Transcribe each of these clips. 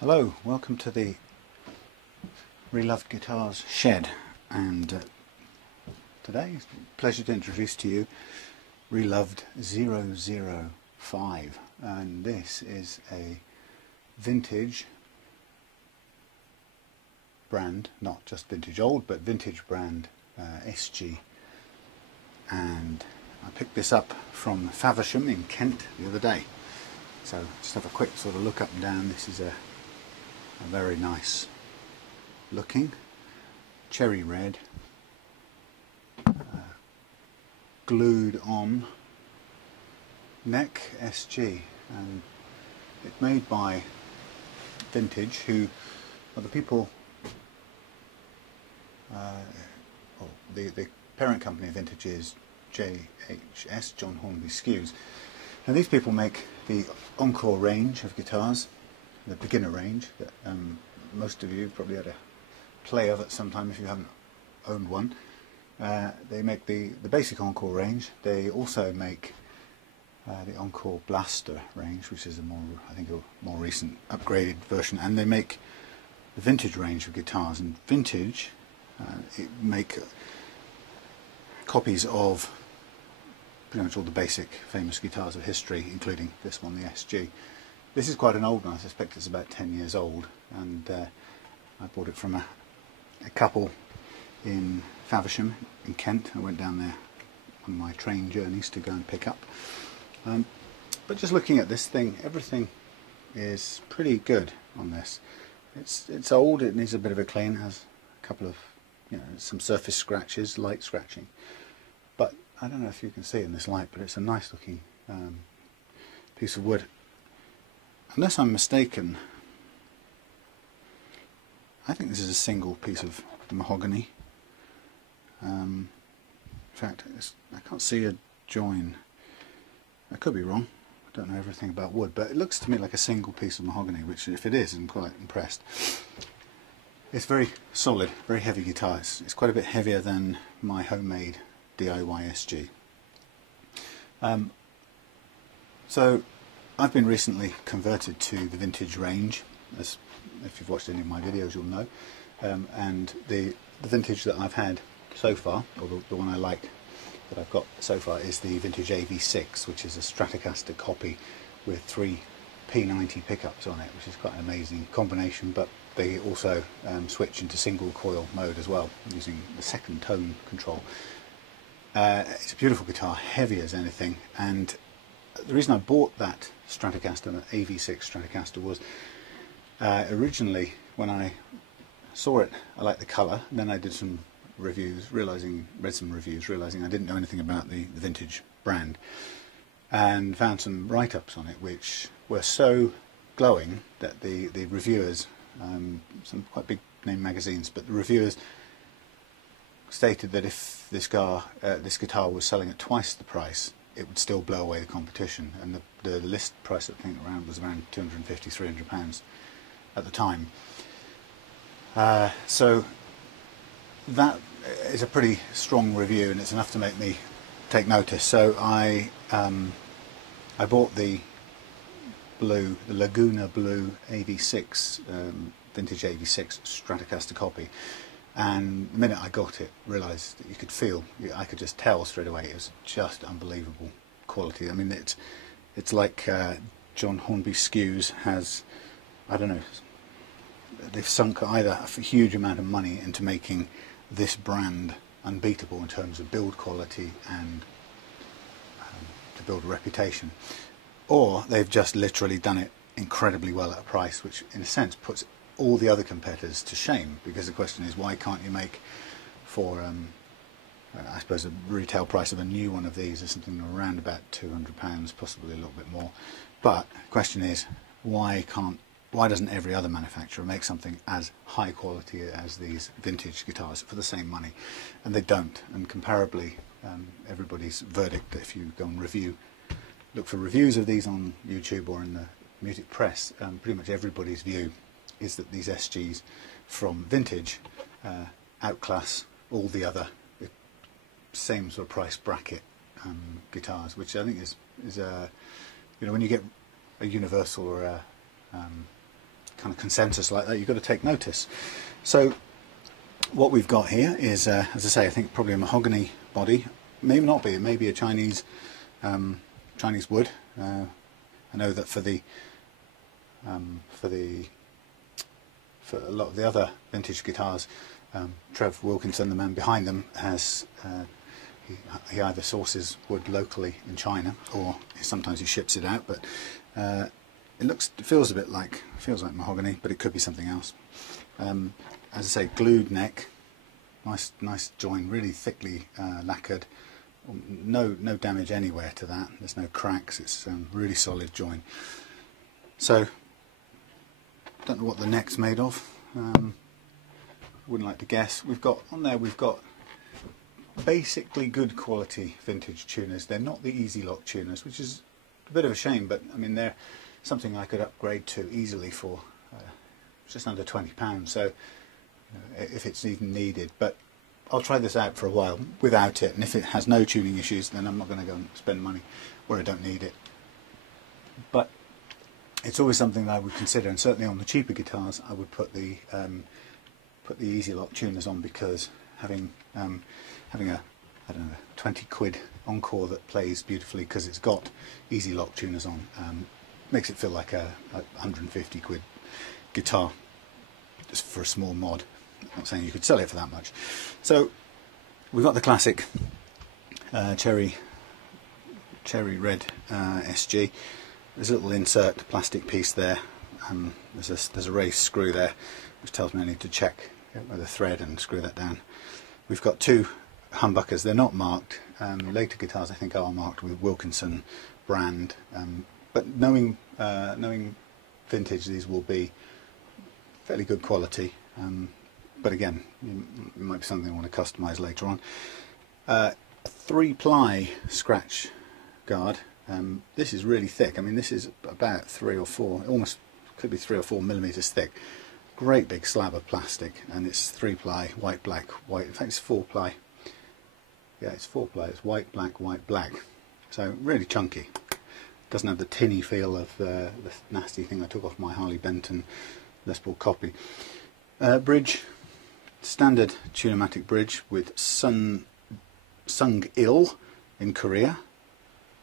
Hello, welcome to the Reloved Guitars shed, and today it's a pleasure to introduce to you Reloved005, and this is a vintage brand, not just vintage old but vintage brand SG, and I picked this up from Faversham in Kent the other day. So just have a quick sort of look up and down. This is a very nice looking cherry red glued on neck SG, and it's made by Vintage, who are the people, the parent company of Vintage is JHS, John Hornby Skews, and these people make the Encore range of guitars, the beginner range that most of you probably had a play of at some time if you haven't owned one. They make the basic Encore range. They also make the Encore Blaster range, which is a more recent upgraded version, and they make the Vintage range of guitars. And Vintage make copies of pretty much all the basic famous guitars of history, including this one, the SG. This is quite an old one. I suspect it's about 10 years old, and I bought it from a couple in Faversham in Kent. I went down there on my train journeys to go and pick up. But just looking at this thing, everything is pretty good on this. It's old, it needs a bit of a clean, it has a couple of, some surface scratches, light scratching. But I don't know if you can see in this light, but it's a nice looking piece of wood. Unless I'm mistaken, I think this is a single piece of mahogany. In fact, I can't see a join. I could be wrong. I don't know everything about wood, but it looks to me like a single piece of mahogany, which, if it is, I'm quite impressed. It's very solid, very heavy guitar. It's quite a bit heavier than my homemade DIY SG. So I've been recently converted to the Vintage range, as if you've watched any of my videos you'll know, and the Vintage that I've had so far, or the one I like that I've got so far, is the Vintage AV6, which is a Stratocaster copy with 3 P90 pickups on it, which is quite an amazing combination. But they also switch into single coil mode as well, using the second tone control. It's a beautiful guitar, heavy as anything, and the reason I bought that Stratocaster, the AV6 Stratocaster, was originally when I saw it, I liked the colour, and then I did some reviews, read some reviews, realising I didn't know anything about the Vintage brand, and found some write-ups on it which were so glowing that the reviewers, some quite big name magazines, but the reviewers stated that if this guitar was selling at twice the price, it would still blow away the competition, and the list price I think was around £250–300 at the time. So that is a pretty strong review, and it's enough to make me take notice. So I bought the Laguna Blue AV6, Vintage AV6 Stratocaster copy, and the minute I got it, realised that you could feel, I could just tell straight away, it was just unbelievable quality. I mean, it's like John Hornby Skews has, I don't know, they've sunk either a huge amount of money into making this brand unbeatable in terms of build quality and to build a reputation, or they've just literally done it incredibly well at a price which in a sense puts all the other competitors to shame, because the question is, why can't you make for I suppose the retail price of a new one of these is something around about £200, possibly a little bit more, but the question is, why doesn't every other manufacturer make something as high quality as these Vintage guitars for the same money? And they don't. And comparably, everybody's verdict, if you go and look for reviews of these on YouTube or in the music press, pretty much everybody's view is that these SGs from Vintage outclass all the other same sort of price bracket guitars, which I think is when you get a Universal or a kind of consensus like that, you've got to take notice. So what we've got here is, as I say, I think probably a mahogany body. Maybe not be. It may be a Chinese wood. I know that for a lot of the other vintage guitars, Trev Wilkinson, the man behind them, has he either sources wood locally in China, or sometimes he ships it out. But it feels a bit like mahogany, but it could be something else. As I say, glued neck, nice join, really thickly lacquered. No damage anywhere to that. There's no cracks. It's really solid join. So don't know what the neck's made of. Wouldn't like to guess. We've got basically good quality vintage tuners. They're not the Easy Lock tuners, which is a bit of a shame, but I mean they're something I could upgrade to easily for just under £20. So you know, if it's even needed. But I'll try this out for a while without it, and if it has no tuning issues, then I'm not going to go and spend money where I don't need it. But it's always something that I would consider, and certainly on the cheaper guitars I would put the Easy Lock tuners on, because having a, I don't know, 20 quid Encore that plays beautifully because it's got Easy Lock tuners on makes it feel like a 150 quid guitar just for a small mod. I'm not saying you could sell it for that much. So we've got the classic cherry red SG. There's a little insert plastic piece there. There's a raised screw there, which tells me I need to check with a thread and screw that down. We've got two humbuckers. They're not marked. Later guitars I think are marked with Wilkinson brand, but knowing vintage, these will be fairly good quality. But again, it might be something I want to customise later on. A 3-ply scratch guard. This is really thick. I mean, this is about 3 or 4, almost could be 3 or 4 millimeters thick. Great big slab of plastic, and it's 3-ply, white, black, white. In fact, it's 4-ply. Yeah, it's 4-ply. It's white, black, white, black. So really chunky. Doesn't have the tinny feel of the nasty thing I took off my Harley Benton Les Paul copy. Bridge, standard Tunematic bridge with Sung Il in Korea.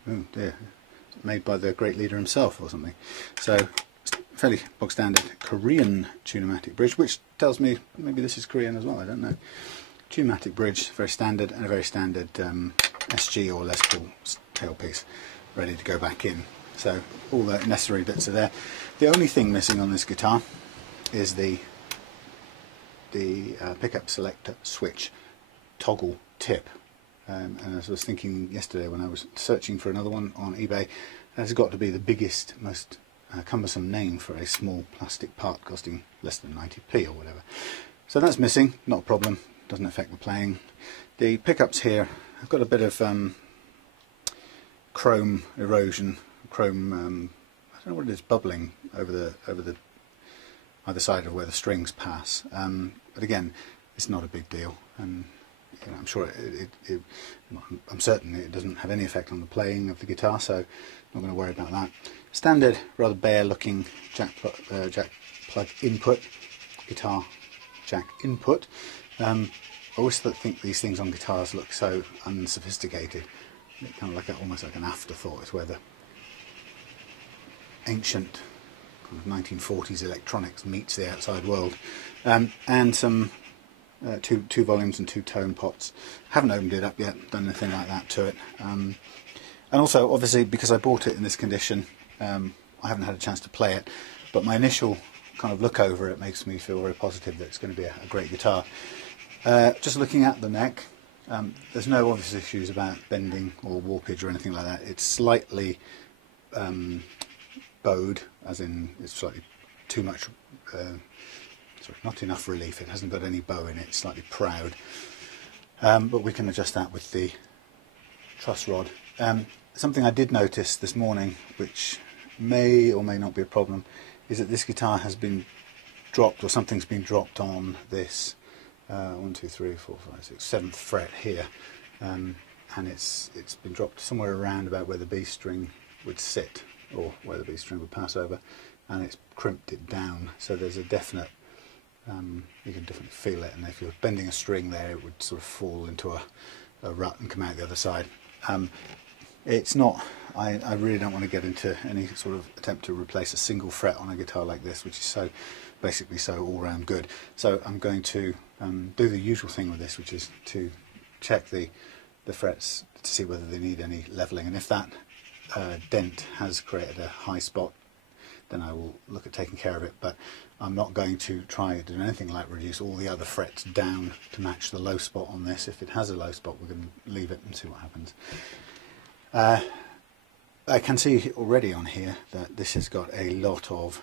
Oh dear, made by the great leader himself or something. So fairly bog standard Korean Tunematic bridge, which tells me maybe this is Korean as well, I don't know. Tunematic bridge, very standard, and a very standard SG or Les Paul tailpiece ready to go back in. So all the necessary bits are there. The only thing missing on this guitar is the pickup selector switch toggle tip. And as I was thinking yesterday when I was searching for another one on eBay, that's got to be the biggest, most cumbersome name for a small plastic part costing less than 90p or whatever. So that's missing, not a problem, doesn't affect the playing. The pickups here have got a bit of chrome erosion, chrome, I don't know what it is, bubbling over the either side of where the strings pass. But again, it's not a big deal, and you know, I'm sure I'm certain it doesn't have any effect on the playing of the guitar, so I'm not going to worry about that. Standard, rather bare-looking jack plug input, guitar jack input. I always think these things on guitars look so unsophisticated. Kind of like almost like an afterthought. It's where the ancient kind of 1940s electronics meets the outside world. And some two volumes and 2 tone pots. Haven't opened it up yet, done anything like that to it. And also, obviously, because I bought it in this condition, I haven't had a chance to play it, but my initial kind of look over it makes me feel very positive that it's going to be a great guitar. Just looking at the neck, there's no obvious issues about bending or warpage or anything like that. It's slightly bowed, as in it's slightly too much, sorry, not enough relief. It hasn't got any bow in it, it's slightly proud. But we can adjust that with the truss rod. Something I did notice this morning, which may or may not be a problem, is that this guitar has been dropped, or something's been dropped on this 1, 2, 3, 4, 5, 6, 7th fret here, and it's been dropped somewhere around about where the B string would sit, or where the B string would pass over. and it's crimped it down, so there's a definite, you can definitely feel it, and if you're bending a string there it would sort of fall into a rut and come out the other side. It's not, I really don't want to get into any sort of attempt to replace a single fret on a guitar like this, which is so basically so all round good. So I'm going to do the usual thing with this, which is to check the frets to see whether they need any levelling, and if that dent has created a high spot, then I will look at taking care of it. But I'm not going to try to do anything like reduce all the other frets down to match the low spot on this. If it has a low spot, we're going to leave it and see what happens. I can see already on here that this has got a lot of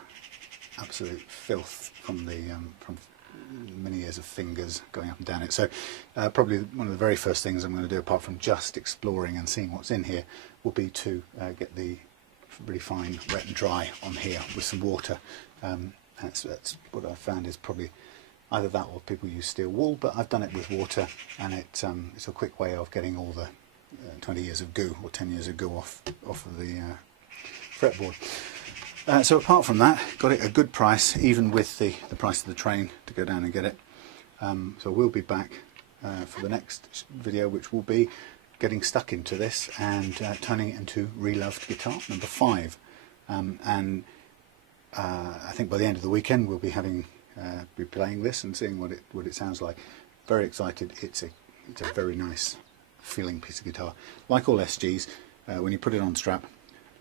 absolute filth from the from many years of fingers going up and down it. So probably one of the very first things I'm going to do, apart from just exploring and seeing what's in here, will be to get the really fine wet and dry on here with some water. That's what I've found is probably either that or people use steel wool, but I've done it with water, and it's a quick way of getting all the 20 years of goo or 10 years of goo off of the fretboard. So apart from that, got it a good price, even with the price of the train to go down and get it. So we'll be back for the next video, which will be getting stuck into this and turning it into Reloved guitar number 5. And I think by the end of the weekend we'll be be playing this and seeing what it sounds like. Very excited. It's a very nice feeling piece of guitar. Like all SGs, when you put it on strap,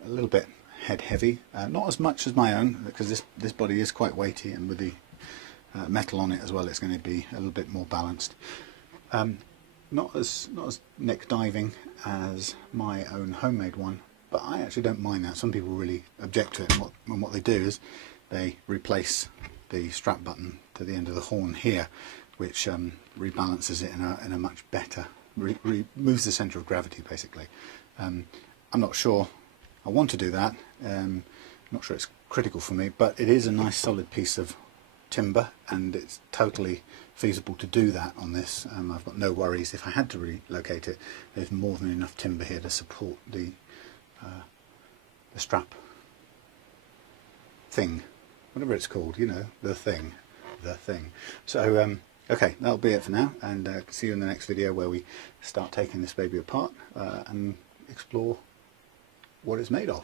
a little bit head heavy, not as much as my own, because this body is quite weighty, and with the metal on it as well, it's going to be a little bit more balanced. Not as neck diving as my own homemade one, but I actually don't mind that. Some people really object to it, and what they do is they replace the strap button to the end of the horn here, which rebalances it in a much better, moves the centre of gravity basically. I'm not sure I want to do that. I'm not sure it's critical for me, but it is a nice solid piece of timber, and it's totally feasible to do that on this. I've got no worries. If I had to relocate it, there's more than enough timber here to support the strap thing, whatever it's called, you know, the thing. So okay, that'll be it for now, and see you in the next video where we start taking this baby apart and explore what it's made of.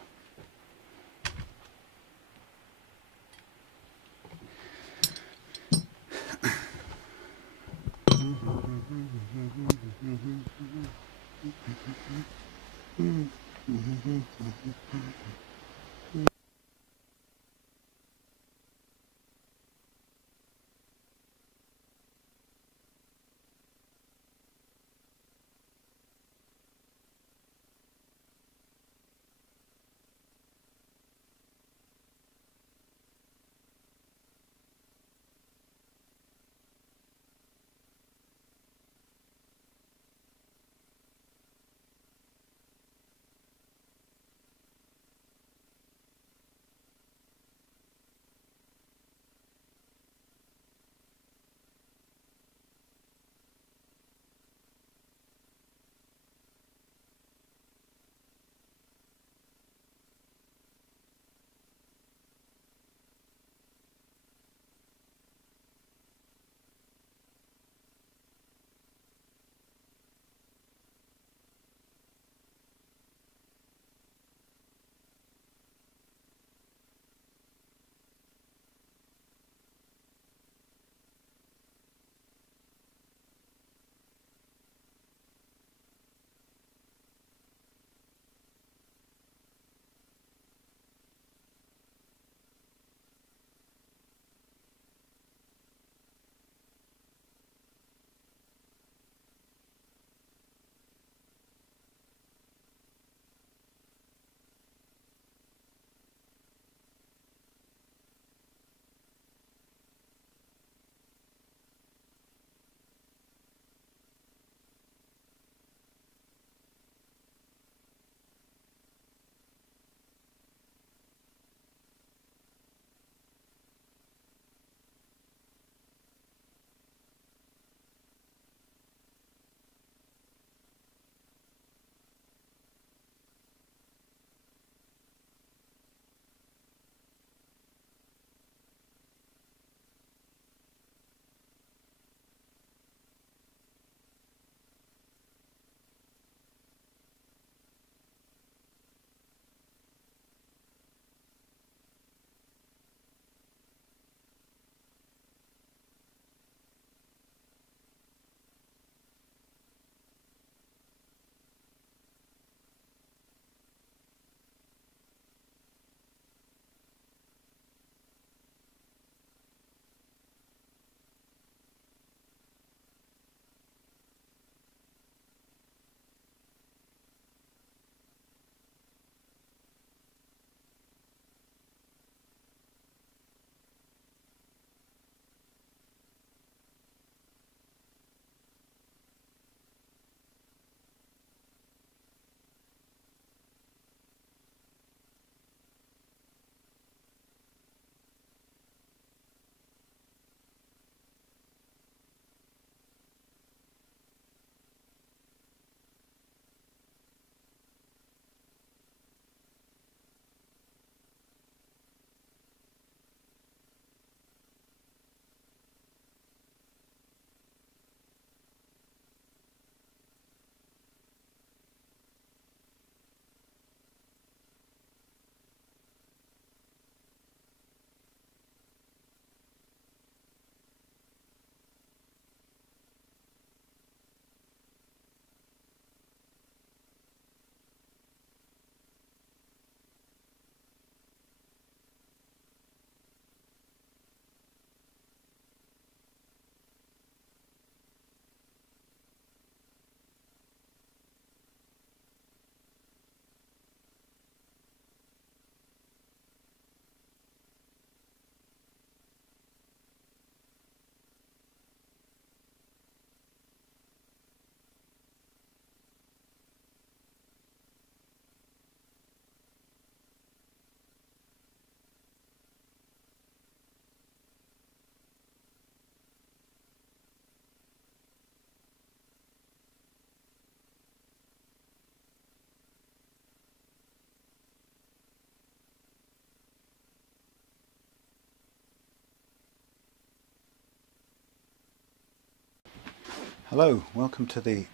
Hello, welcome to the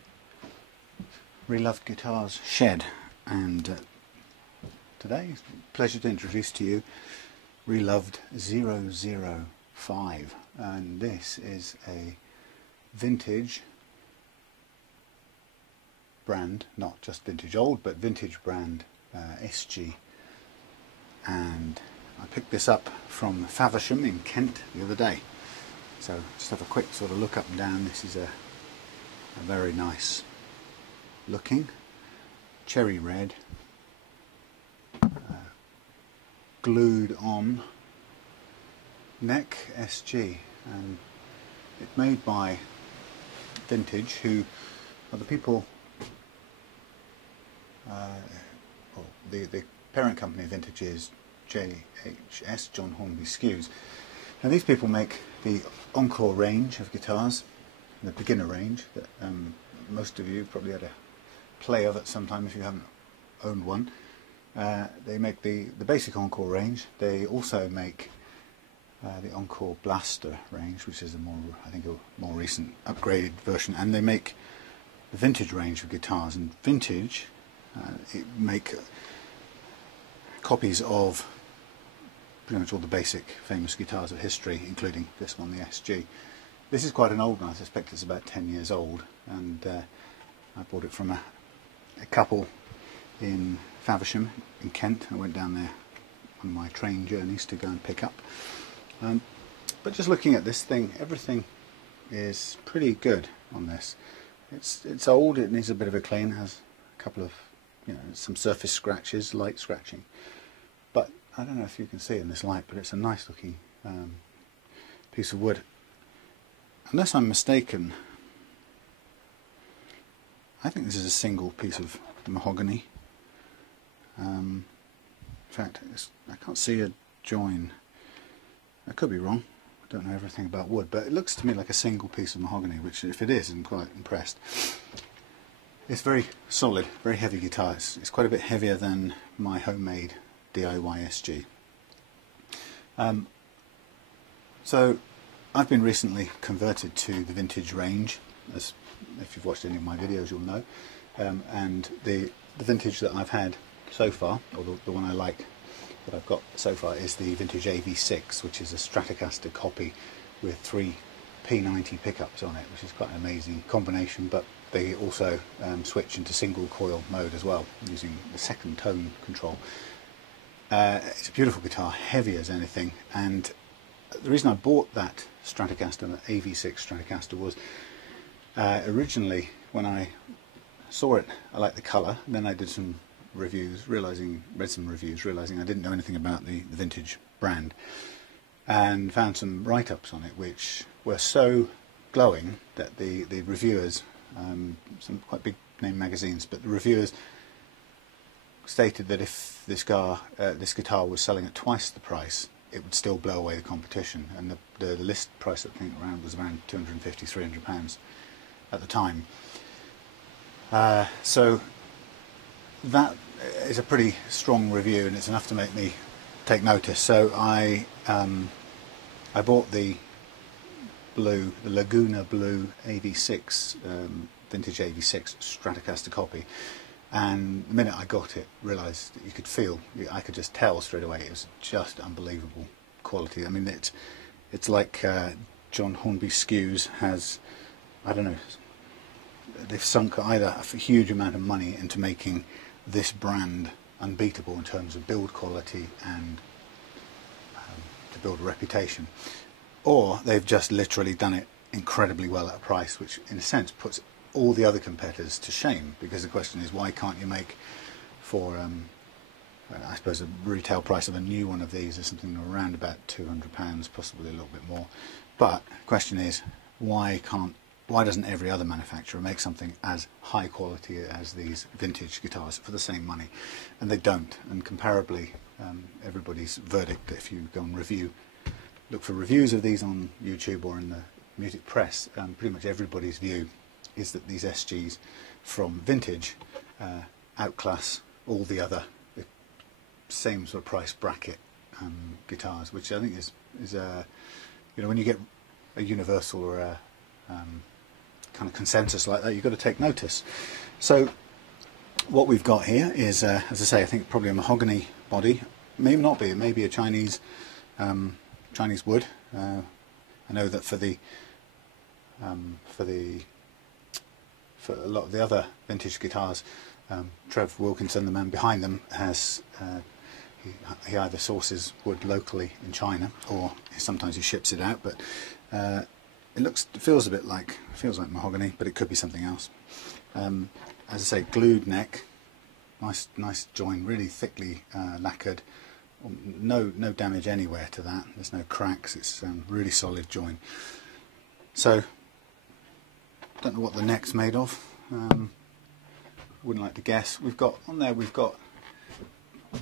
Reloved Guitars shed, and today it's a pleasure to introduce to you Reloved005, and this is a vintage brand, not just vintage old, but vintage brand SG, and I picked this up from Faversham in Kent the other day. So just have a quick sort of look up and down. This is a very nice looking cherry red glued on neck SG, and it's made by Vintage, who are the people, well, the parent company of Vintage is JHS, John Hornby Skews, and these people make the Encore range of guitars, the beginner range that most of you probably had a play of at some time if you haven't owned one. They make the basic Encore range. They also make the Encore Blaster range, which is I think a more recent upgraded version, and they make the Vintage range of guitars. And Vintage make copies of pretty much all the basic famous guitars of history, including this one, the SG. This is quite an old one. I suspect it's about 10 years old, and I bought it from a couple in Faversham in Kent. I went down there on my train journeys to go and pick up. But just looking at this thing, everything is pretty good on this. It's old, it needs a bit of a clean, it has a couple of, some surface scratches, light scratching. But I don't know if you can see in this light, but it's a nice looking piece of wood. Unless I'm mistaken, I think this is a single piece of mahogany. In fact, I can't see a join. I could be wrong. I don't know everything about wood, but it looks to me like a single piece of mahogany, which, if it is, I'm quite impressed. It's very solid, very heavy guitar. It's quite a bit heavier than my homemade DIY SG. So I've been recently converted to the Vintage range, as if you've watched any of my videos you'll know, and the Vintage that I've had so far, or the one I like that I've got so far, is the Vintage AV6, which is a Stratocaster copy with 3 P90 pickups on it, which is quite an amazing combination. But they also switch into single coil mode as well, using the second tone control. It's a beautiful guitar, heavy as anything, and the reason I bought that Stratocaster, the AV6 Stratocaster, was originally when I saw it, I liked the colour. Then I did some reviews, read some reviews, realising I didn't know anything about the Vintage brand, and found some write-ups on it which were so glowing that the reviewers, some quite big name magazines, but the reviewers stated that if this guitar was selling at twice the price, it would still blow away the competition. And the list price, I think, was around £250–300 at the time. So that is a pretty strong review, and it's enough to make me take notice. So I bought the Laguna Blue AV6, Vintage AV6 Stratocaster copy, and the minute I got it, realised that you could feel, I could just tell straight away, it was just unbelievable quality. I mean, it's like John Hornby Skews has, I don't know, they've sunk either a huge amount of money into making this brand unbeatable in terms of build quality and to build a reputation, or they've just literally done it incredibly well at a price which in a sense puts all the other competitors to shame, because the question is, why can't you make for I suppose the retail price of a new one of these is something around about £200, possibly a little bit more. But the question is, why doesn't every other manufacturer make something as high quality as these vintage guitars for the same money? And they don't. And comparably, everybody's verdict, if you go and look for reviews of these on YouTube or in the music press, pretty much everybody's view is that these SGs from Vintage outclass all the other same sort of price bracket guitars, which I think is when you get a Universal or a kind of consensus like that, you've got to take notice. So what we've got here is, as I say, I think probably a mahogany body. Maybe not be. It may be a Chinese wood. I know that for a lot of the other vintage guitars, Trev Wilkinson, the man behind them, has he either sources wood locally in China, or sometimes he ships it out. But it feels like mahogany, but it could be something else. As I say, glued neck, nice join, really thickly lacquered. No damage anywhere to that. There's no cracks. It's really solid join. So, don't know what the neck's made of. Wouldn't like to guess. We've got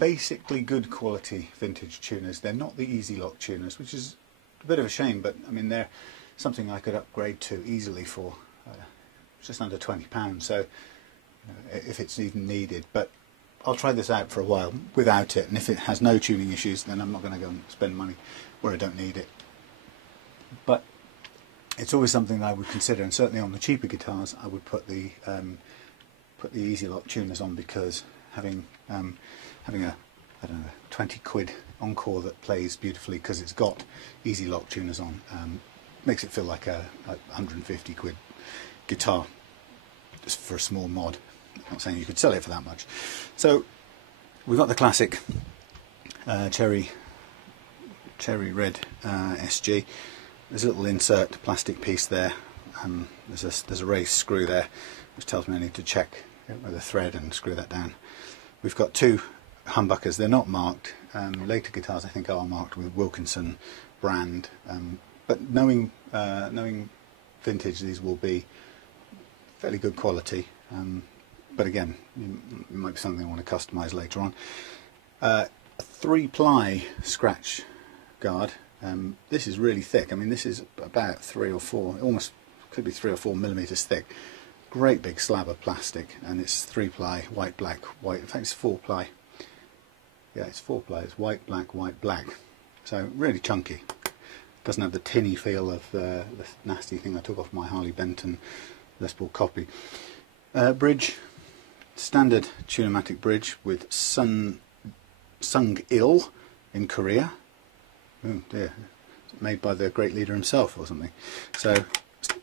basically good quality vintage tuners. They're not the Easy Lock tuners, which is a bit of a shame. But I mean, they're something I could upgrade to easily for just under £20. So, if it's even needed, but I'll try this out for a while without it, and if it has no tuning issues, then I'm not going to go and spend money where I don't need it. But it's always something that I would consider, and certainly on the cheaper guitars I would put the Easy Lock tuners on, because having a I don't know, 20 quid Encore that plays beautifully because it's got Easy Lock tuners on makes it feel like a 150 quid guitar just for a small mod. I'm not saying you could sell it for that much. So we've got the classic cherry red SG. There's a little insert plastic piece there. There's a raised screw there, which tells me I need to check with a thread and screw that down. We've got two humbuckers. They're not marked. Later guitars I think are marked with Wilkinson brand, but knowing vintage, these will be fairly good quality. But again, it might be something I want to customise later on. A 3-ply scratch guard. This is really thick. I mean, this is about 3 or 4, almost could be 3 or 4 millimeters thick. Great big slab of plastic, and it's 3-ply, white, black, white. In fact, it's 4-ply. Yeah, it's 4-ply. It's white, black, white, black. So really chunky. Doesn't have the tinny feel of the nasty thing I took off my Harley Benton Les Paul copy. Bridge. Standard Tunematic bridge with Sung Il in Korea. Oh dear, made by the great leader himself or something. So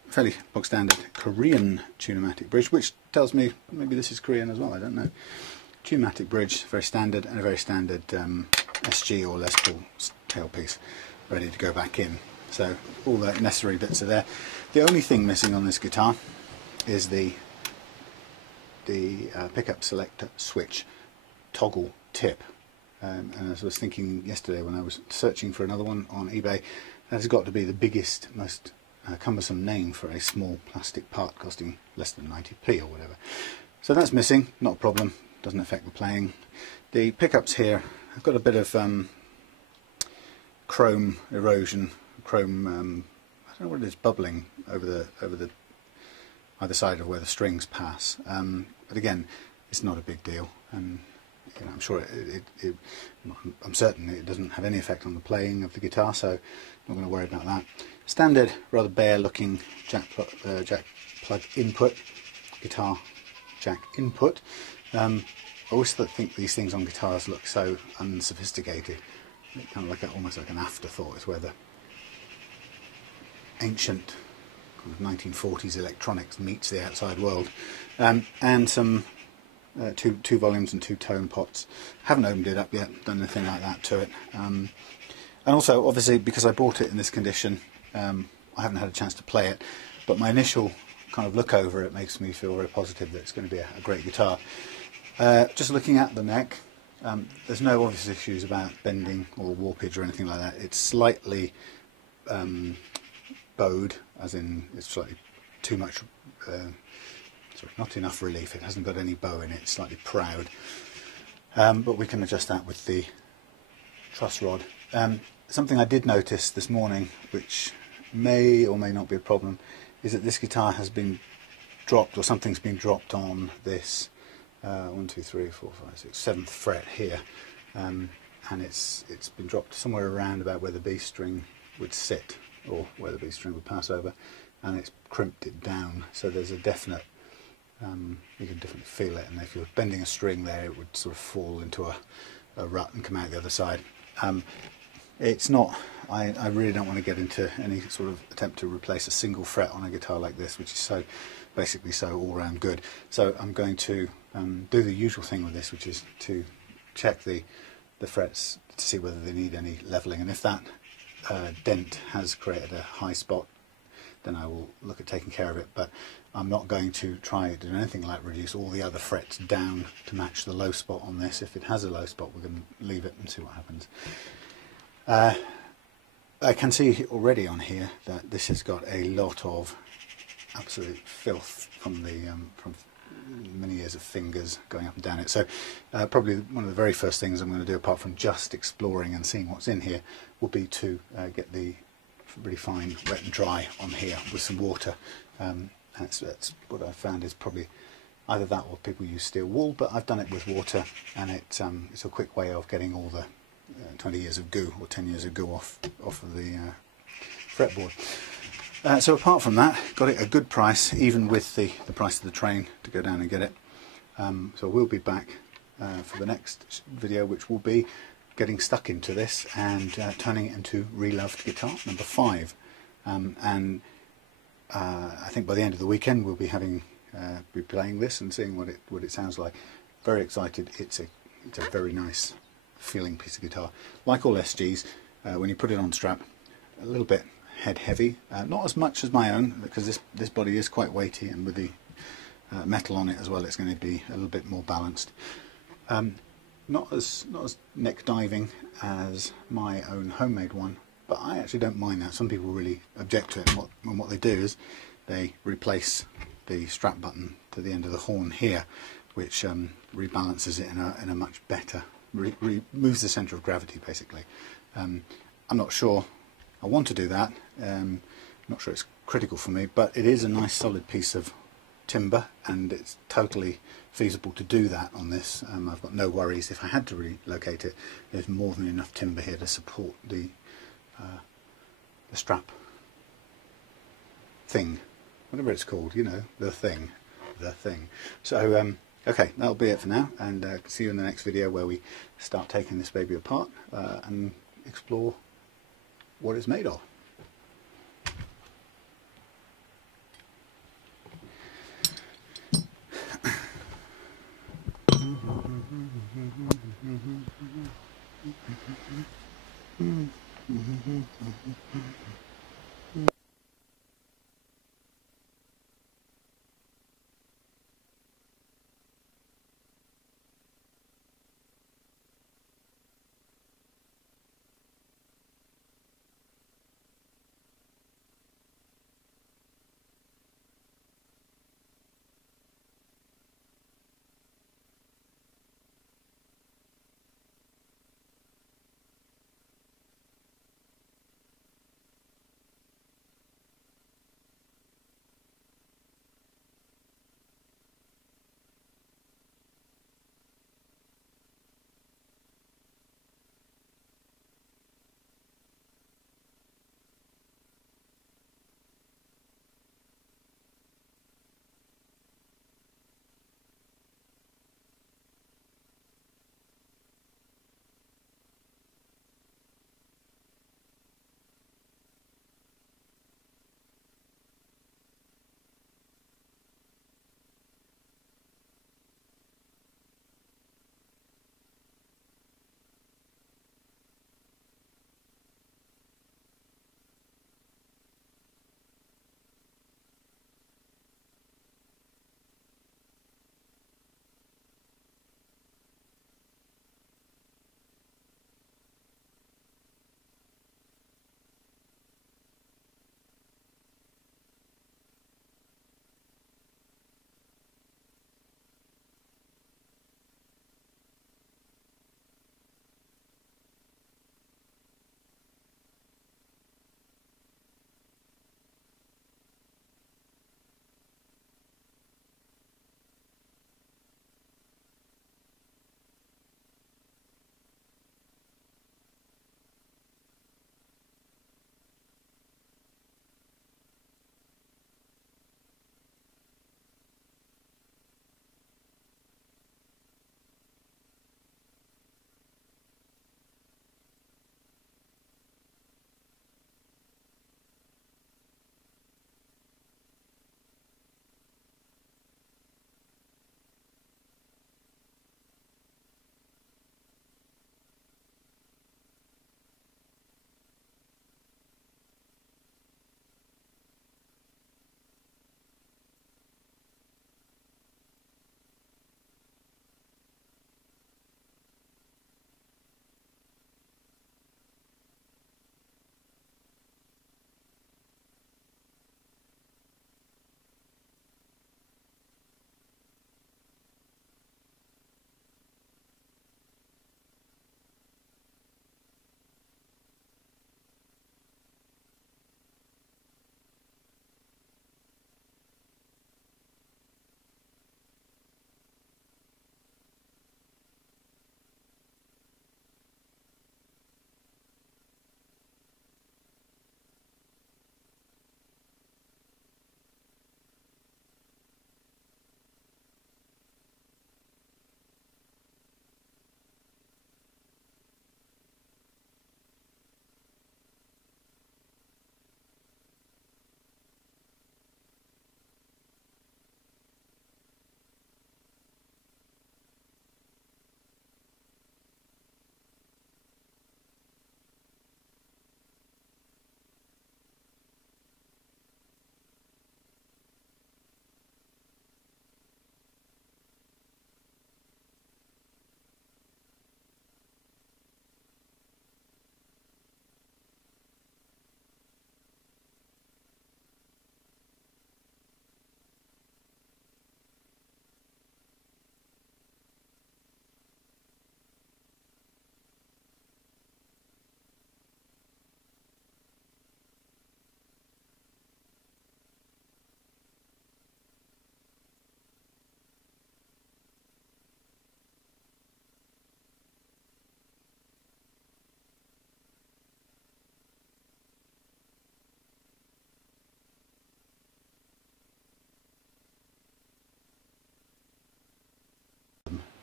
fairly bog standard Korean Tunematic bridge, which tells me maybe this is Korean as well, I don't know. Tunematic bridge, very standard, and a very standard SG or Les Paul tailpiece ready to go back in. So all the necessary bits are there. The only thing missing on this guitar is the pickup selector switch toggle tip, and as I was thinking yesterday when I was searching for another one on eBay, that has got to be the biggest, most cumbersome name for a small plastic part costing less than 90p or whatever. So that's missing, not a problem, doesn't affect the playing. The pickups here have got a bit of chrome erosion, chrome I don't know what it is, bubbling over the either side of where the strings pass, but again, it's not a big deal, and you know, I'm sure I'm certain it doesn't have any effect on the playing of the guitar, so I'm not going to worry about that. Standard, rather bare looking jack plug input, guitar jack input. I always think these things on guitars look so unsophisticated, kind of like almost like an afterthought. Is where the ancient kind of 1940s electronics meets the outside world. And some two volumes and 2 tone pots. Haven't opened it up yet, done anything like that to it. And also, obviously, because I bought it in this condition, I haven't had a chance to play it, but my initial kind of look over it makes me feel very positive that it's going to be a great guitar. Just looking at the neck, there's no obvious issues about bending or warpage or anything like that. It's slightly bowed, as in it's slightly too much, sorry, not enough relief. It hasn't got any bow in it, it's slightly proud. But we can adjust that with the truss rod. Something I did notice this morning, which may or may not be a problem, is that this guitar has been dropped, or something's been dropped on this 1, 2, 3, 4, 5, 6, 7th fret here, and it's been dropped somewhere around about where the B string would sit, or where the B string would pass over. and it's crimped it down, so there's a definite, you can definitely feel it, and if you're bending a string there it would sort of fall into a rut and come out the other side. It's not, I really don't want to get into any sort of attempt to replace a single fret on a guitar like this, which is so basically so all round good. So I'm going to do the usual thing with this, which is to check the frets to see whether they need any levelling, and if that dent has created a high spot, then I will look at taking care of it. But I'm not going to try to do anything like reduce all the other frets down to match the low spot on this. If it has a low spot, we're going to leave it and see what happens. I can see already on here that this has got a lot of absolute filth from the from many years of fingers going up and down it. So probably one of the very first things I'm going to do, apart from just exploring and seeing what's in here, will be to get the really fine wet and dry on here with some water. That's what I've found is probably either that or people use steel wool, but I've done it with water, and it's a quick way of getting all the 20 years of goo or 10 years of goo off of the fretboard. So apart from that, got it a good price, even with the price of the train to go down and get it. So we'll be back for the next video, which will be getting stuck into this and turning it into Reloved guitar number 5. And I think by the end of the weekend we'll be be playing this and seeing what it sounds like. Very excited. It's a very nice feeling piece of guitar. Like all SGs, when you put it on strap, a little bit head heavy, not as much as my own, because this body is quite weighty, and with the metal on it as well, it's going to be a little bit more balanced. Not as neck diving as my own homemade one, but I actually don't mind that. Some people really object to it, and what they do is they replace the strap button to the end of the horn here, which rebalances it in a much better, moves the centre of gravity basically. I'm not sure I want to do that. Not sure it's critical for me, but it is a nice solid piece of timber, and it's totally feasible to do that on this. I've got no worries. If I had to relocate it, there's more than enough timber here to support the strap thing, whatever it's called, you know, the thing. So okay, that'll be it for now, and see you in the next video, where we start taking this baby apart and explore what it's made of.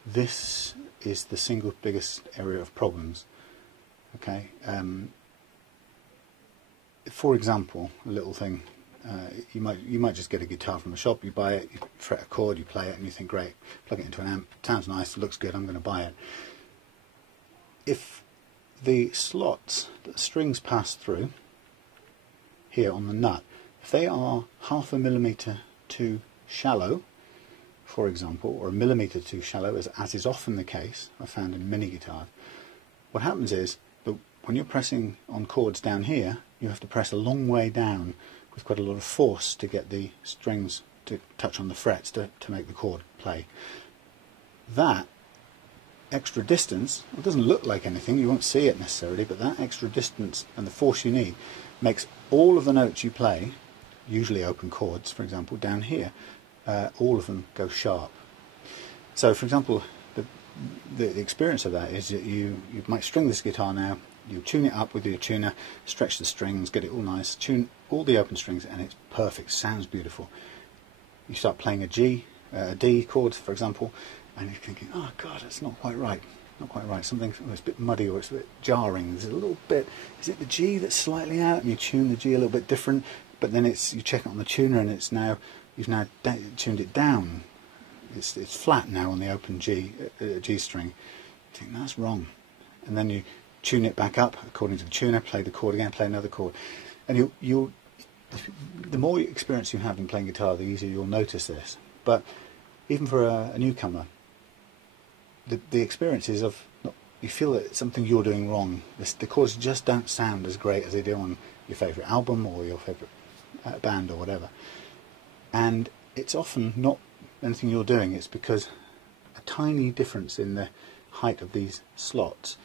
this is the single biggest area of problems. Okay, for example, a little thing, you might just get a guitar from a shop, you buy it, you fret a chord, you play it, and you think, great, plug it into an amp, sounds nice, looks good, I'm going to buy it. If the slots that the strings pass through here on the nut, if they are 0.5 millimetre too shallow, for example, or 1 millimetre too shallow, as is often the case, I found in many guitars, what happens is that when you're pressing on chords down here, you have to press a long way down with quite a lot of force to get the strings to touch on the frets to make the chord play. That extra distance, it doesn't look like anything, you won't see it necessarily, but that extra distance and the force you need makes all of the notes you play, usually open chords, for example, down here, all of them go sharp. So, for example, the experience of that is that you might string this guitar now, you tune it up with your tuner, stretch the strings, get it all nice, tune all the open strings, and it's perfect, sounds beautiful. You start playing a G, a D chord, for example, and you're thinking, oh God, it's not quite right. Not quite right. Something, it's a bit muddy, or it's a bit jarring. There's a little bit. Is it the G that's slightly out? And you tune the G a little bit different, but then you check it on the tuner, and you've now tuned it down. It's flat now on the open G string. You think that's wrong, and then you tune it back up according to the tuner. Play the chord again. Play another chord, and the more experience you have in playing guitar, the easier you'll notice this. But even for a newcomer, the experiences of, you feel that it's something you're doing wrong. The chords just don't sound as great as they do on your favourite album or your favourite band or whatever. And it's often not anything you're doing, it's because a tiny difference in the height of these slots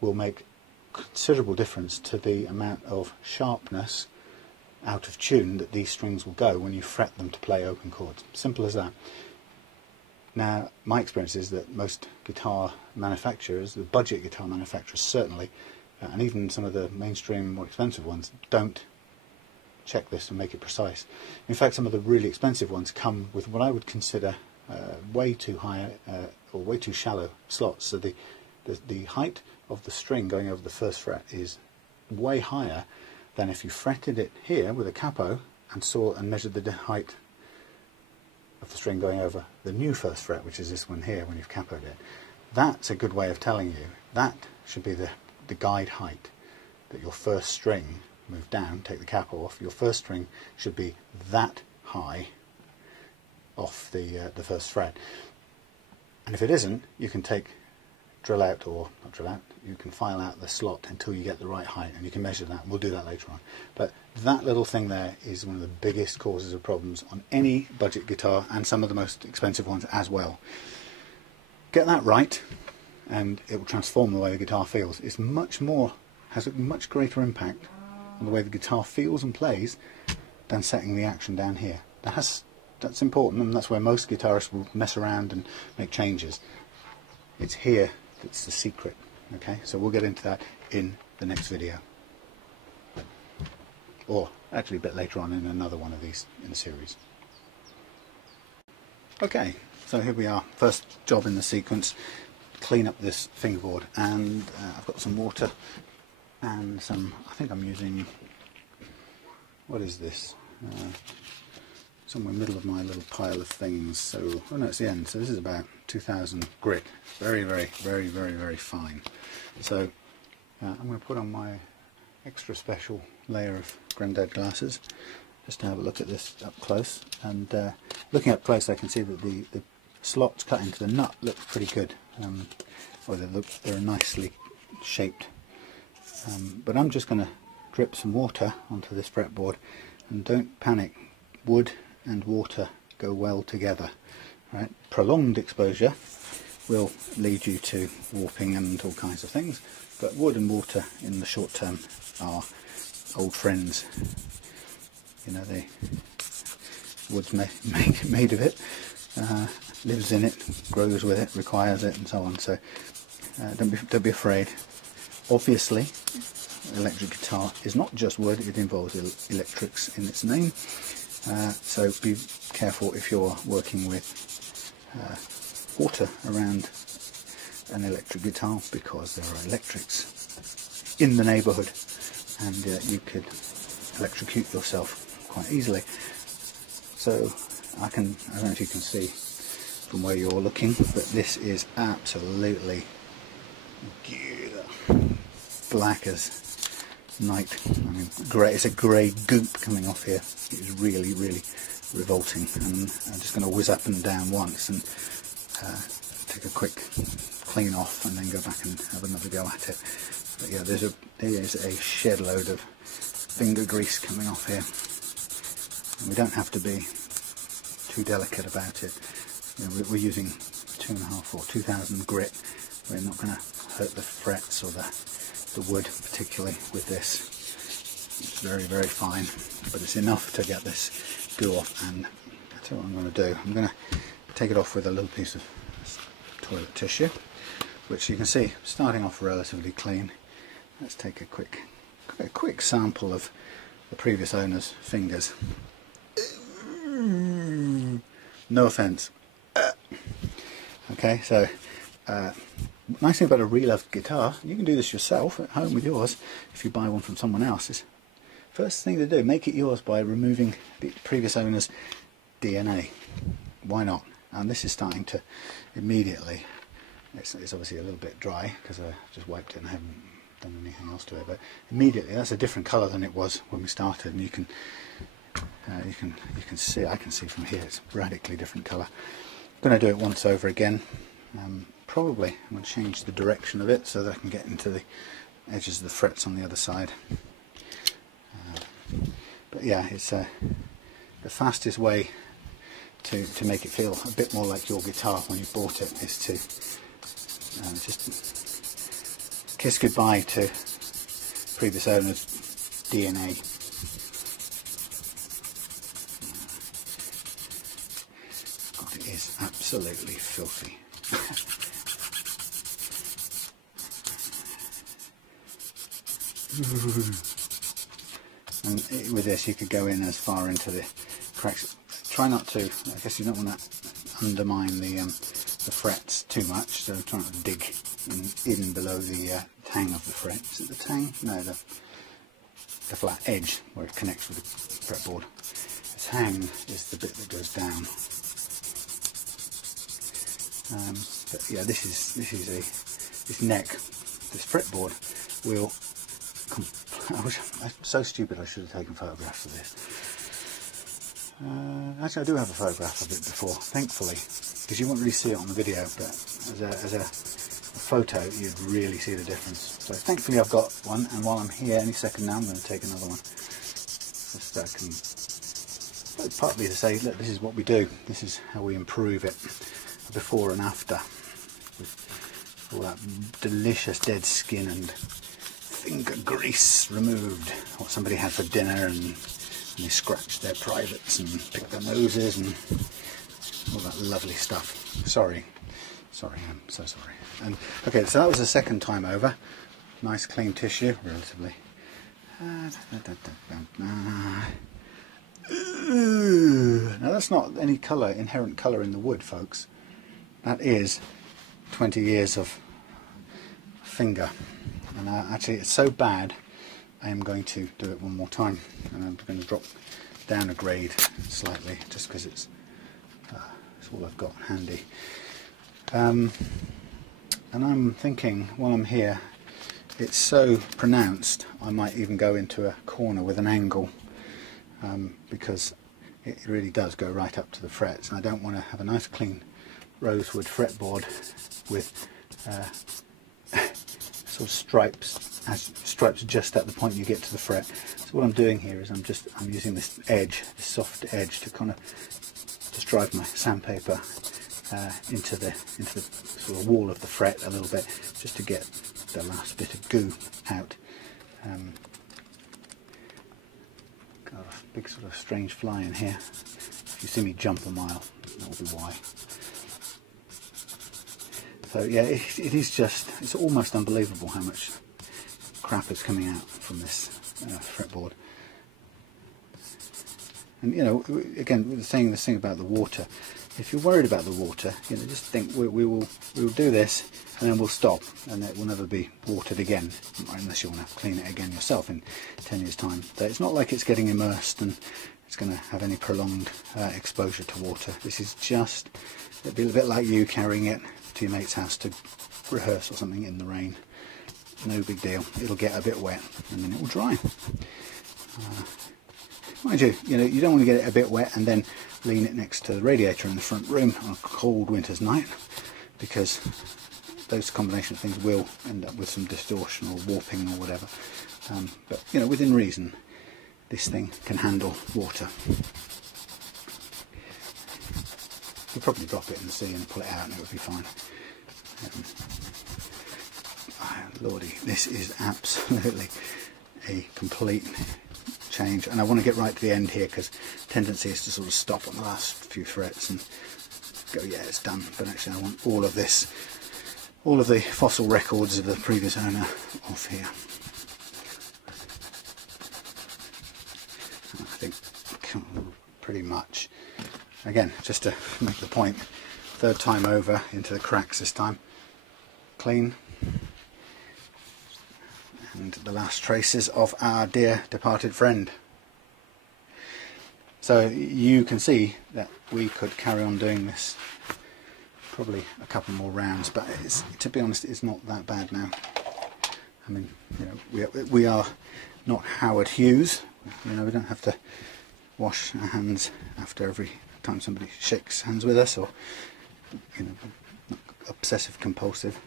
will make considerable difference to the amount of sharpness out of tune that these strings will go when you fret them to play open chords. Simple as that. Now, my experience is that most guitar manufacturers, the budget guitar manufacturers certainly, and even some of the mainstream more expensive ones, don't check this and make it precise. In fact, some of the really expensive ones come with what I would consider way too high or way too shallow slots. So the height of the string going over the first fret is way higher than if you fretted it here with a capo and measured the height of the string going over the new first fret, which is this one here when you've capoed it. That's a good way of telling you. That should be the guide height, that your first string, move down, take the capo off, your first string should be that high off the first fret. And if it isn't, you can drill out, or not drill out, you can file out the slot until you get the right height, and you can measure that, and we'll do that later on. But that little thing there is one of the biggest causes of problems on any budget guitar, and some of the most expensive ones as well. Get that right, and it will transform the way the guitar feels. It's has a much greater impact on the way the guitar feels and plays than setting the action down here. That's important, and that's where most guitarists will mess around and make changes. It's here that's the secret. Okay, so we'll get into that in the next video, or actually a bit later on in another one of these in the series. Okay, so here we are, first job in the sequence, clean up this fingerboard, and I've got some water and I think I'm using, what is this, somewhere in the middle of my little pile of things. So, oh no, it's the end. So this is about 2000 grit. Very, very, very, very, very fine. So I'm going to put on my extra special layer of Grandad glasses just to have a look at this up close. And looking up close, I can see that the slots cut into the nut look pretty good. Or they're nicely shaped. But I'm just going to drip some water onto this fretboard, and don't panic. Wood and water go well together. Right? Prolonged exposure will lead you to warping and all kinds of things, but wood and water in the short term are old friends. You know, the wood's made of it, lives in it, grows with it, requires it, and so on. So don't be afraid. Obviously, electric guitar is not just wood; it involves electrics in its name. So be careful if you're working with water around an electric guitar, because there are electrics in the neighbourhood, and you could electrocute yourself quite easily. So I don't know if you can see from where you're looking, but this is absolutely black as night. I mean, grey. It's a grey goop coming off here. It is really, really revolting. And I'm just going to whiz up and down once and take a quick clean off, and then go back and have another go at it. But yeah, there is a shed load of finger grease coming off here. And we don't have to be too delicate about it. You know, we're using 2.5 or 2000 grit. We're not going to hurt the frets or the wood particularly with this. It's very, very fine, but it's enough to get this goo off. And that's what I'm going to do. I'm going to take it off with a little piece of toilet tissue, which you can see starting off relatively clean. Let's take a quick sample of the previous owner's fingers. No offence. Okay, so nice thing about a Reloved guitar, you can do this yourself at home with yours if you buy one from someone else, is first thing to do, make it yours by removing the previous owner's DNA. Why not? And this is starting to immediately, it's obviously a little bit dry because I just wiped it and I haven't done anything else to it, but immediately that's a different colour than it was when we started, and you can see, I can see from here it's a radically different colour. I'm going to do it once over again. Probably I'm going to change the direction of it so that I can get into the edges of the frets on the other side. But yeah, it's the fastest way to make it feel a bit more like your guitar when you bought it is to just kiss goodbye to previous owner's DNA. God, it is absolutely filthy. And with this you could go in as far into the cracks. Try not to, I guess you don't want to undermine the frets too much, so try not to dig in below the tang of the fret. Is it the tang? No, the flat edge where it connects with the fretboard. The tang is the bit that goes down. But yeah, this neck, this fretboard will. I'm so stupid. I should have taken photographs of this. Actually, I do have a photograph of it before, thankfully, because you won't really see it on the video, but as a photo, you'd really see the difference. So thankfully, I've got one, and while I'm here, any second now, I'm going to take another one. Just partly to say, look, this is what we do. This is how we improve it, before and after, with all that delicious dead skin and finger grease removed, what somebody had for dinner, and they scratched their privates and picked their noses and all that lovely stuff. Sorry, I'm so sorry. And okay, so that was the second time over. Nice clean tissue, relatively. Now that's not any colour, inherent colour in the wood, folks. That is 20 years of finger. And actually it's so bad I am going to do it one more time, and I'm going to drop down a grade slightly just because it's all I've got handy. And I'm thinking while I'm here, it's so pronounced I might even go into a corner with an angle, because it really does go right up to the frets, and I don't want to have a nice clean rosewood fretboard with sort of stripes just at the point you get to the fret. So what I'm doing here is I'm using this edge, this soft edge, to kind of just drive my sandpaper into the sort of wall of the fret a little bit, just to get the last bit of goo out. Got a big sort of strange fly in here. If you see me jump a mile, that will be why. So yeah, it is just, it's almost unbelievable how much crap is coming out from this fretboard. And you know, again, this thing about the water, if you're worried about the water, you know, just think we will do this and then we'll stop, and it will never be watered again, unless you want to clean it again yourself in 10 years time. But it's not like it's getting immersed and it's going to have any prolonged exposure to water. This is just, it'd be a bit like you carrying it to your mate's house to rehearse or something in the rain. No big deal. It'll get a bit wet and then it will dry. Mind you, you don't want to get it a bit wet and then lean it next to the radiator in the front room on a cold winter's night, because those combination of things will end up with some distortion or warping or whatever. But within reason, this thing can handle water. You'll probably drop it in the sea and pull it out and it would be fine. Lordy, this is absolutely a complete change, and I want to get right to the end here because tendency is to sort of stop on the last few frets and go, yeah, it's done. But actually I want all of this, all of the fossil records of the previous owner off here. I think pretty much, again, just to make the point, third time over into the cracks this time, clean. And the last traces of our dear departed friend. So you can see that we could carry on doing this probably a couple more rounds, but to be honest, it's not that bad now. I mean, we are not Howard Hughes. We don't have to wash our hands after every time somebody shakes hands with us, or obsessive compulsive.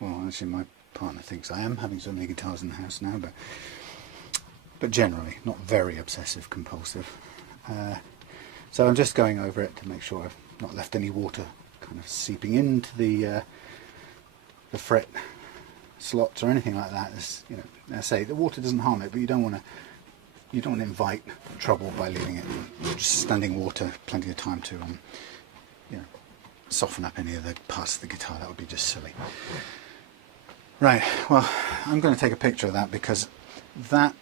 Well, actually, my partner thinks I am, having so many guitars in the house now, but generally not very obsessive compulsive. So I'm just going over it to make sure I've not left any water kind of seeping into the fret slots or anything like that. As I say, the water doesn't harm it, but you don't want to invite trouble by leaving it just standing water plenty of time to soften up any of the parts of the guitar. That would be just silly. Right, well, I'm going to take a picture of that, because that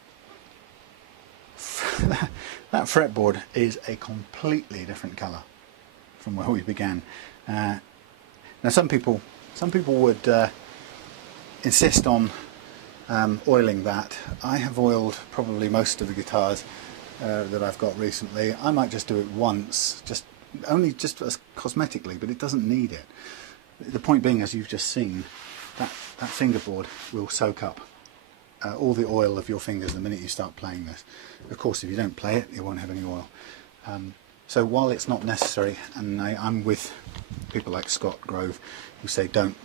fretboard is a completely different colour from where we began. Now, some people would insist on oiling that. I have oiled probably most of the guitars that I've got recently. I might just do it once, only as cosmetically, but it doesn't need it. The point being, as you've just seen, that fingerboard will soak up all the oil of your fingers the minute you start playing this. Of course, if you don't play it, you won't have any oil. So while it's not necessary, and I'm with people like Scott Grove who say don't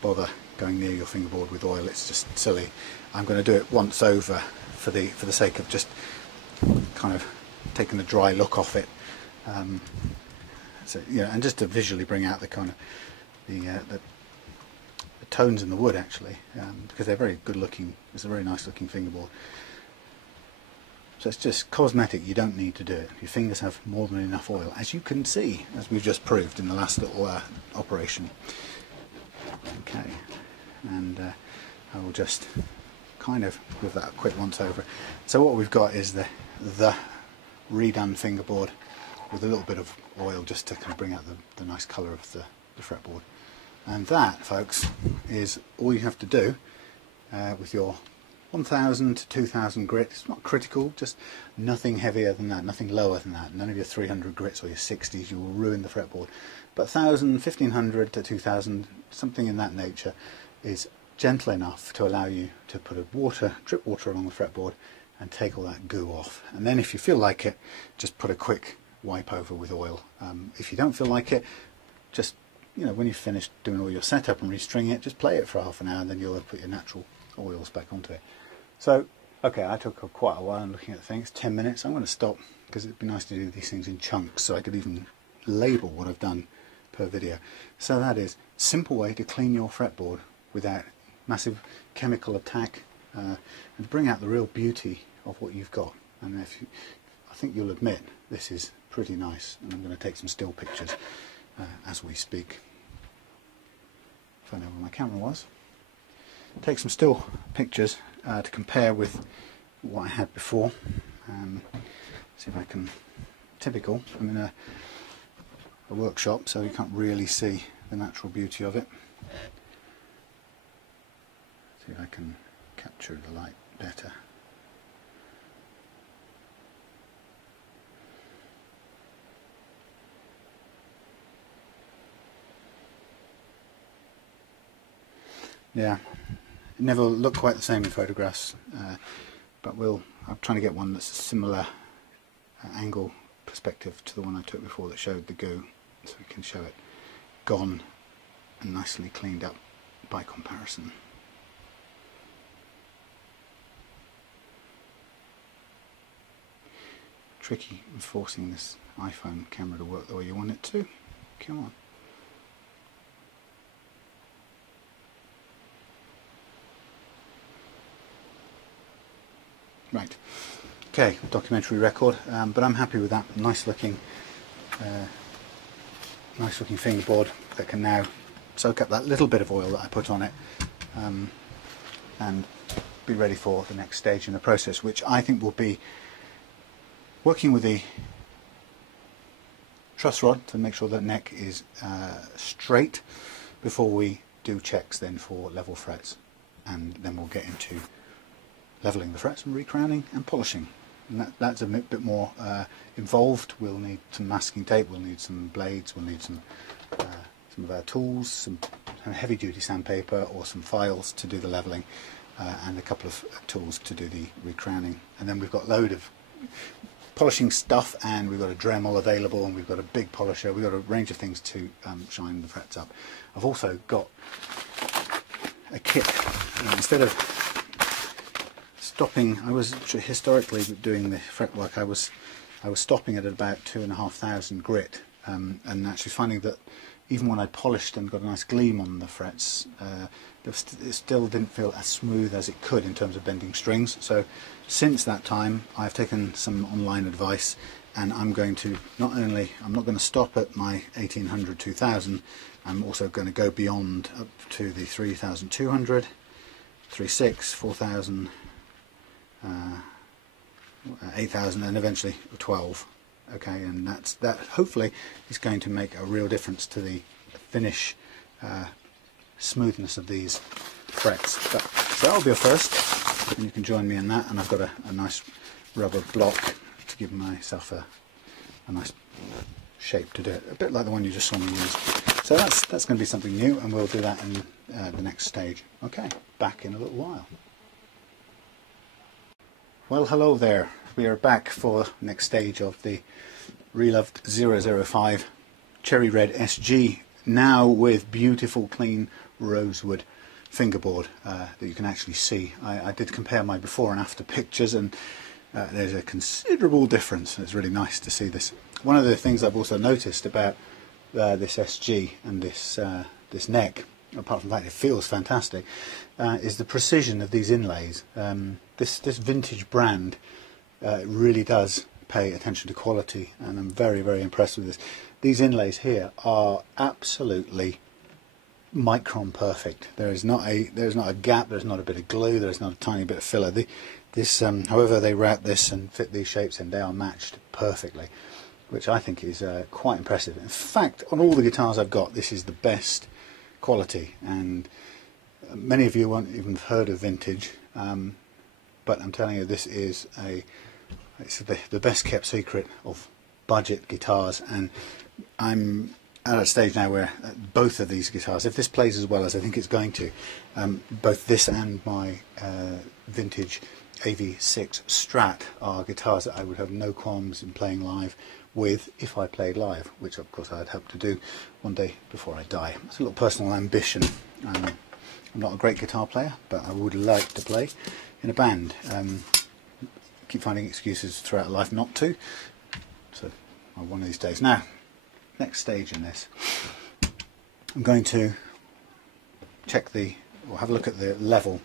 bother going near your fingerboard with oil, it's just silly. I'm going to do it once over for the sake of just kind of taking the dry look off it. So and just to visually bring out the kind of the tones in the wood, actually, because they're very good looking. It's a very nice looking fingerboard. So it's just cosmetic. You don't need to do it. Your fingers have more than enough oil, as you can see, as we've just proved in the last little operation. Okay, and I will just kind of give that a quick once over. So what we've got is the redone fingerboard with a little bit of oil just to kind of bring out the nice colour of the fretboard. And that, folks, is all you have to do with your 1000 to 2000 grit. It's not critical, just nothing heavier than that, nothing lower than that. None of your 300 grits or your 60s, you will ruin the fretboard. But 1000, 1500 to 2000, something in that nature, is gentle enough to allow you to put drip water along the fretboard and take all that goo off. And then if you feel like it, just put a quick wipe over with oil. If you don't feel like it, just when you've finished doing all your setup and restringing it, just play it for half an hour, and then you'll put your natural oils back onto it. So, okay, I took quite a while looking at things, 10 minutes. I'm going to stop, because it'd be nice to do these things in chunks, so I could even label what I've done per video. So that is a simple way to clean your fretboard without massive chemical attack, and to bring out the real beauty of what you've got. And I think you'll admit this is pretty nice, and I'm going to take some still pictures as we speak. If I know where my camera was. Take some still pictures to compare with what I had before. See if I can. Typical. I'm in a workshop, so you can't really see the natural beauty of it. See if I can capture the light better. Yeah, it never looked quite the same in photographs, but I'm trying to get one that's a similar angle perspective to the one I took before that showed the goo, so we can show it gone and nicely cleaned up by comparison. Tricky forcing this iPhone camera to work the way you want it to. Come on. Right, okay, documentary record, but I'm happy with that. Nice looking fingerboard that can now soak up that little bit of oil that I put on it, and be ready for the next stage in the process, which I think will be working with the truss rod to make sure that neck is straight before we do checks then for level frets, and then we'll get into levelling the frets and recrowning and polishing, and that's a bit more involved. We'll need some masking tape, we'll need some blades, we'll need some of our tools, some heavy duty sandpaper or some files to do the levelling, and a couple of tools to do the recrowning. And then we've got a load of polishing stuff, and we've got a Dremel available, and we've got a big polisher, we've got a range of things to shine the frets up. I've also got a kit. Instead of stopping, I was historically doing the fretwork, I was stopping it at about 2,500 grit, and actually finding that even when I polished and got a nice gleam on the frets, it still didn't feel as smooth as it could in terms of bending strings. So since that time I've taken some online advice, and I'm going to I'm not going to stop at my 1800, 2000, I'm also going to go beyond up to the 3200, 36, 4000, 8,000, and eventually 12. Okay, and that hopefully is going to make a real difference to the finish smoothness of these frets. So that'll be a first, and you can join me in that. And I've got a nice rubber block to give myself a nice shape to do it, a bit like the one you just saw me use. So that's going to be something new, and we'll do that in the next stage. Okay, back in a little while. Well, hello there. We are back for the next stage of the Reloved005 Cherry Red SG, now with beautiful clean rosewood fingerboard that you can actually see. I did compare my before and after pictures, and there's a considerable difference. It's really nice to see this. One of the things I've also noticed about this SG and this neck, apart from the fact it feels fantastic, is the precision of these inlays. This vintage brand really does pay attention to quality, and I'm very, very impressed with this. These inlays here are absolutely micron perfect. There's not a gap, there's not a bit of glue, there's not a tiny bit of filler. However they wrap this and fit these shapes in, they are matched perfectly, which I think is quite impressive. In fact, on all the guitars I've got, this is the best quality, and many of you won't even have heard of vintage, but I'm telling you, this is it's the best kept secret of budget guitars. And I'm at a stage now where both of these guitars, if this plays as well as I think it's going to, both this and my vintage AV6 Strat are guitars that I would have no qualms in playing live with if I played live, which of course I'd hope to do one day before I die. It's a little personal ambition. I'm not a great guitar player, but I would like to play in a band. Keep finding excuses throughout life not to, so one of these days. Now, next stage in this, I'm going to check or have a look at the level.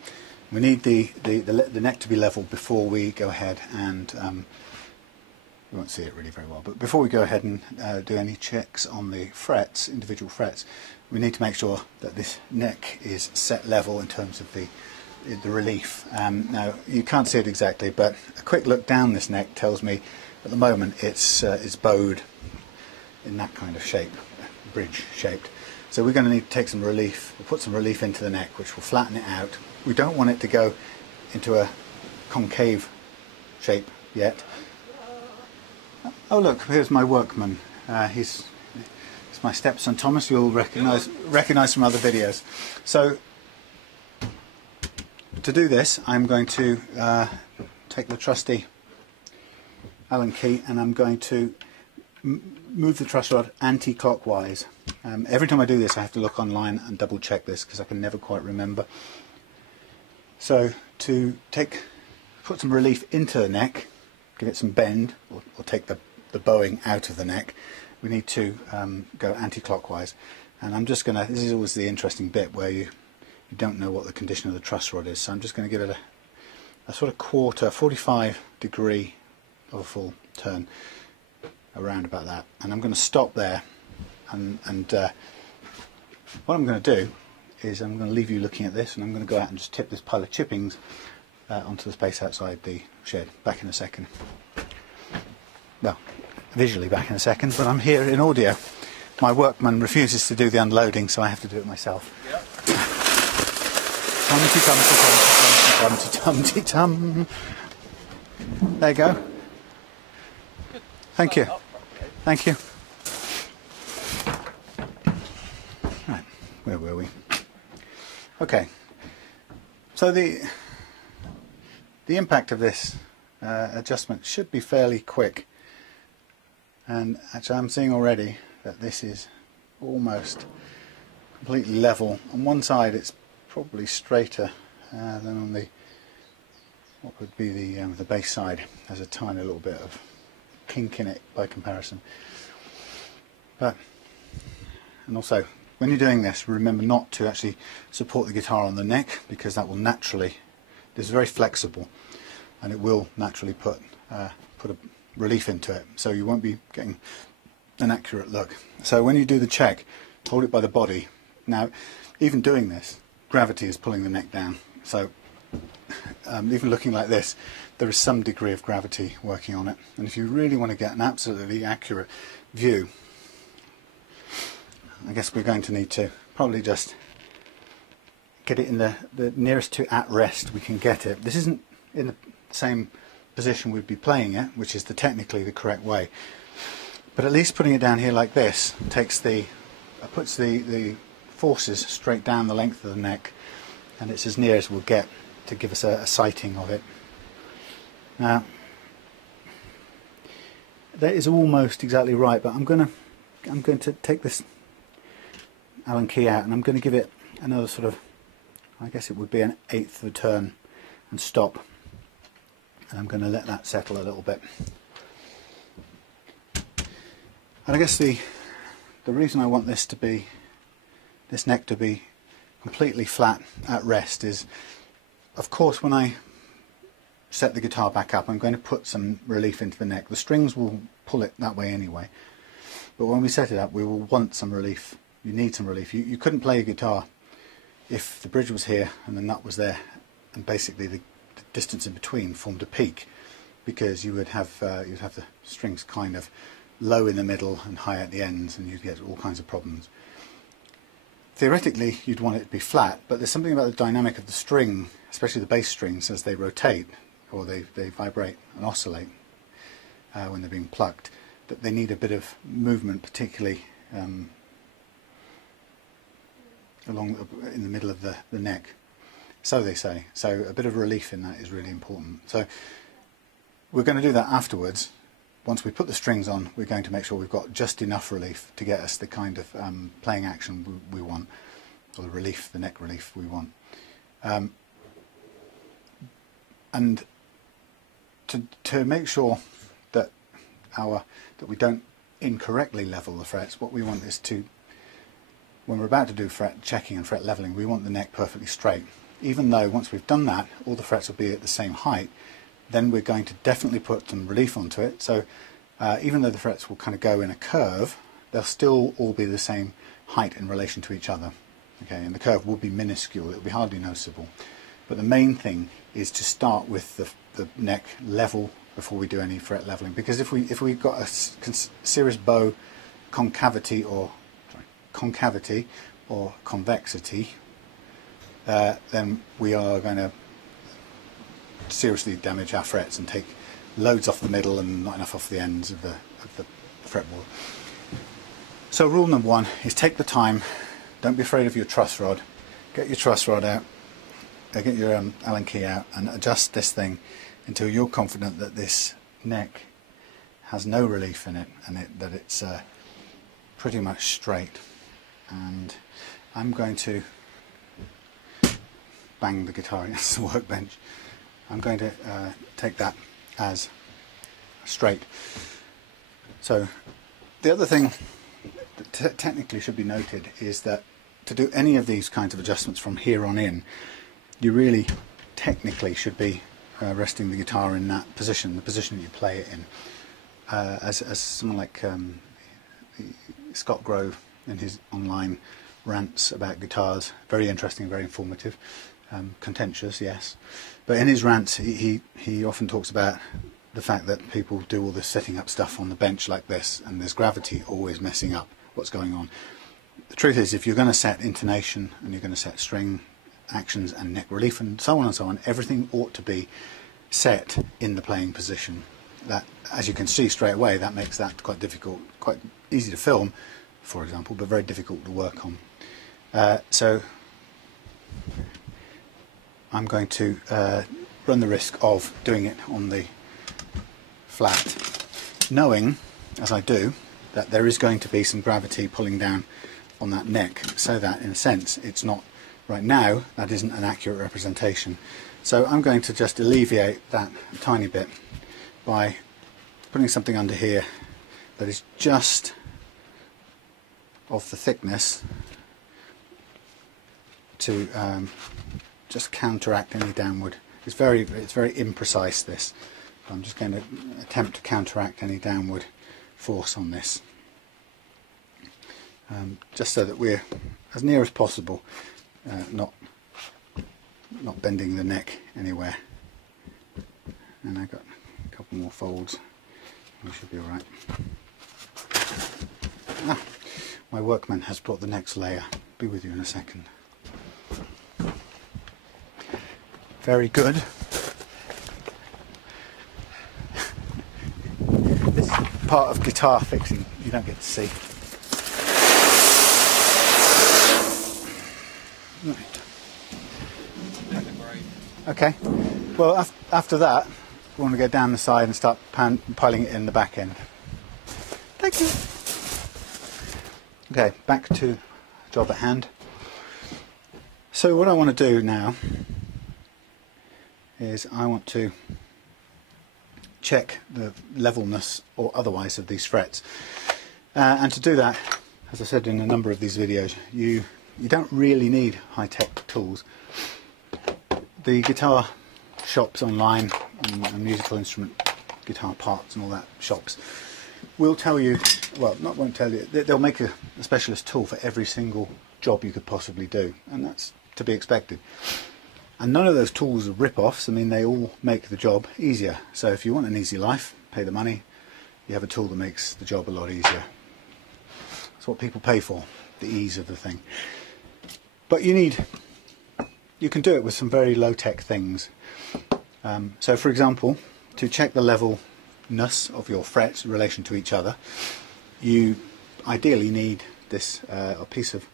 We need the neck to be level before we go ahead and you won't see it really very well, but before we go ahead and do any checks on the frets, individual frets, we need to make sure that this neck is set level in terms of the relief. Now you can't see it exactly, but a quick look down this neck tells me at the moment it's bowed in that kind of shape, bridge shaped. So we're going to need to take some relief, we'll put some relief into the neck, which will flatten it out. We don't want it to go into a concave shape yet. Oh look, here's my workman. He's my stepson Thomas. You'll recognise from other videos. So to do this, I'm going to take the trusty Allen key and I'm going to move the truss rod anti-clockwise. Every time I do this I have to look online and double check this because I can never quite remember. So to put some relief into the neck, give it some bend, or take the bowing out of the neck, we need to go anti-clockwise. And I'm just going to, this is always the interesting bit where you don't know what the condition of the truss rod is, so I'm just going to give it a sort of quarter, 45 degree of a full turn, around about that. And I'm going to stop there, and what I'm going to do is I'm going to leave you looking at this, and I'm going to go out and just tip this pile of chippings onto the space outside the shed. Back in a second. Well, visually back in a second, but I'm here in audio. My workman refuses to do the unloading, so I have to do it myself. Yep. Tum-ty-tum-ty-tum-ty-tum-ty-tum. There you go. Thank you. Thank you. Right, where were we? Okay. So the impact of this adjustment should be fairly quick. And actually I'm seeing already that this is almost completely level. On one side it's probably straighter than on the what would be the base side. There's a tiny little bit of kink in it by comparison. And also when you're doing this, remember not to actually support the guitar on the neck, because that will naturally, this is very flexible and it will naturally put a relief into it, so you won't be getting an accurate look. So when you do the check, hold it by the body. Now even doing this, gravity is pulling the neck down, so even looking like this, there is some degree of gravity working on it. And if you really want to get an absolutely accurate view, I guess we're going to need to probably just get it in the nearest to at rest we can get it. This isn't in the same position we'd be playing it, which is technically the correct way, but at least putting it down here like this puts the forces straight down the length of the neck, and it's as near as we'll get to give us a sighting of it. Now that is almost exactly right, but I'm going to take this Allen key out and I'm going to give it another sort of, I guess it would be an eighth of a turn, and stop. And I'm going to let that settle a little bit. And I guess the reason I want this neck to be completely flat at rest is, of course, when I set the guitar back up, I'm going to put some relief into the neck. The strings will pull it that way anyway, but when we set it up, we will want some relief. You need some relief. You couldn't play a guitar if the bridge was here and the nut was there, and basically the distance in between formed a peak, because you'd have the strings kind of low in the middle and high at the ends, and you'd get all kinds of problems. Theoretically you'd want it to be flat, but there's something about the dynamic of the string, especially the bass strings, as they rotate or they vibrate and oscillate when they're being plucked, that they need a bit of movement, particularly along in the middle of the neck. So they say. So a bit of relief in that is really important. So we're going to do that afterwards. Once we put the strings on, we're going to make sure we've got just enough relief to get us the kind of playing action we want, or the relief, the neck relief we want. And to make sure that we don't incorrectly level the frets, what we want is to, when we're about to do fret checking and fret leveling, we want the neck perfectly straight. Even though once we've done that, all the frets will be at the same height, then we're going to definitely put some relief onto it. So even though the frets will kind of go in a curve, they'll still all be the same height in relation to each other. Okay, and the curve will be minuscule, it'll be hardly noticeable. But the main thing is to start with the neck level before we do any fret leveling, because if we've got a serious bow concavity or convexity, then we are going to seriously damage our frets and take loads off the middle and not enough off the ends of the fretboard. So rule number one is take the time. Don't be afraid of your truss rod. Get your truss rod out, get your Allen key out, and adjust this thing until you're confident that this neck has no relief in it and that it's pretty much straight. And I'm going to bang the guitar against the workbench. I'm going to take that as straight. So the other thing that technically should be noted is that to do any of these kinds of adjustments from here on in, you really technically should be resting the guitar in that position, the position you play it in. As someone like Scott Grove in his online rants about guitars, very interesting, very informative, contentious, yes, but in his rants he often talks about the fact that people do all this setting up stuff on the bench like this, and there's gravity always messing up what's going on. The truth is, if you're going to set intonation and you're going to set string actions and neck relief and so on, everything ought to be set in the playing position. That, as you can see straight away, that makes that quite difficult, quite easy to film, for example, but very difficult to work on. So I'm going to run the risk of doing it on the flat, knowing, as I do, that there is going to be some gravity pulling down on that neck, so that in a sense it's not, right now, that isn't an accurate representation. So I'm going to just alleviate that a tiny bit by putting something under here that is just of the thickness to just counteract any downward. It's very imprecise, this. I'm just going to attempt to counteract any downward force on this, just so that we're as near as possible not bending the neck anywhere. And I've got a couple more folds. We should be alright. My workman has brought the next layer. Be with you in a second. Very good. This part of guitar fixing you don't get to see. Right. Okay. Well, after that, we want to go down the side and start piling it in the back end. Thank you. Okay, back to the job at hand. So what I want to do now is I want to check the levelness or otherwise of these frets. And to do that, as I said in a number of these videos, you don't really need high-tech tools. The guitar shops online and musical instrument guitar parts and all that shops will tell you, well, won't tell you, they'll make a specialist tool for every single job you could possibly do, and that's to be expected. And none of those tools are rip-offs. I mean, they all make the job easier. So if you want an easy life, pay the money, you have a tool that makes the job a lot easier. That's what people pay for, the ease of the thing. But you can do it with some very low-tech things. So for example, to check the levelness of your frets in relation to each other, you ideally need this a piece of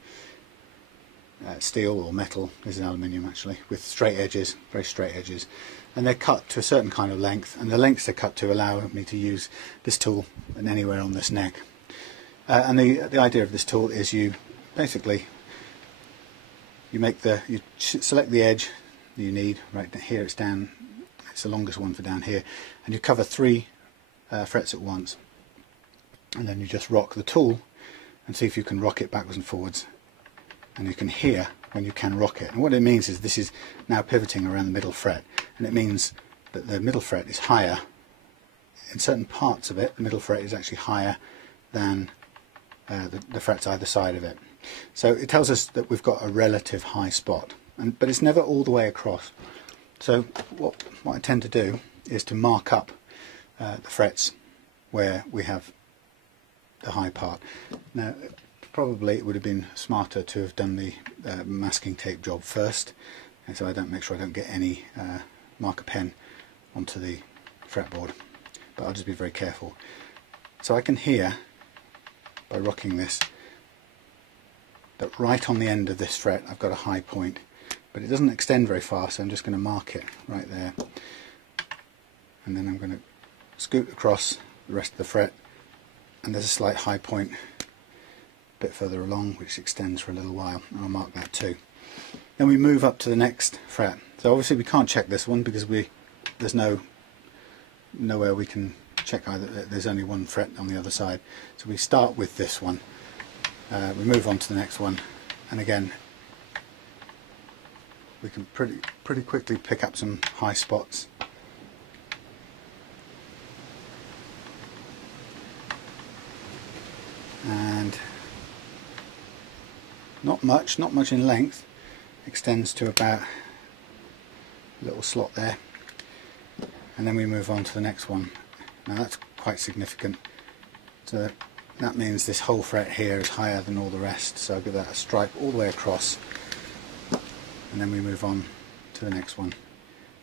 steel or metal, this is aluminium actually, with straight edges, very straight edges, and they're cut to a certain kind of length, and the lengths they're cut to allow me to use this tool and anywhere on this neck. And the idea of this tool is you basically you select the edge you need. Right here it's down, it's the longest one for down here, and you cover 3 frets at once, and then you just rock the tool and see if you can rock it backwards and forwards, and you can hear when you can rock it. And what it means is this is now pivoting around the middle fret, and it means that the middle fret is higher. In certain parts of it, the middle fret is actually higher than the frets either side of it. So it tells us that we've got a relative high spot, but it's never all the way across. So what I tend to do is to mark up the frets where we have the high part. Now probably it would have been smarter to have done the masking tape job first, and so I don't make sure I don't get any marker pen onto the fretboard, but I'll just be very careful. So I can hear, by rocking this, that right on the end of this fret I've got a high point, but it doesn't extend very far, so I'm just going to mark it right there, and then I'm going to scoot across the rest of the fret, and there's a slight high point a bit further along which extends for a little while, and I'll mark that too. Then we move up to the next fret. So obviously we can't check this one because there's nowhere we can check either. There's only one fret on the other side. So we start with this one, we move on to the next one, and again we can pretty quickly pick up some high spots. And not much in length, extends to about a little slot there, and then we move on to the next one. Now that's quite significant, so that means this whole fret here is higher than all the rest, so I'll give that a stripe all the way across, and then we move on to the next one.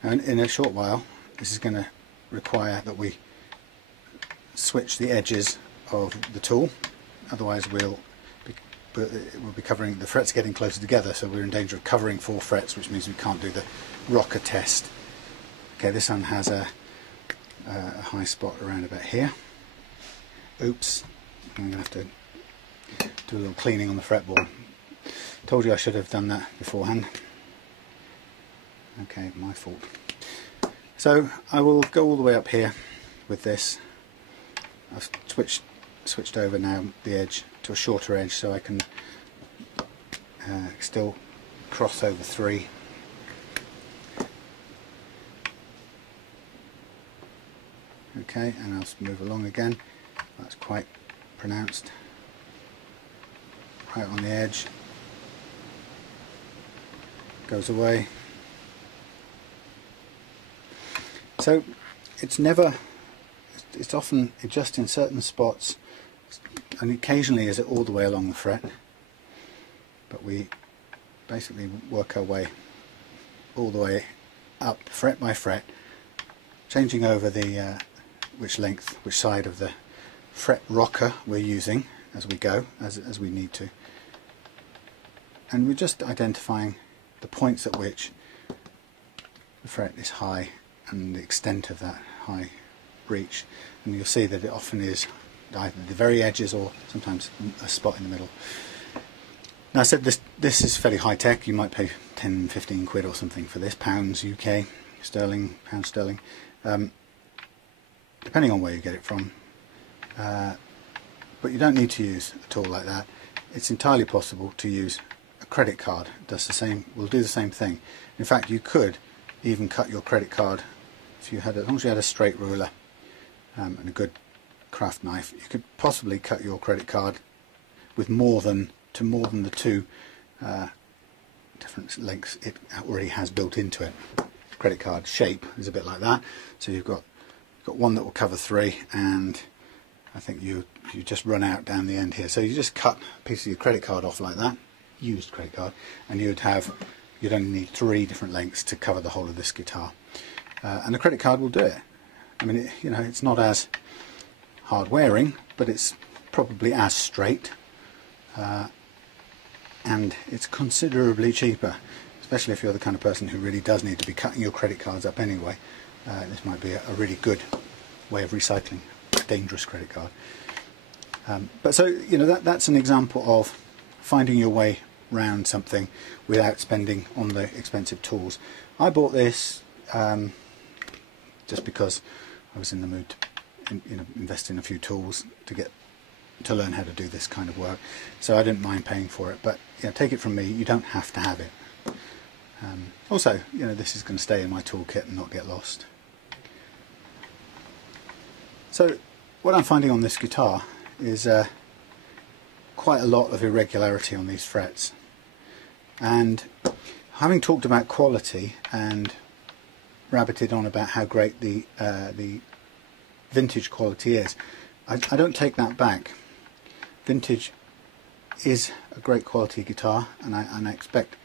And in a short while this is going to require that we switch the edges of the tool, otherwise we'll be covering, the frets getting closer together, so we're in danger of covering 4 frets, which means we can't do the rocker test. Okay, this one has a high spot around about here. Oops, I'm going to have to do a little cleaning on the fretboard. Told you I should have done that beforehand. Okay, my fault. So I will go all the way up here with this. I've switched over now the edge to a shorter edge, so I can still cross over 3. Okay, and I'll move along again. That's quite pronounced. Right on the edge. Goes away. So it's often just in certain spots, and occasionally is it all the way along the fret, but we basically work our way all the way up fret by fret, changing over the which side of the fret rocker we're using as we go, as we need to, and we're just identifying the points at which the fret is high and the extent of that high reach, and you'll see that it often is either the very edges or sometimes a spot in the middle. Now I said this is fairly high tech. You might pay 10-15 quid or something for this, pounds UK, sterling, pound sterling, depending on where you get it from, but you don't need to use a tool like that. It's entirely possible to use a credit card. It does the same, will do the same thing. In fact, you could even cut your credit card if you had, as long as you had a straight ruler and a good craft knife, you could possibly cut your credit card with more than the 2 different lengths it already has built into it. Credit card shape is a bit like that, so you've got one that will cover 3, and I think you just run out down the end here. So you just cut a piece of your credit card off like that, used credit card, and you'd only need 3 different lengths to cover the whole of this guitar, and the credit card will do it. I mean, it's not as hard wearing, but it's probably as straight, and it's considerably cheaper, especially if you're the kind of person who really does need to be cutting your credit cards up anyway. This might be a really good way of recycling a dangerous credit card. But so that's an example of finding your way round something without spending on the expensive tools. I bought this just because I was in the mood to invest in a few tools to learn how to do this kind of work, so I didn't mind paying for it. But take it from me, you don't have to have it. Also, this is going to stay in my toolkit and not get lost. So what I'm finding on this guitar is quite a lot of irregularity on these frets, and having talked about quality and rabbited on about how great the vintage quality is, I don't take that back. vintage is a great quality guitar, and I expect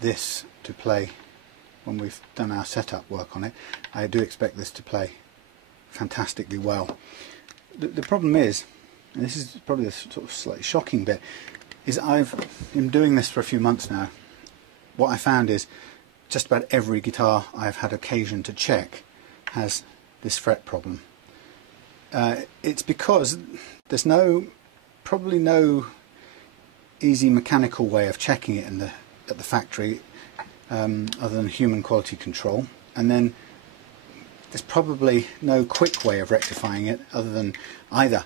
this to play, when we've done our setup work on it, I do expect this to play fantastically well. The problem is, and this is probably the sort of slightly shocking bit, is I've been doing this for a few months now. What I found is just about every guitar I've had occasion to check has this fret problem. It's because there's probably no easy mechanical way of checking it at the factory, other than human quality control, and then there's probably no quick way of rectifying it other than either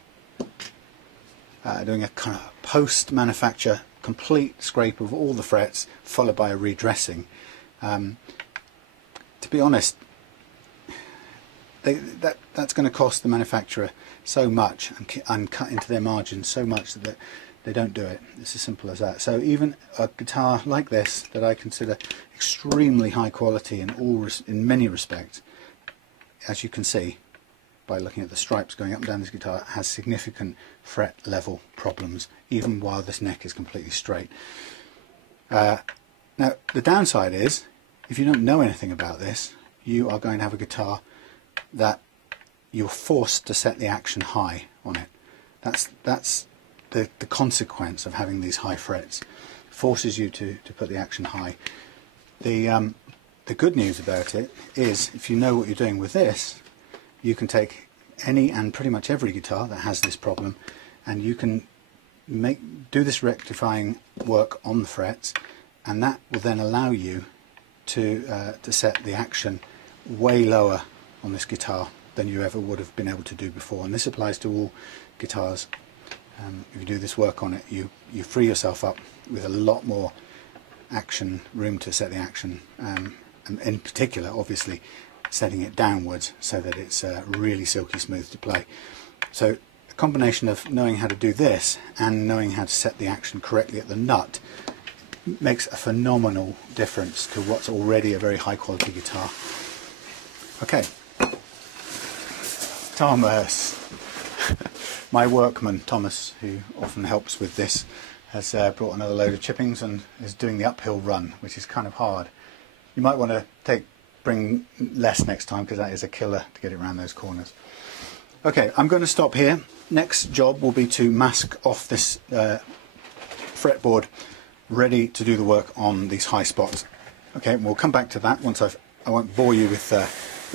doing a kind of post-manufacture complete scrape of all the frets followed by a redressing. To be honest, that's going to cost the manufacturer so much and cut into their margins so much that they don't do it. It's as simple as that. So even a guitar like this, that I consider extremely high quality in many respects, as you can see by looking at the stripes going up and down this guitar, has significant fret level problems even while this neck is completely straight. Now the downside is, if you don't know anything about this, you are going to have a guitar that you're forced to set the action high on it. That's the consequence of having these high frets. It forces you to put the action high. The good news about it is, if you know what you're doing with this, you can take any and pretty much every guitar that has this problem, and you can do this rectifying work on the frets, and that will then allow you to set the action way lower on this guitar than you ever would have been able to do before. And this applies to all guitars. If you do this work on it, you free yourself up with a lot more room to set the action, and in particular obviously setting it downwards so that it's really silky smooth to play. So a combination of knowing how to do this and knowing how to set the action correctly at the nut makes a phenomenal difference to what's already a very high quality guitar. Okay, Thomas, my workman Thomas, who often helps with this, has brought another load of chippings and is doing the uphill run, which is kind of hard. You might want to bring less next time, because that is a killer to get it around those corners. Okay, I'm going to stop here. Next job will be to mask off this fretboard, ready to do the work on these high spots. Okay, we'll come back to that once I won't bore you with the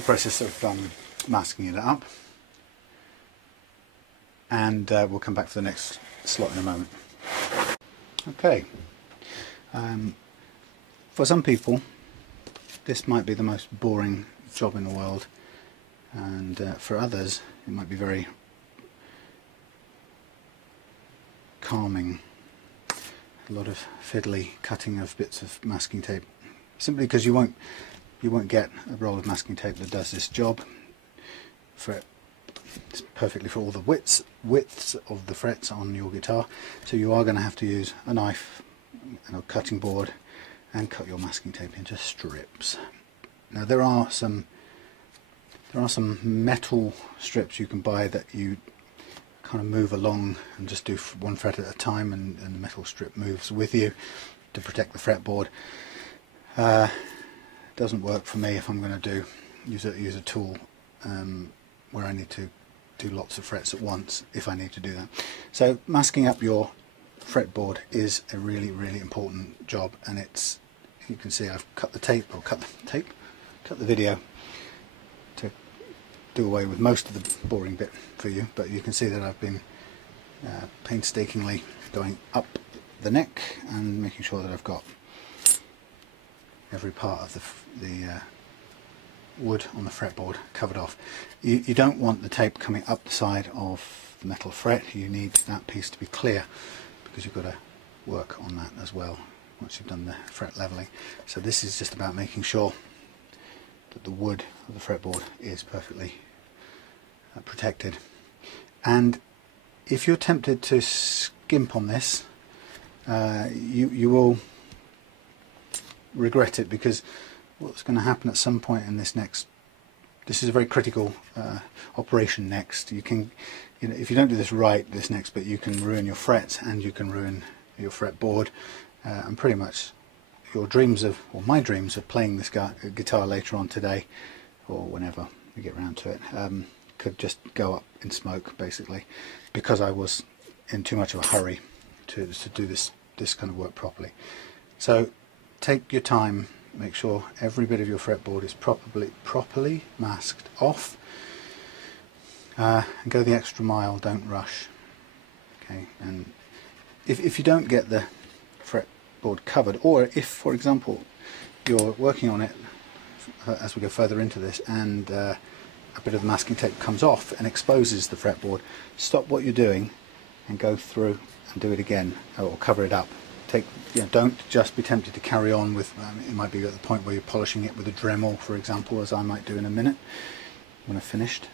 process of masking it up, and we'll come back to the next slot in a moment. Okay, for some people this might be the most boring job in the world, and for others it might be very calming. A lot of fiddly cutting of bits of masking tape, simply because you won't get a roll of masking tape that does this job. It's perfectly for all the widths of the frets on your guitar, so you are going to have to use a knife and a cutting board and cut your masking tape into strips. Now there are some metal strips you can buy that you kind of move along and just do one fret at a time, and the metal strip moves with you to protect the fretboard. Doesn't work for me if I'm going to use a tool where I need to do lots of frets at once, if I need to do that. So masking up your fretboard is a really, really important job, and it's, you can see I've cut the video to do away with most of the boring bit for you, but you can see that I've been painstakingly going up the neck and making sure that I've got every part of the wood on the fretboard covered off. You don't want the tape coming up the side of the metal fret. You need that piece to be clear, because you've got to work on that as well once you've done the fret leveling. So this is just about making sure that the wood of the fretboard is perfectly protected. And if you're tempted to skimp on this, you will regret it, because what's going to happen at some point in this next this is a very critical operation next. You can, you know, if you don't do this right, this next bit, you can ruin your frets and you can ruin your fretboard, and pretty much your dreams of, or my dreams of playing this guitar later on today, or whenever we get around to it, could just go up in smoke, basically, because I was in too much of a hurry to do this kind of work properly. So take your time, make sure every bit of your fretboard is properly masked off, and go the extra mile, don't rush. Okay, and if you don't get the fretboard covered, or if, for example, you're working on it as we go further into this and a bit of the masking tape comes off and exposes the fretboard, stop what you're doing and go through and do it again, or cover it up. Don't just be tempted to carry on with, it might be at the point where you're polishing it with a Dremel, for example, as I might do in a minute when I've finished.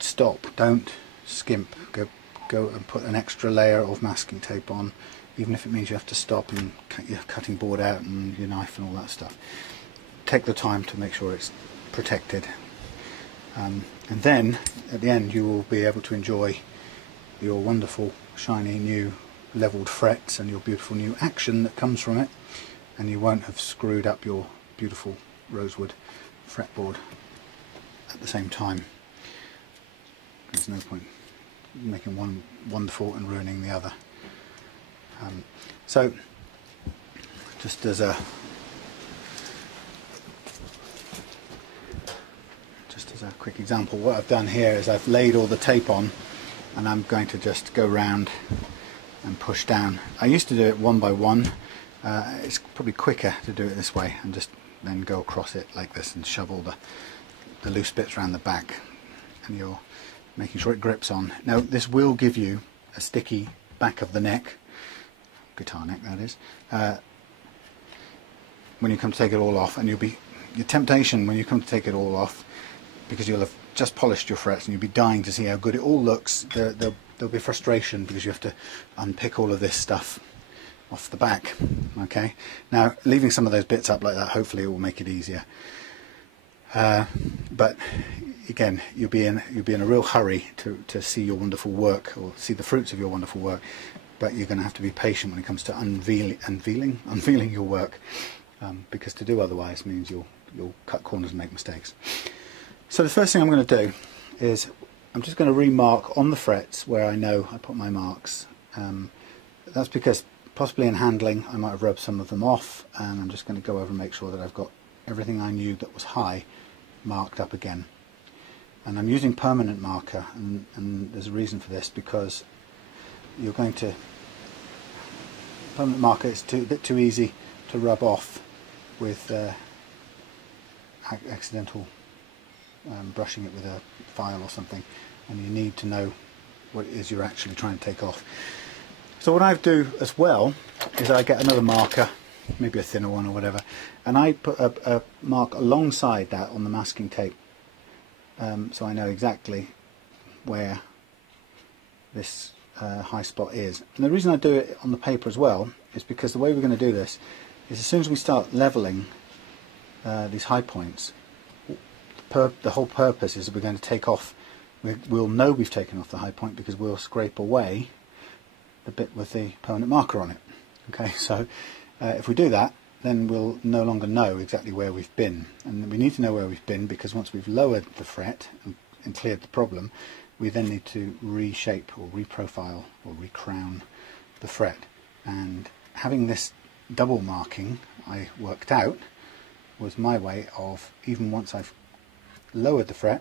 Stop, don't skimp, go and put an extra layer of masking tape on, even if it means you have to stop and cut your cutting board out and your knife and all that stuff. Take the time to make sure it's protected, and then at the end you will be able to enjoy your wonderful shiny new leveled frets and your beautiful new action that comes from it, and you won't have screwed up your beautiful rosewood fretboard at the same time. There's no point making one wonderful and ruining the other. So just as a quick example, what I've done here is I've laid all the tape on, and I'm going to just go round and push down. I used to do it one by one. It's probably quicker to do it this way, and just then go across it like this and shove all the loose bits around the back, and you're making sure it grips on. Now this will give you a sticky back of the neck, guitar neck that is, when you come to take it all off, and your temptation when you come to take it all off, because you'll have just polished your frets and you'll be dying to see how good it all looks, there'll be frustration because you have to unpick all of this stuff off the back. Okay, now leaving some of those bits up like that, hopefully it will make it easier, but again, you'll be in a real hurry to see your wonderful work, or see the fruits of your wonderful work, but you're going to have to be patient when it comes to unveiling your work, because to do otherwise means you'll cut corners and make mistakes. So the first thing I'm going to do is I'm just going to remark on the frets where I know I put my marks. That's because possibly in handling I might have rubbed some of them off, and I'm just going to go over and make sure that I've got everything I knew that was high marked up again. And I'm using permanent marker, and there's a reason for this, because you're going to, permanent marker is a bit too easy to rub off with accidental brushing it with a file or something, and you need to know what it is you're actually trying to take off. So what I do as well is I get another marker, maybe a thinner one or whatever, and I put a mark alongside that on the masking tape, so I know exactly where this high spot is. And the reason I do it on the paper as well is because the way we're going to do this is, as soon as we start leveling these high points, the whole purpose is that we're going to take off, we'll know we've taken off the high point because we'll scrape away the bit with the permanent marker on it. Okay, so if we do that, then we'll no longer know exactly where we've been, and we need to know where we've been, because once we've lowered the fret and cleared the problem, we then need to reshape or reprofile or recrown the fret. And having this double marking, I worked out, was my way of, even once I've lowered the fret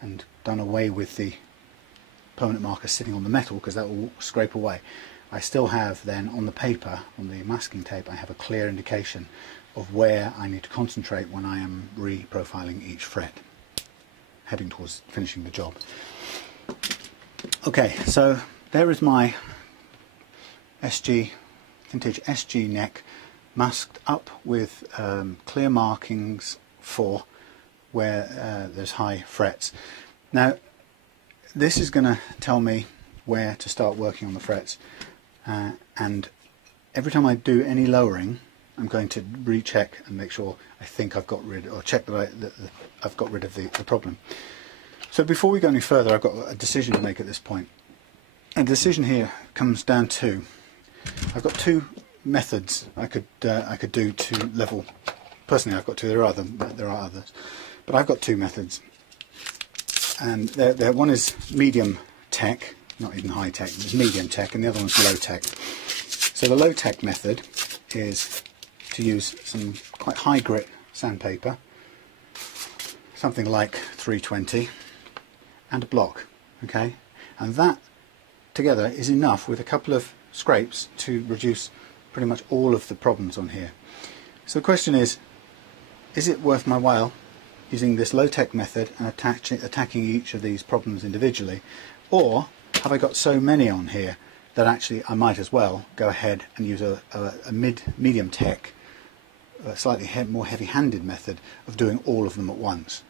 and done away with the permanent marker sitting on the metal, because that will scrape away, I still have then on the paper, on the masking tape, I have a clear indication of where I need to concentrate when I am reprofiling each fret, heading towards finishing the job. Okay, so there is my vintage SG neck, masked up with clear markings for where there's high frets. Now this is going to tell me where to start working on the frets, and every time I do any lowering, I'm going to recheck and make sure I think I've got rid, or check that I've got rid of the problem. So before we go any further, I've got a decision to make at this point. And the decision here comes down to, I've got two methods I could do to level. Personally, I've got two. There are others, but I've got two methods, and one is medium tech, not even high tech. It's medium tech, and the other one's low tech. So the low tech method is to use some quite high grit sandpaper, something like 320, and a block. Okay, and that together is enough with a couple of scrapes to reduce pretty much all of the problems on here. So the question is it worth my while using this low-tech method and attacking each of these problems individually, or have I got so many on here that actually I might as well go ahead and use a medium tech, a slightly more heavy-handed method of doing all of them at once?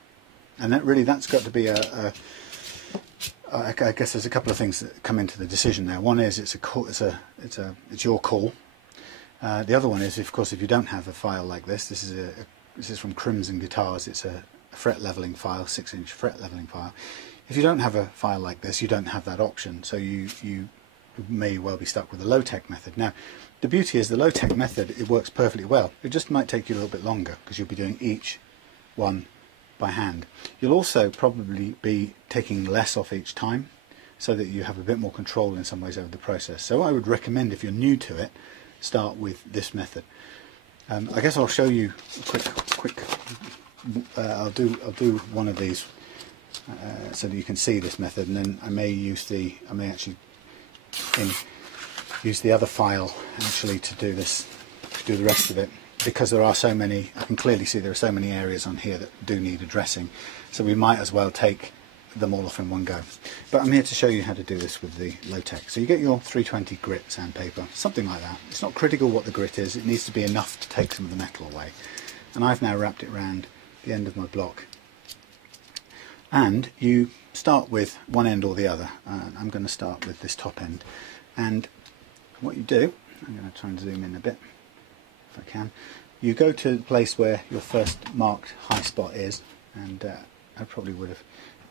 And that's got to be I guess there's a couple of things that come into the decision there. One is it's your call. The other one is, of course, if you don't have a file like this, this is from Crimson Guitars. It's a fret leveling file, 6-inch fret leveling file. If you don't have a file like this, you don't have that option, so you may well be stuck with the low-tech method. Now, the beauty is the low-tech method, it works perfectly well. It just might take you a little bit longer because you'll be doing each one by hand. You'll also probably be taking less off each time, so that you have a bit more control in some ways over the process. So I would recommend, if you're new to it, start with this method. I guess I'll show you a quick. I'll do one of these so that you can see this method, and then I may actually use the other file actually to do this, to do the rest of it, because there are so many. I can clearly see there are so many areas on here that do need addressing, so we might as well take them all off in one go. But I'm here to show you how to do this with the low tech. So you get your 320 grit sandpaper, something like that. It's not critical what the grit is, it needs to be enough to take some of the metal away. And I've now wrapped it around the end of my block. And you start with one end or the other. I'm going to start with this top end. And what you do, I'm going to try and zoom in a bit if I can. You go to the place where your first marked high spot is, and I probably would have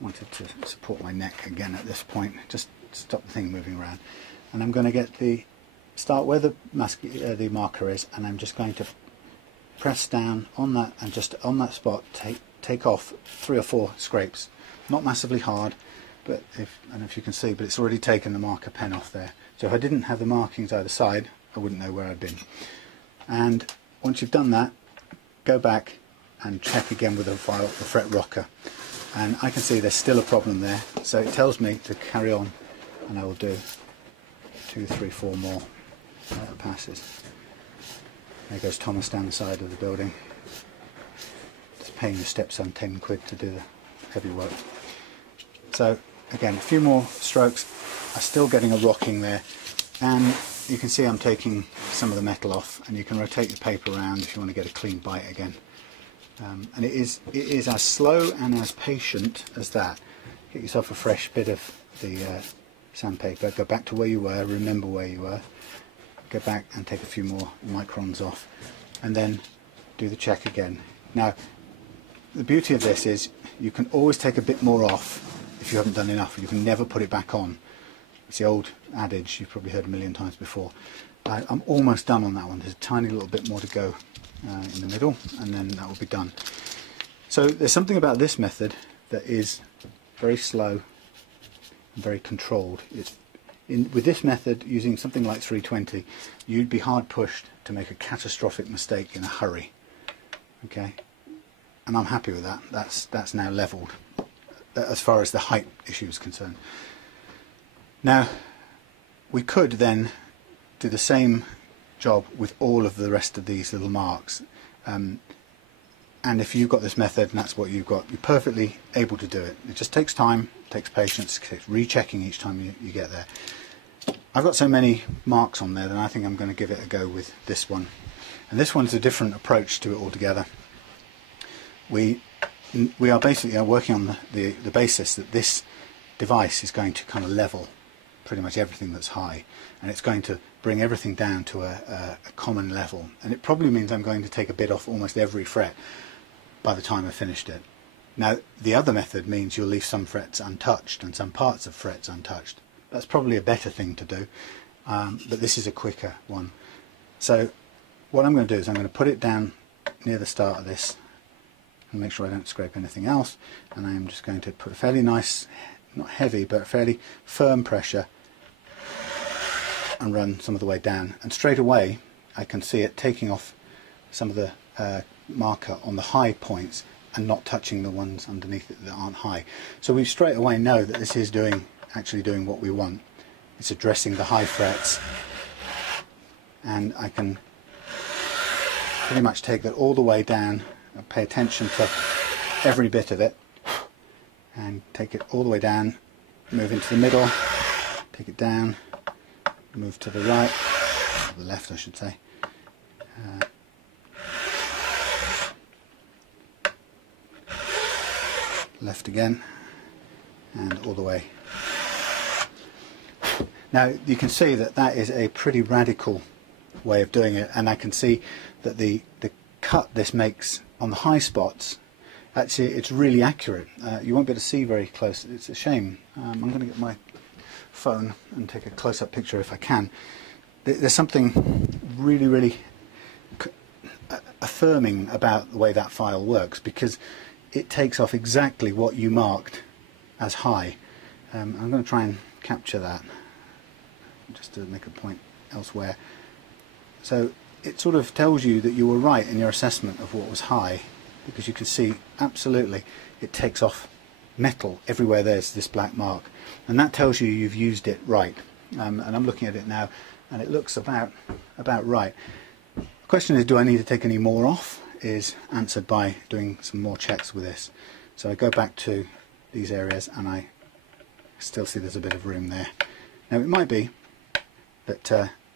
wanted to support my neck again at this point, just stop the thing moving around. And I'm going to start where the marker is, and I'm just going to press down on that, and just on that spot take off 3 or 4 scrapes. Not massively hard, but I don't know if you can see, but it's already taken the marker pen off there. So if I didn't have the markings either side, I wouldn't know where I'd been. And once you've done that, go back and check again with the fret rocker. And I can see there's still a problem there, so it tells me to carry on, and I will do 2, 3, 4 more passes. There goes Thomas down the side of the building. Just paying your stepson 10 quid to do the heavy work. So again, a few more strokes. I'm still getting a rocking there, and you can see I'm taking some of the metal off, and you can rotate the paper around if you want to get a clean bite again. And it is as slow and as patient as that. Get yourself a fresh bit of the sandpaper, go back to where you were, remember where you were, go back and take a few more microns off, and then do the check again. Now, the beauty of this is you can always take a bit more off if you haven't done enough. You can never put it back on. It's the old adage you've probably heard a million times before. I'm almost done on that one. There's a tiny little bit more to go in the middle, and then that will be done. So there's something about this method that is very slow and very controlled. With this method, using something like 320, you'd be hard pushed to make a catastrophic mistake in a hurry. Okay, and I'm happy with that. That's now leveled as far as the height issue is concerned. Now, we could then do the same job with all of the rest of these little marks, and if you've got this method and that's what you've got, you're perfectly able to do it. It just takes time, takes patience, takes rechecking each time you get there. I've got so many marks on there that I think I'm going to give it a go with this one, and this one's a different approach to it altogether. We are basically working on the basis that this device is going to kind of level pretty much everything that's high, and it's going to bring everything down to a common level, and it probably means I'm going to take a bit off almost every fret by the time I've finished it. Now the other method means you'll leave some frets untouched and some parts of frets untouched. That's probably a better thing to do, but this is a quicker one. So what I'm going to do is I'm going to put it down near the start of this and make sure I don't scrape anything else, and I'm just going to put a fairly nice, not heavy, but a fairly firm pressure and run some of the way down, and straight away I can see it taking off some of the marker on the high points and not touching the ones underneath it that aren't high. So we straight away know that this is actually doing what we want. It's addressing the high frets, and I can pretty much take that all the way down and pay attention to every bit of it, and take it all the way down, move into the middle, take it down, move to the right, or the left I should say, left again, and all the way. Now you can see that that is a pretty radical way of doing it, and I can see that the cut this makes on the high spots, actually it's really accurate. You won't be able to see very close. It's a shame. I'm going to get my phone and take a close-up picture if I can. There's something really affirming about the way that file works, because it takes off exactly what you marked as high. I'm going to try and capture that just to make a point elsewhere. So it sort of tells you that you were right in your assessment of what was high, because you can see absolutely it takes off metal everywhere there's this black mark, and that tells you you've used it right. And I'm looking at it now and it looks about right. The question is, do I need to take any more off, is answered by doing some more checks with this. So I go back to these areas and I still see there's a bit of room there. Now it might be that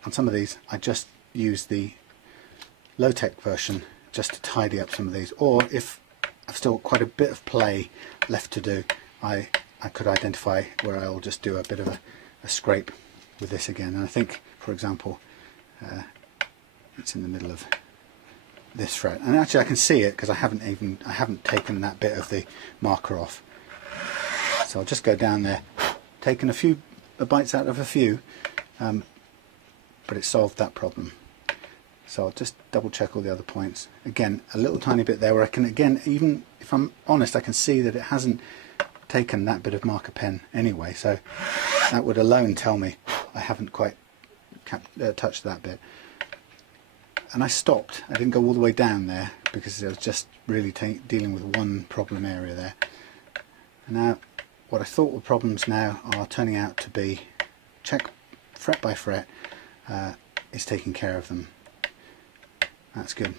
on some of these I just use the low-tech version just to tidy up some of these, or if I've still got quite a bit of play left to do, I could identify where I'll just do a bit of a scrape with this again. And I think, for example, it's in the middle of this fret, and actually I can see it because I haven't taken that bit of the marker off. So I'll just go down there, taken a few bites out of a few, but it solved that problem. So I'll just double check all the other points. Again, a little tiny bit there where I can, again, even if I'm honest, I can see that it hasn't taken that bit of marker pen anyway, so that would alone tell me I haven't quite touched that bit. And I stopped. I didn't go all the way down there because I was just really dealing with one problem area there. And now what I thought were problems now are turning out to be, check fret by fret, is taking care of them. That's good.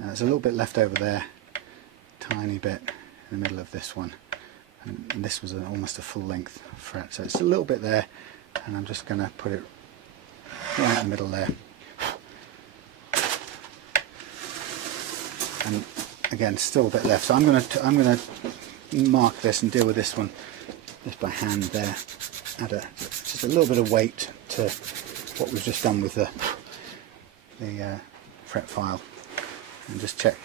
There's a little bit left over there, tiny bit in the middle of this one, and this was almost a full length fret, so it's a little bit there, and I'm just going to put it right in the middle there. And again, still a bit left, so I'm going to mark this and deal with this one just by hand there. Add just a little bit of weight to what we've just done with the fret file, and just check,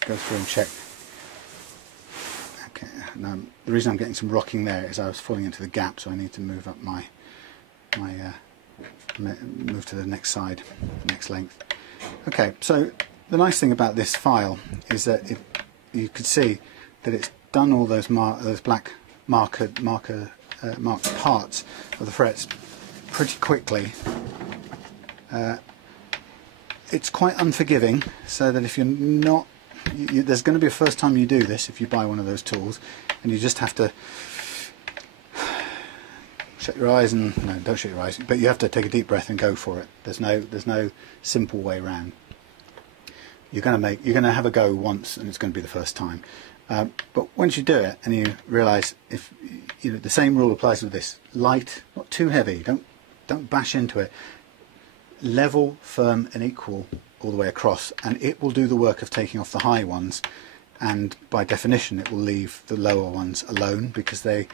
go through and check. Okay, now the reason I'm getting some rocking there is I was falling into the gap, so I need to move up move to the next side, next length. Okay, so the nice thing about this file is that you can see that it's done all those black marked parts of the frets pretty quickly. It's quite unforgiving, so that if you're not, there's going to be a first time you do this if you buy one of those tools, and you just have to shut your eyes and, no, don't shut your eyes, but you have to take a deep breath and go for it. There's no simple way around. You're going to have a go once, and it's going to be the first time. But once you do it and you realise, if the same rule applies with this: light, not too heavy. Don't bash into it. Level, firm and equal all the way across, and it will do the work of taking off the high ones, and by definition it will leave the lower ones alone, because they're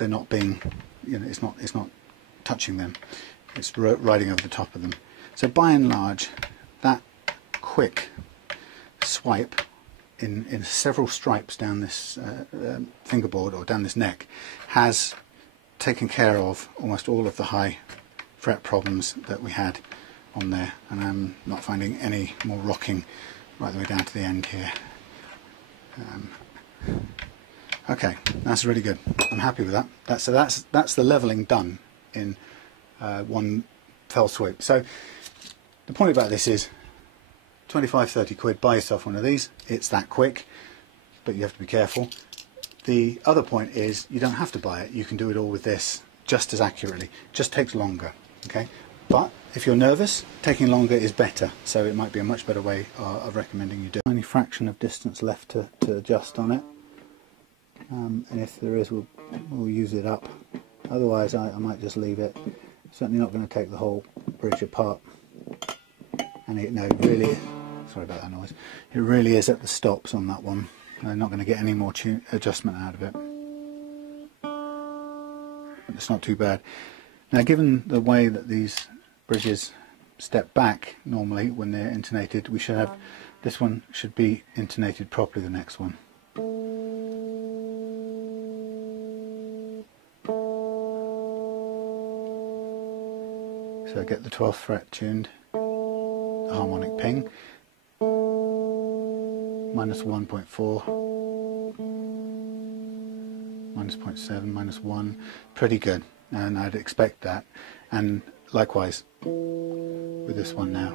not being, it's not touching them, it's riding over the top of them. So by and large, that quick swipe in several stripes down this fingerboard or down this neck has taken care of almost all of the high fret problems that we had on there, and I'm not finding any more rocking right the way down to the end here. Okay, that's really good. I'm happy with that. So that's the leveling done in one fell swoop. So the point about this is 25-30 quid, buy yourself one of these. It's that quick, but you have to be careful. The other point is you don't have to buy it. You can do it all with this just as accurately. It just takes longer, okay? But if you're nervous, taking longer is better, so it might be a much better way of recommending you do it. Only fraction of distance left to adjust on it, and if there is, we'll use it up. Otherwise, I might just leave it. Certainly not going to take the whole bridge apart. And really, sorry about that noise. It really is at the stops on that one. I'm not going to get any more adjustment out of it. But it's not too bad. Now, given the way that these bridges step back normally when they're intonated, we should have this one should be intonated properly. The next one. So get the 12th fret tuned, harmonic ping, minus 1.4, minus 0.7, minus 1, pretty good, and I'd expect that, and likewise with this one now.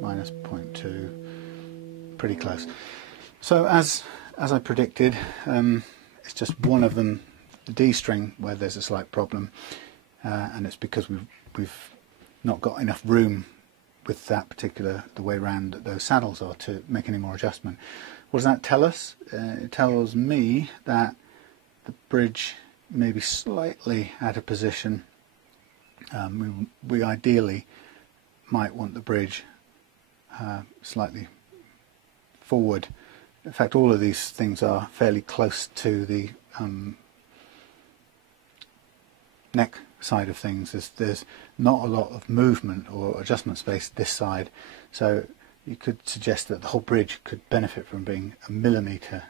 Minus 0.2, pretty close. So as I predicted, it's just one of them, the D string, where there's a slight problem, and it's because we've not got enough room with that particular, the way round that those saddles are, to make any more adjustment. What does that tell us? It tells me that the bridge may be slightly out of position. We ideally might want the bridge slightly forward. In fact, all of these things are fairly close to the neck side of things. There's not a lot of movement or adjustment space this side, so you could suggest that the whole bridge could benefit from being a millimetre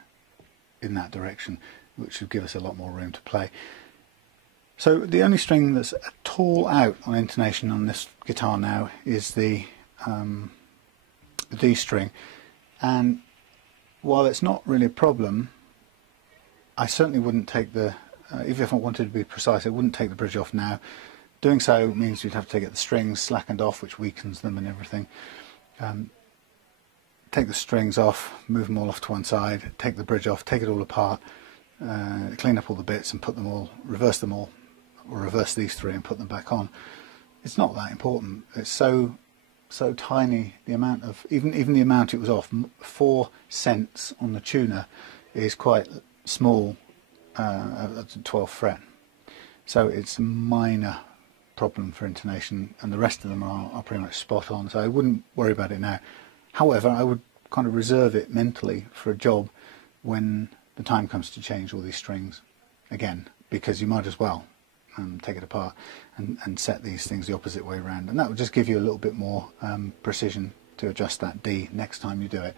in that direction, which would give us a lot more room to play. So the only string that's at all out on intonation on this guitar now is the D string, and while it's not really a problem, I certainly wouldn't take the even if I wanted to be precise, I wouldn't take the bridge off now. Doing so means you'd have to get the strings slackened off, which weakens them and everything. Take the strings off, move them all off to one side, take the bridge off, take it all apart, clean up all the bits and put them all, reverse or reverse these three and put them back on. It's not that important. It's so tiny. The amount of even the amount it was off, 4 cents on the tuner, is quite small at the 12th fret. So it's a minor problem for intonation, and the rest of them are pretty much spot on. So I wouldn't worry about it now. However, I would kind of reserve it mentally for a job when the time comes to change all these strings again, because you might as well take it apart and set these things the opposite way around, and that will just give you a little bit more precision to adjust that D next time you do it,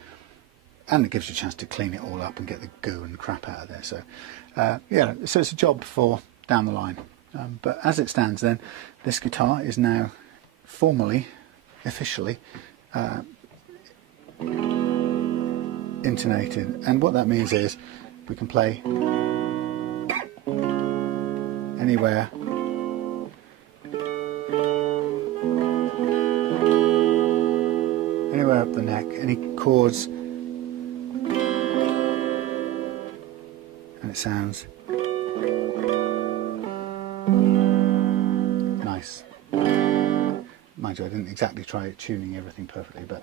and it gives you a chance to clean it all up and get the goo and crap out of there. So yeah, so it's a job for down the line, but as it stands then, this guitar is now formally, officially intonated, and what that means is we can play anywhere up the neck, any chords, and it sounds nice. Mind you, I didn't exactly try tuning everything perfectly, but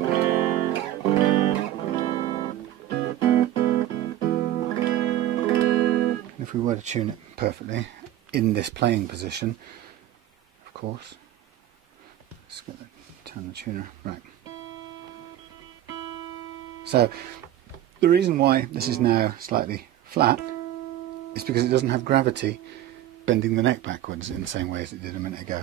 if we were to tune it perfectly in this playing position, of course, let's get the turn the tuner, right. So the reason why this is now slightly flat is because it doesn't have gravity bending the neck backwards in the same way as it did a minute ago.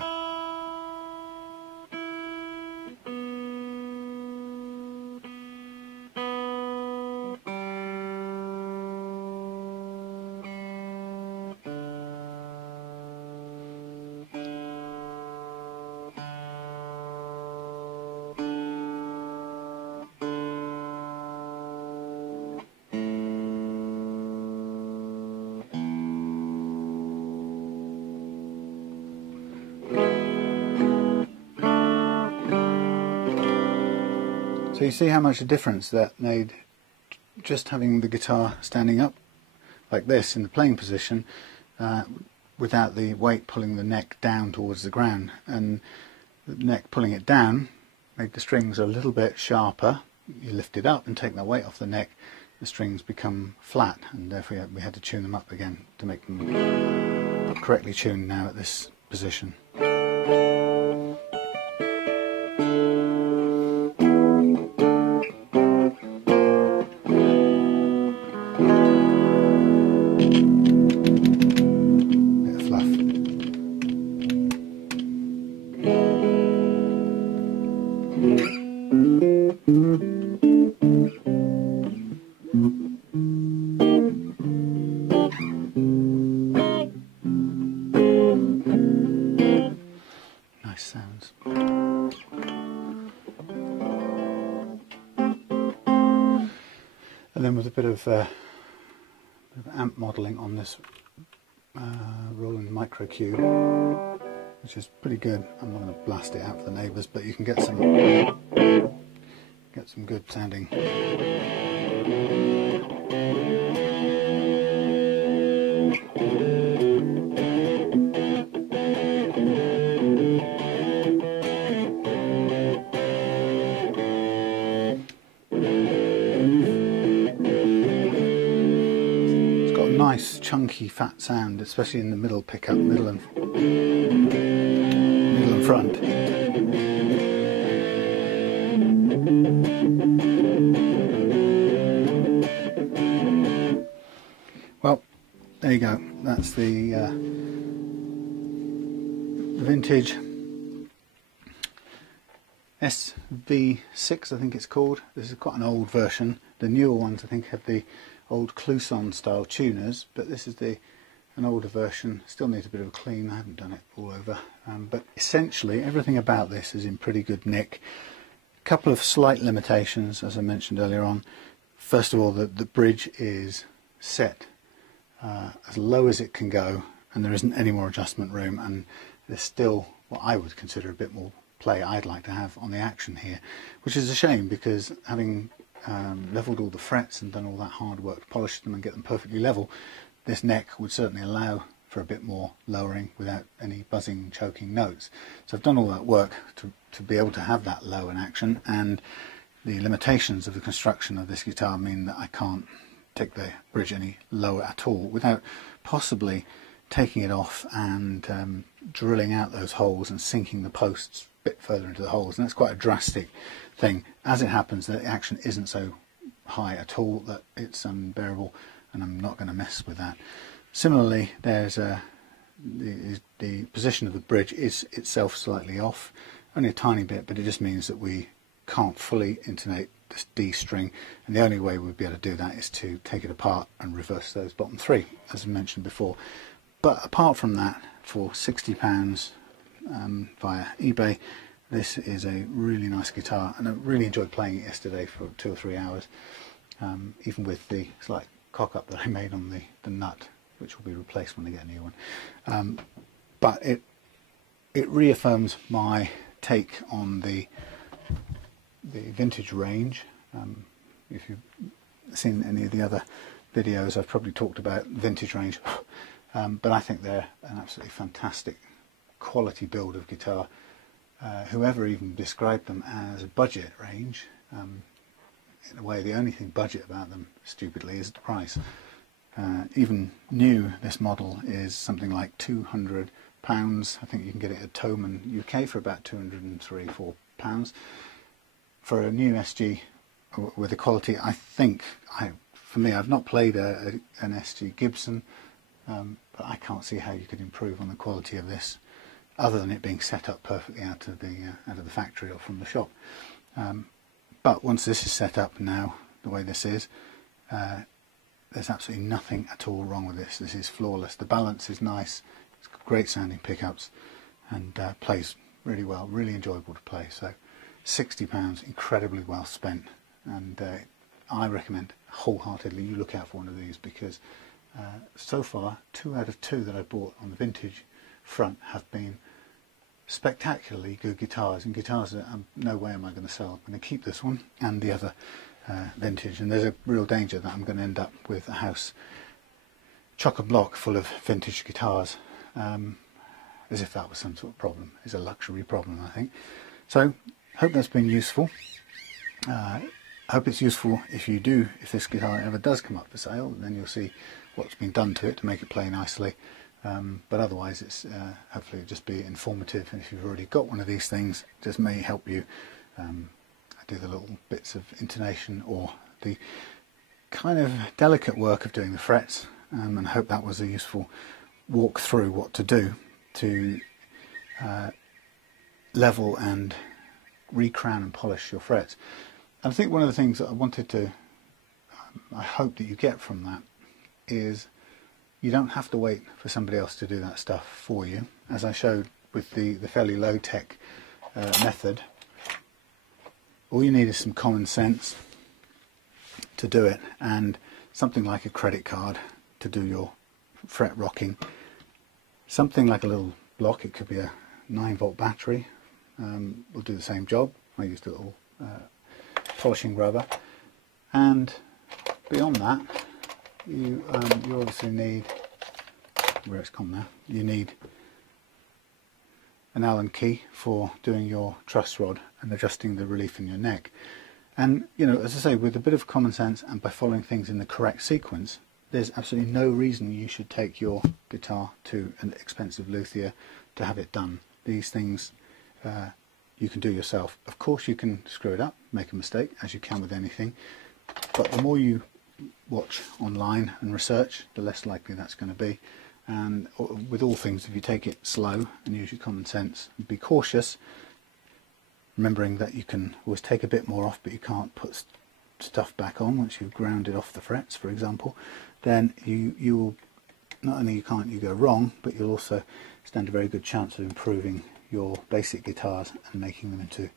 So you see how much a difference that made, just having the guitar standing up like this in the playing position without the weight pulling the neck down towards the ground, and the neck pulling it down made the strings a little bit sharper. You lift it up and take that weight off the neck, the strings become flat, and therefore we had to tune them up again to make them correctly tuned now at this position. Nice sounds. And then with a bit of amp modelling on this Roland Micro Cube, which is pretty good. I'm not going to blast it out for the neighbours, but you can get some good sounding. Nice chunky fat sound, especially in the middle pickup, middle and front. Well, there you go. That's the vintage SV6, I think it's called. This is quite an old version. The newer ones I think have the old Clousson style tuners, but this is an older version. Still needs a bit of a clean. I haven't done it all over, but essentially everything about this is in pretty good nick. A couple of slight limitations, as I mentioned earlier on. First of all, the bridge is set as low as it can go, and there isn't any more adjustment room, and there's still what I would consider a bit more play I'd like to have on the action here, which is a shame, because having levelled all the frets and done all that hard work to polish them and get them perfectly level, this neck would certainly allow for a bit more lowering without any buzzing, choking notes. So I've done all that work to be able to have that low in action, and the limitations of the construction of this guitar mean that I can't take the bridge any lower at all without possibly taking it off and drilling out those holes and sinking the posts a bit further into the holes, and that's quite a drastic thing. As it happens, the action isn't so high at all that it's unbearable, and I'm not going to mess with that. Similarly, there's the position of the bridge is itself slightly off, only a tiny bit, but it just means that we can't fully intonate this D string, and the only way we'd be able to do that is to take it apart and reverse those bottom three, as I mentioned before. But apart from that, for £60 via eBay, this is a really nice guitar, and I really enjoyed playing it yesterday for 2 or 3 hours, even with the slight cock-up that I made on the nut, which will be replaced when I get a new one. But it reaffirms my take on the vintage range. If you've seen any of the other videos, I've probably talked about vintage range, but I think they're an absolutely fantastic quality build of guitar. Whoever even described them as a budget range, in a way the only thing budget about them, stupidly, is the price. Even new, this model is something like £200. I think you can get it at Thomann UK for about 203, 4 £100. For a new SG with the quality, I think, for me, I've not played an SG Gibson, but I can't see how you could improve on the quality of this, other than it being set up perfectly out of the factory or from the shop. But once this is set up now, the way this is, there's absolutely nothing at all wrong with this. This is flawless. The balance is nice. It's got great sounding pickups, and plays really well. Really enjoyable to play. So £60, incredibly well spent, and I recommend wholeheartedly you look out for one of these, because so far 2 out of 2 that I bought on the vintage front have been spectacularly good guitars, and guitars that no way am I going to sell. I'm going to keep this one and the other vintage, and there's a real danger that I'm going to end up with a house chock-a-block full of vintage guitars, as if that was some sort of problem. It's a luxury problem, I think. So hope that's been useful. Hope it's useful if this guitar ever does come up for sale, then you'll see what's been done to it to make it play nicely. But otherwise, it's hopefully just be informative, and if you've already got one of these things, it just may help you do the little bits of intonation or the kind of delicate work of doing the frets, and I hope that was a useful walk through what to do to level and re-crown and polish your frets. And I think one of the things that I wanted to, I hope that you get from that, is you don't have to wait for somebody else to do that stuff for you. As I showed with the fairly low-tech method, all you need is some common sense to do it, and something like a credit card to do your fret rocking. Something like a little block, it could be a 9-volt battery, will do the same job. I used a little polishing rubber, and beyond that, you obviously need, where it's gone now, you need an Allen key for doing your truss rod and adjusting the relief in your neck. And as I say, with a bit of common sense and by following things in the correct sequence, there's absolutely no reason you should take your guitar to an expensive luthier to have it done. These things you can do yourself. Of course you can screw it up, make a mistake, as you can with anything, but the more you watch online and research, the less likely that's going to be. And with all things, if you take it slow and use your common sense and be cautious, remembering that you can always take a bit more off, but you can't put stuff back on once you've grounded off the frets, for example, then you will, not only can't you go wrong, but you'll also stand a very good chance of improving your basic guitars and making them into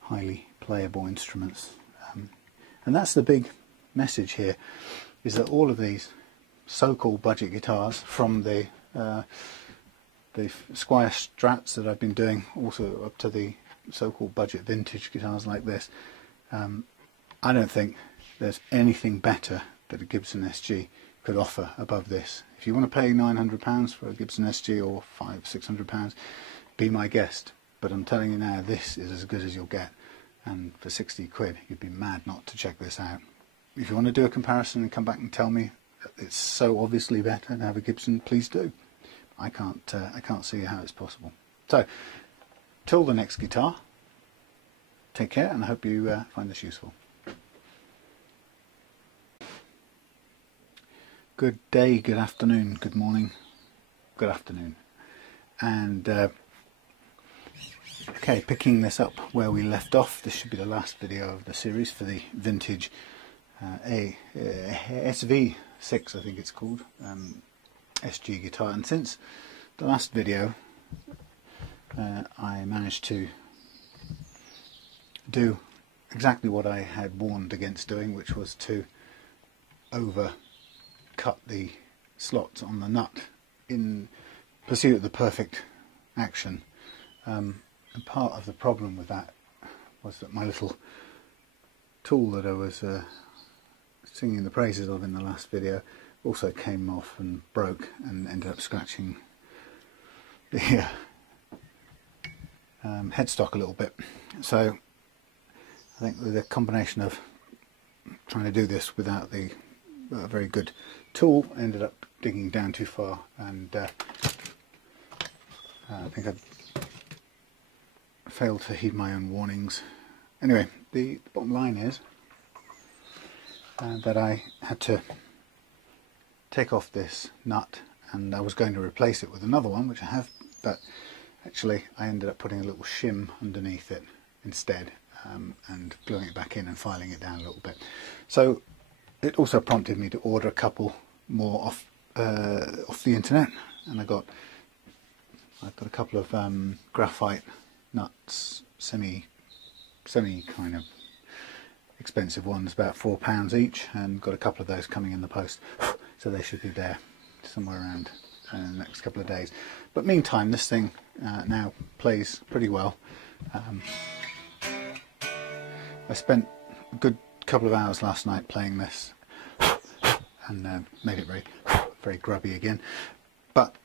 highly playable instruments. And that's the big message here, is that all of these so-called budget guitars, from the Squire Strats that I've been doing, also up to the so-called budget vintage guitars like this, I don't think there's anything better that a Gibson SG could offer above this. If you want to pay £900 for a Gibson SG, or £500–600, be my guest. But I'm telling you now, this is as good as you'll get, and for 60 quid you'd be mad not to check this out. If you want to do a comparison and come back and tell me that it's so obviously better to have a Gibson, please do. I can't see how it's possible. So, till the next guitar, take care, and I hope you find this useful. Good day, good afternoon, good morning, good afternoon. And okay, picking this up where we left off, this should be the last video of the series for the vintage SV6, I think it's called, SG guitar. And since the last video, I managed to do exactly what I had warned against doing, which was to overcut the slots on the nut in pursuit of the perfect action. And part of the problem with that was that my little tool that I was singing the praises of in the last video also came off and broke, and ended up scratching the headstock a little bit. So I think with a combination of trying to do this without the very good tool, I ended up digging down too far, and I think I failed to heed my own warnings. Anyway, the bottom line is that I had to take off this nut, and I was going to replace it with another one, which I have, but actually I ended up putting a little shim underneath it instead, and gluing it back in and filing it down a little bit. So it also prompted me to order a couple more off the internet, and I got a couple of graphite nuts, semi kind of expensive ones, about £4 each, and got a couple of those coming in the post. So they should be there somewhere around in the next couple of days. But meantime, this thing now plays pretty well. I spent a good couple of hours last night playing this, and made it very grubby again, but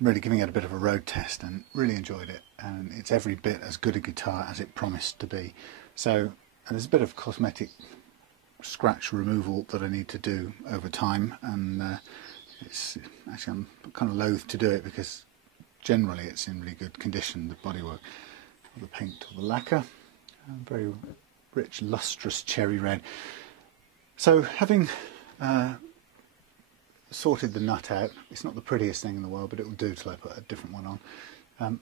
really giving it a bit of a road test, and really enjoyed it, and it's every bit as good a guitar as it promised to be. So there's a bit of cosmetic scratch removal that I need to do over time, and it's actually, I'm kind of loath to do it because generally it's in really good condition, the bodywork, or the paint or the lacquer, very rich lustrous cherry red. So having sorted the nut out, it's not the prettiest thing in the world, but it will do till I put a different one on.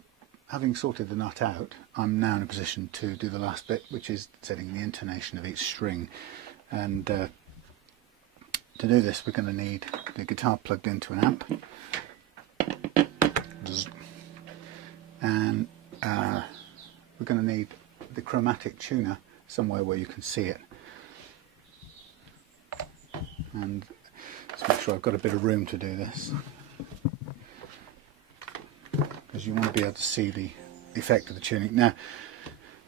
Having sorted the nut out, I'm now in a position to do the last bit, which is setting the intonation of each string. And to do this, we're going to need the guitar plugged into an amp, and we're going to need the chromatic tuner somewhere where you can see it. And let's make sure I've got a bit of room to do this, because you want to be able to see the effect of the tuning. Now,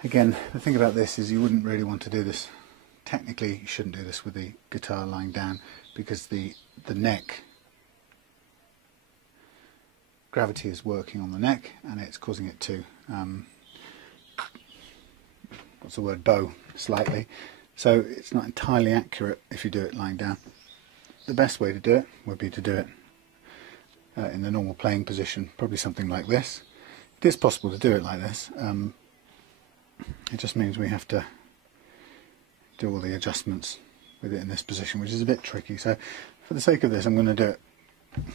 again, the thing about this is you wouldn't really want to do this. Technically, you shouldn't do this with the guitar lying down, because the neck, gravity is working on the neck, and it's causing it to what's the word, bow slightly. So it's not entirely accurate if you do it lying down. The best way to do it would be to do it in the normal playing position, probably something like this. It is possible to do it like this. It just means we have to do all the adjustments with it in this position, which is a bit tricky. So for the sake of this, I'm going to do it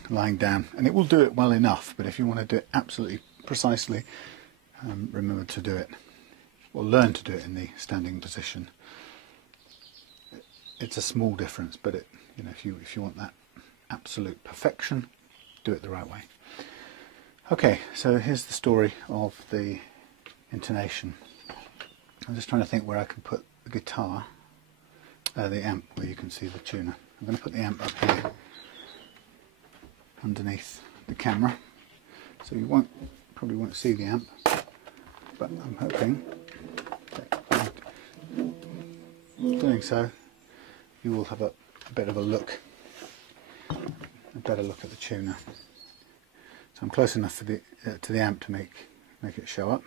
lying down, and it will do it well enough, but if you want to do it absolutely precisely, remember to do it, or learn to do it in the standing position. It's a small difference, but it, you know, if you want that absolute perfection, do it the right way. Okay, so here's the story of the intonation. I'm just trying to think where I can put the guitar, the amp, where you can see the tuner. I'm going to put the amp up here underneath the camera, so you probably won't see the amp, but I'm hoping that by doing so you will have a bit of a look, a better look at the tuner. So I'm close enough to the amp to make it show up.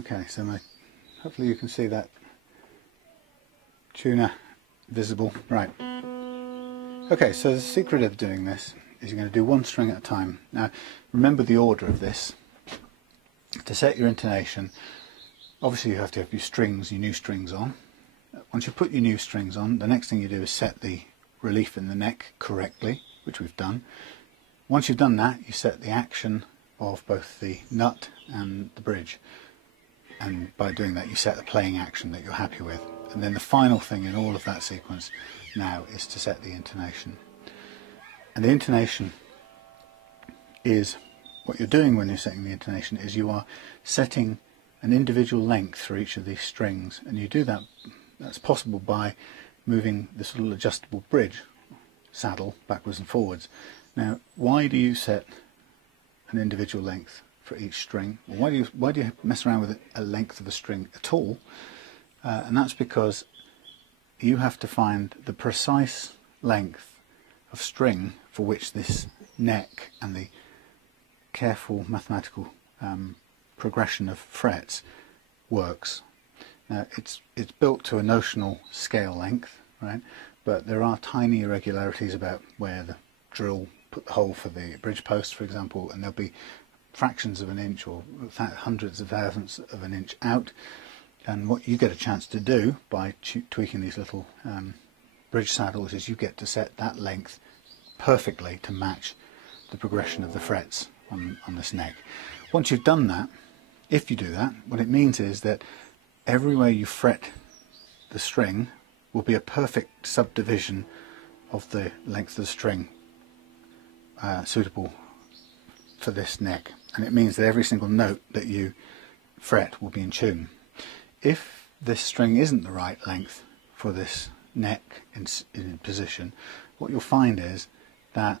Okay, so hopefully you can see that tuner visible. Right. Okay, so the secret of doing this is you're going to do one string at a time. Now, remember the order of this. To set your intonation, obviously you have to have your strings, your new strings on. Once you put your new strings on, the next thing you do is set the relief in the neck correctly, which we've done. Once you've done that, you set the action of both the nut and the bridge. And by doing that, you set the playing action that you're happy with. And then the final thing in all of that sequence now is to set the intonation. And the intonation is, what you're doing when you're setting the intonation is you are setting an individual length for each of these strings, and you do that, that's possible by moving this little adjustable bridge saddle backwards and forwards. Now, why do you set an individual length for each string? Why do you mess around with a length of a string at all? And that's because you have to find the precise length of string for which this neck and the careful mathematical progression of frets works. Now it's built to a notional scale length, right? But there are tiny irregularities about where the drill put the hole for the bridge post, for example, and there'll be fractions of an inch or hundreds of thousandths of an inch out. And what you get a chance to do by tweaking these little bridge saddles is you get to set that length perfectly to match the progression of the frets on this neck. Once you've done that, if you do that, what it means is that everywhere you fret the string will be a perfect subdivision of the length of the string suitable for this neck, and it means that every single note that you fret will be in tune. If this string isn't the right length for this neck in position, what you'll find is that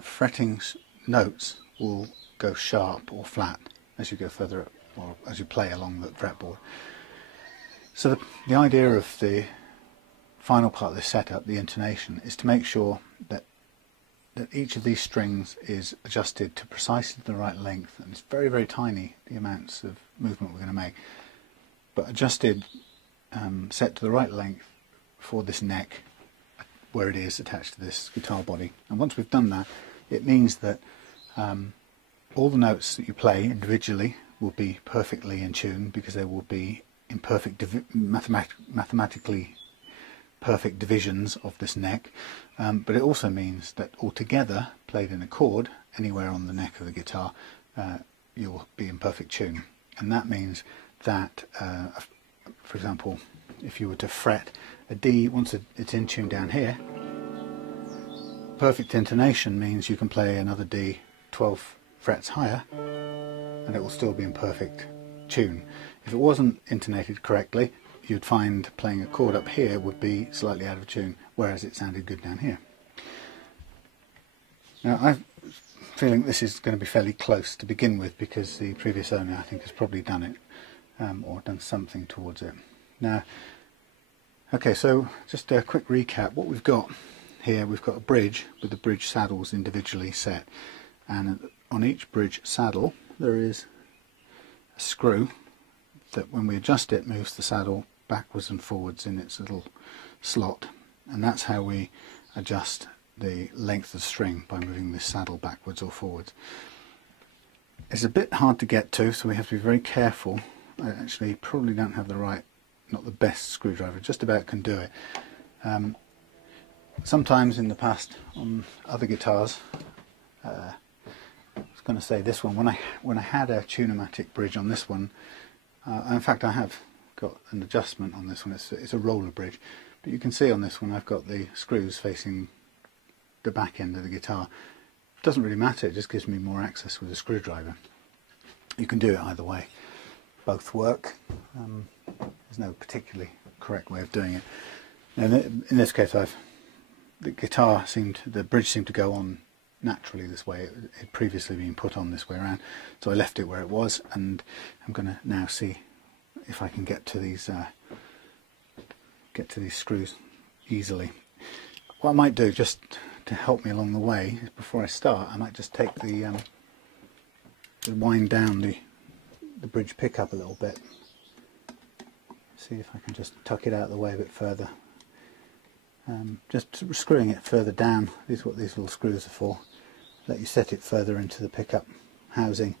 fretting notes will go sharp or flat as you go further up, or as you play along the fretboard. So the idea of the final part of this setup, the intonation, is to make sure that each of these strings is adjusted to precisely the right length, and it's very, very tiny, the amounts of movement we're going to make, but adjusted, set to the right length for this neck where it is attached to this guitar body. And once we've done that, it means that all the notes that you play individually will be perfectly in tune, because they will be in perfect mathematically perfect divisions of this neck, but it also means that altogether, played in a chord anywhere on the neck of the guitar, you'll be in perfect tune. And that means that, for example, if you were to fret a D, once it's in tune down here, perfect intonation means you can play another D 12 frets higher and it will still be in perfect tune. If it wasn't intonated correctly, you'd find playing a chord up here would be slightly out of tune, whereas it sounded good down here. Now I'm feeling this is going to be fairly close to begin with, because the previous owner, I think, has probably done it, or done something towards it. Now, okay, so just a quick recap. What we've got here, we've got a bridge with the bridge saddles individually set, and on each bridge saddle there is a screw that, when we adjust it, moves the saddle backwards and forwards in its little slot, and that's how we adjust the length of the string, by moving this saddle backwards or forwards. It's a bit hard to get to, so we have to be very careful. I actually probably don't have the right, not the best screwdriver, just about can do it. Sometimes in the past on other guitars, I was going to say this one, when I had a Tune-o-matic bridge on this one, in fact I have got an adjustment on this one, it's a roller bridge, but you can see on this one I've got the screws facing the back end of the guitar. It doesn't really matter, it just gives me more access with a screwdriver. You can do it either way, both work. There's no particularly correct way of doing it. And in this case, the bridge seemed to go on naturally this way. It had previously been put on this way around, so I left it where it was, and I'm going to now see if I can get to these screws easily. What I might do, just to help me along the way, is before I start, I might just take the wind down the bridge pickup a little bit. See if I can just tuck it out of the way a bit further. Just screwing it further down. This is what these little screws are for. Let you set it further into the pickup housing,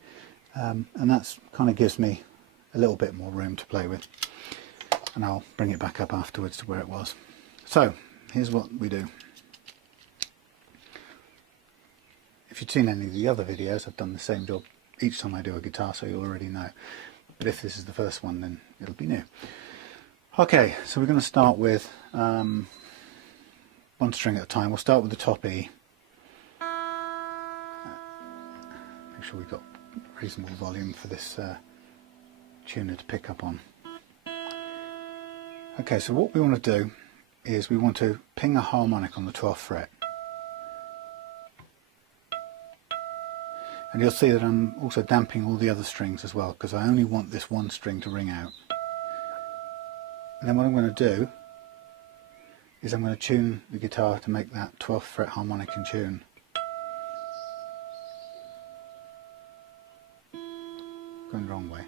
and that's kind of gives me a little bit more room to play with. And I'll bring it back up afterwards to where it was. So here's what we do. If you've seen any of the other videos, I've done the same job each time I do a guitar, so you already know. But if this is the first one, then it'll be new. Okay, so we're going to start with one string at a time. We'll start with the top E. Make sure we've got reasonable volume for this tuner to pick up on. Okay, so what we want to do is we want to ping a harmonic on the 12th fret. And you'll see that I'm also damping all the other strings as well, because I only want this one string to ring out. And then what I'm going to do is I'm going to tune the guitar to make that 12th fret harmonic in tune. Going the wrong way.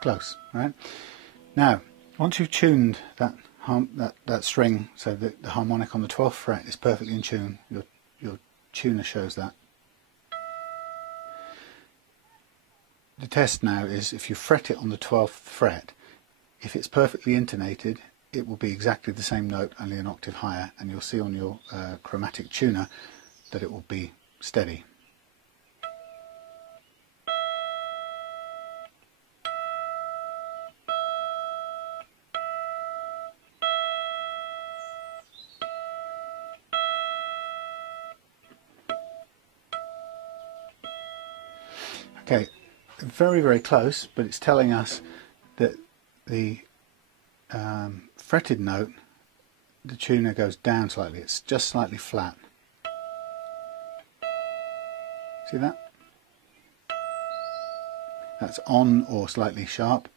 Close, right? Now, once you've tuned that that string, so that the harmonic on the 12th fret is perfectly in tune. Your tuner shows that. The test now is if you fret it on the 12th fret, if it's perfectly intonated, it will be exactly the same note, only an octave higher, and you'll see on your chromatic tuner that it will be steady. Okay, very, very close, but it's telling us that the fretted note, the tuner goes down slightly. It's just slightly flat. See that? That's on or slightly sharp,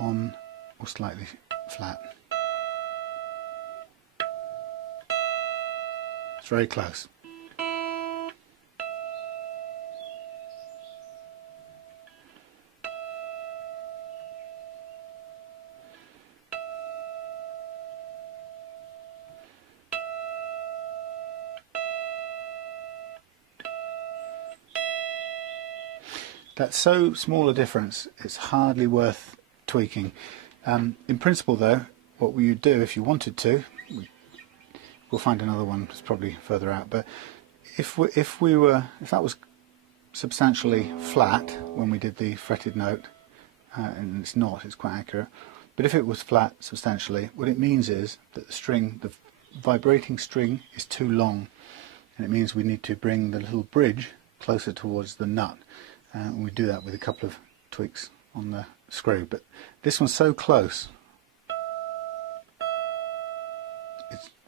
on or slightly flat. It's very close. That's so small a difference, it's hardly worth tweaking. In principle though, what you do if you wanted to, we'll find another one that's probably further out, but if that was substantially flat when we did the fretted note, and it's not, it's quite accurate, but if it was flat substantially, what it means is that the vibrating string is too long, and it means we need to bring the little bridge closer towards the nut. And we do that with a couple of tweaks on the screw, but this one's so close,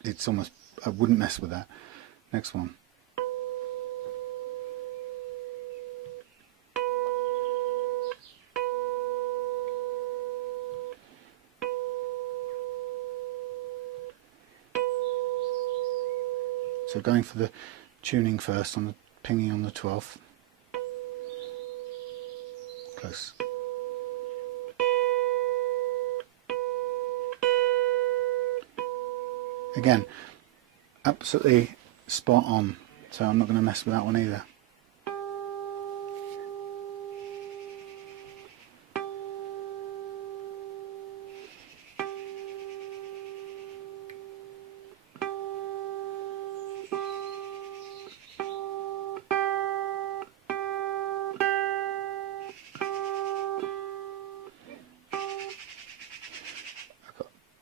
it's almost, I wouldn't mess with that. Next one. So going for the tuning first, on the pinging on the 12th. Close. Again, absolutely spot on, so I'm not going to mess with that one either.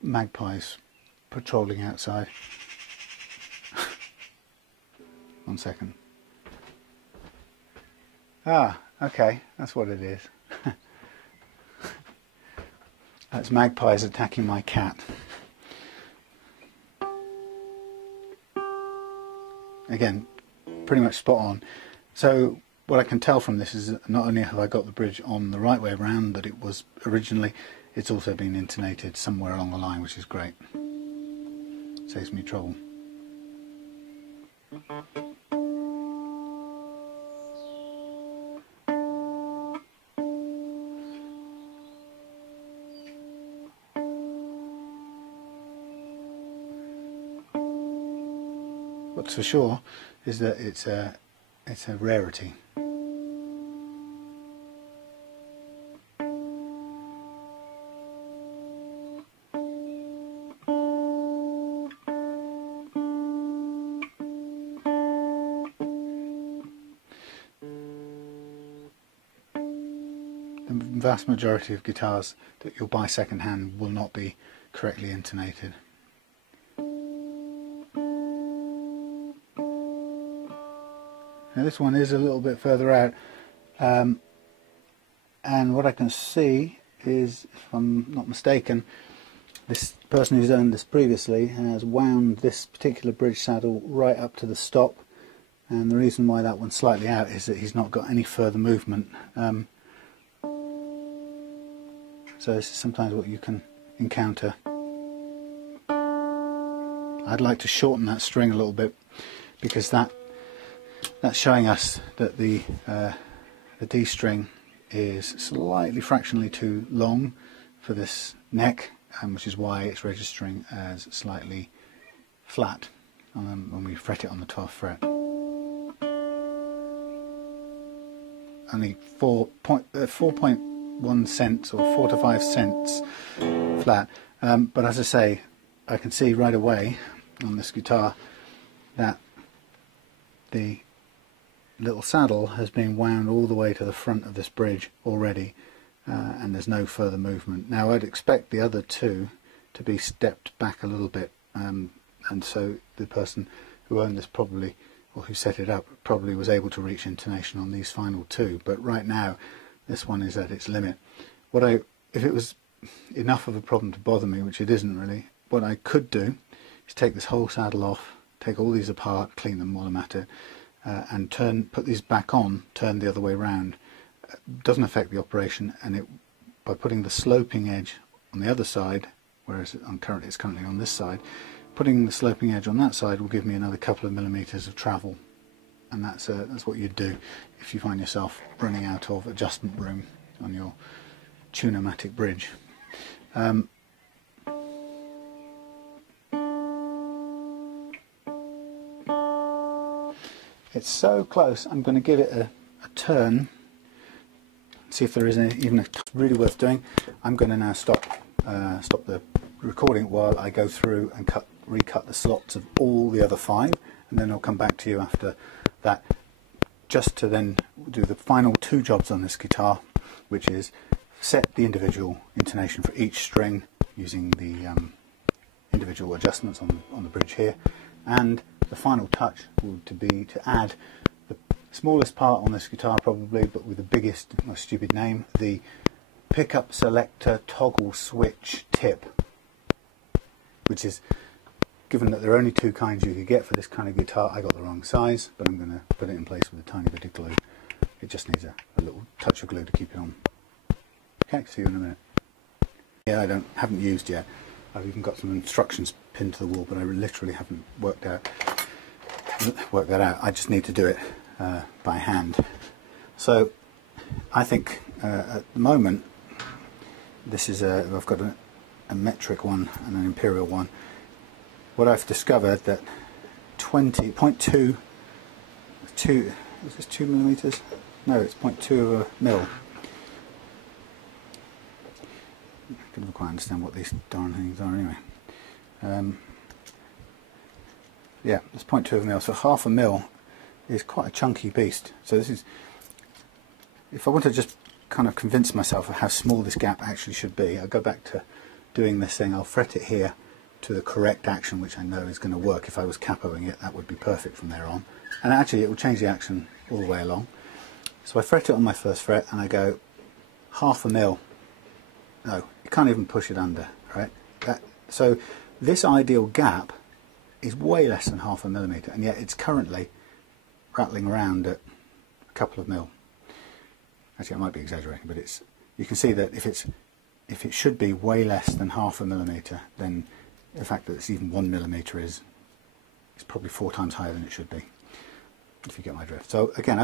Magpies patrolling outside. 1 second. Ah, okay, that's what it is. That's magpies attacking my cat. Again, pretty much spot on. So what I can tell from this is that not only have I got the bridge on the right way around that it was originally, it's also been intonated somewhere along the line, which is great. Saves me trouble. What's for sure is that it's a rarity. The vast majority of guitars that you'll buy second hand will not be correctly intonated. Now this one is a little bit further out, and what I can see is, if I'm not mistaken, this person who's owned this previously has wound this particular bridge saddle right up to the stop, and the reason why that one's slightly out is that he's not got any further movement. So this is sometimes what you can encounter. I'd like to shorten that string a little bit, because that's showing us that the D string is slightly fractionally too long for this neck, which is why it's registering as slightly flat when we fret it on the 12th fret. Only 4.1 cents or 4 to 5 cents flat, but as I say, I can see right away on this guitar that the little saddle has been wound all the way to the front of this bridge already, and there's no further movement. Now I'd expect the other two to be stepped back a little bit, and so the person who owned this probably, or who set it up, probably was able to reach intonation on these final two, but right now this one is at its limit. If it was enough of a problem to bother me, which it isn't really, what I could do is take this whole saddle off, take all these apart, clean them while I'm at it, and put these back on, turn the other way round. Doesn't affect the operation, and by putting the sloping edge on the other side, whereas it's currently on this side, putting the sloping edge on that side will give me another couple of millimeters of travel, and that's what you'd do if you find yourself running out of adjustment room on your Tune-o-matic bridge. It's so close, I'm going to give it a turn, see if there is even really worth doing. I'm going to now stop the recording while I go through and recut the slots of all the other 5, and then I'll come back to you after that, just to then do the final 2 jobs on this guitar, which is set the individual intonation for each string using the individual adjustments on the bridge here, and the final touch would be to add the smallest part on this guitar probably, but with the biggest, most stupid name, the pickup selector toggle switch tip, which is, given that there are only 2 kinds you could get for this kind of guitar, I got the wrong size, but I'm going to put it in place with a tiny bit of glue. It just needs a little touch of glue to keep it on. Okay, see you in a minute. Yeah, I haven't used yet. I've even got some instructions pinned to the wall, but I literally haven't worked that out. I just need to do it by hand. So I think at the moment this is I've got a metric one and an imperial one. What I've discovered that 20.2 is this 2 millimeters? No, it's 0.2 of a mil. I couldn't quite understand what these darn things are anyway. Yeah, it's 0.2 of a mil, so half a mil is quite a chunky beast. So this is, if I want to just kind of convince myself of how small this gap actually should be, I'll go back to doing this thing. I'll fret it here to the correct action, which I know is going to work. If I was capoing it, that would be perfect from there on. And actually it will change the action all the way along. So I fret it on my 1st fret and I go half a mil. No, you can't even push it under, right? So this ideal gap is way less than half a millimeter, and yet it's currently rattling around at a couple of mil. Actually, I might be exaggerating, but you can see that if it should be way less than half a millimeter, then the fact that it's even 1 millimeter is probably 4 times higher than it should be, if you get my drift. So again,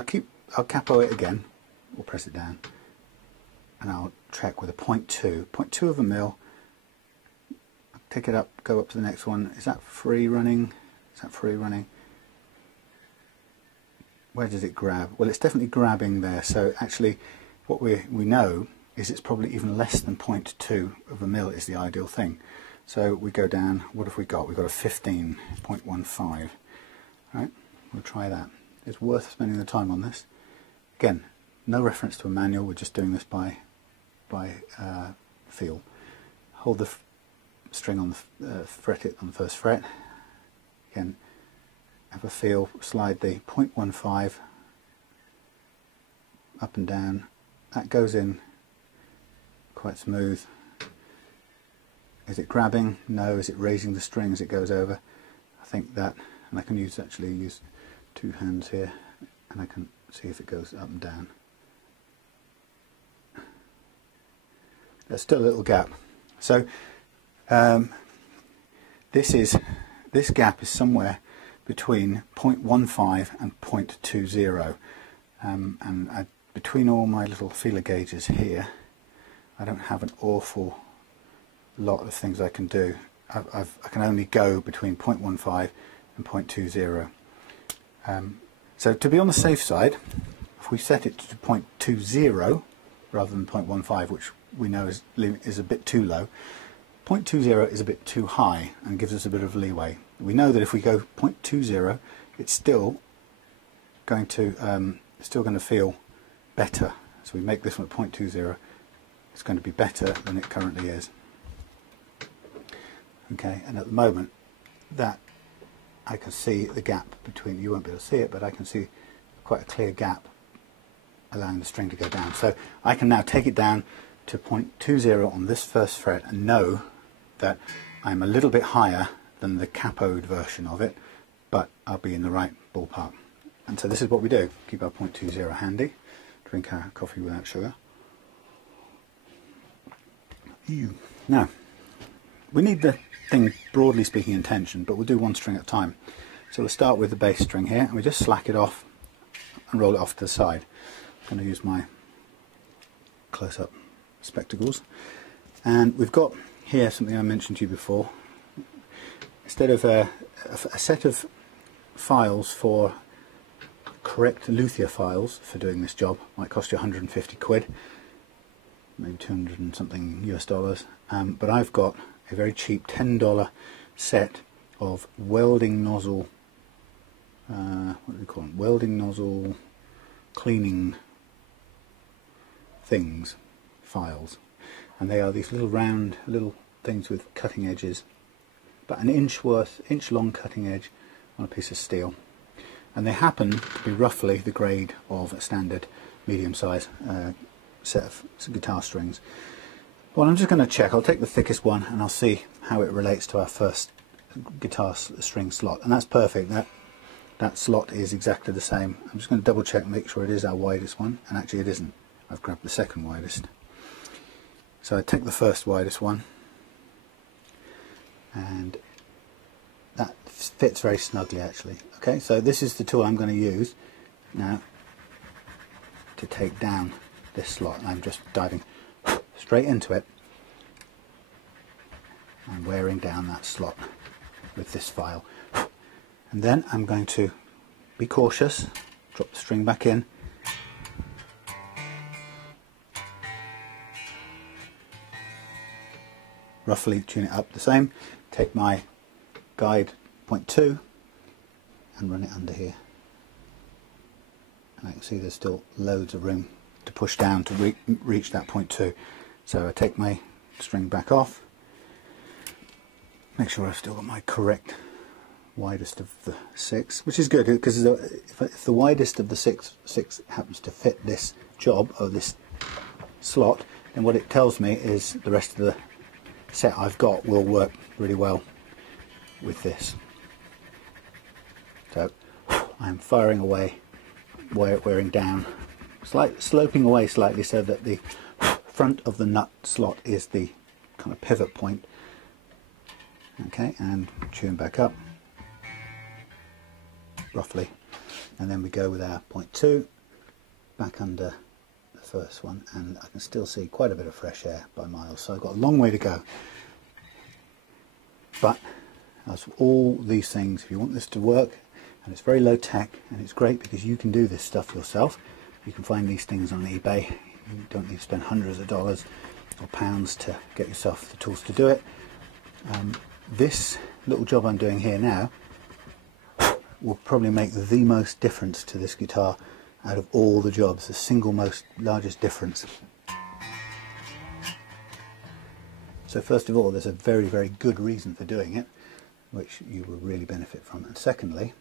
I'll capo it again, or press it down, and I'll check with a 0.2 of a mil. Pick it up, go up to the next one. Is that free running? Is that free running? Where does it grab? Well, it's definitely grabbing there. So actually, what we know is it's probably even less than 0.2 of a mil is the ideal thing. So we go down. What have we got? We've got a 15.15. Right, we'll try that. It's worth spending the time on this. Again, no reference to a manual. We're just doing this by feel. Hold the string on the fret it on the 1st fret. Again, have a feel, slide the 0.15 up and down. That goes in quite smooth. Is it grabbing? No. Is it raising the string as it goes over? I think that, and I can actually use 2 hands here, and I can see if it goes up and down. There's still a little gap. So this gap is somewhere between 0.15 and 0.20, and between all my little feeler gauges here, I don't have an awful lot of things I can do. I can only go between 0.15 and 0.20. So to be on the safe side, if we set it to 0.20 rather than 0.15, which we know is a bit too low, 0.20 is a bit too high and gives us a bit of leeway. We know that if we go 0.20, it's still going to feel better. So we make this one 0.20. It's going to be better than it currently is. Okay, and at the moment that I can see the gap between, you won't be able to see it, but I can see quite a clear gap allowing the string to go down. So I can now take it down to 0.20 on this first fret and know that I'm a little bit higher than the capoed version of it, but I'll be in the right ballpark. And so this is what we do. Keep our 0.20 handy. Drink our coffee without sugar. Now, we need the thing, broadly speaking, in tension, but we'll do one string at a time. So we'll start with the bass string here, and we just slack it off and roll it off to the side. I'm going to use my close-up spectacles. And we've got here something I mentioned to you before. Instead of a set of files for correct luthier files for doing this job, might cost you 150 quid, maybe 200 and something US dollars, but I've got a very cheap $10 set of welding nozzle, what do we call them? Welding nozzle cleaning things, files, and they are these little round little things with cutting edges, about an inch long cutting edge on a piece of steel, and they happen to be roughly the grade of a standard medium size set of guitar strings. Well, I'm just going to check. I'll take the thickest one and I'll see how it relates to our first guitar string slot, and that's perfect. That slot is exactly the same. I'm just going to double check and make sure it is our widest one, and actually it isn't. I've grabbed the second widest. So I take the first widest one, and that fits very snugly actually. Okay, so this is the tool I'm going to use now to take down this slot. I'm just diving straight into it and wearing down that slot with this file, and then I'm going to be cautious, drop the string back in, roughly tune it up the same, take my guide 0.2 and run it under here, and I can see there's still loads of room to push down to reach that 0.2. So I take my string back off, make sure I've still got my correct widest of the 6, which is good, because if the widest of the 6 happens to fit this job or this slot, then what it tells me is the rest of the set I've got will work really well with this. So I'm firing away, wearing down, sloping away slightly so that the front of the nut slot is the kind of pivot point. Okay, and tune back up roughly, and then we go with our 0.2 back under the first one, and I can still see quite a bit of fresh air by miles, so I've got a long way to go. But as all these things, if you want this to work, and it's very low tech, and it's great because you can do this stuff yourself. You can find these things on eBay. You don't need to spend hundreds of dollars or pounds to get yourself the tools to do it. This little job I'm doing here now will probably make the most difference to this guitar out of all the jobs, the single largest difference. So first of all, there's a very, very good reason for doing it, which you will really benefit from. And secondly,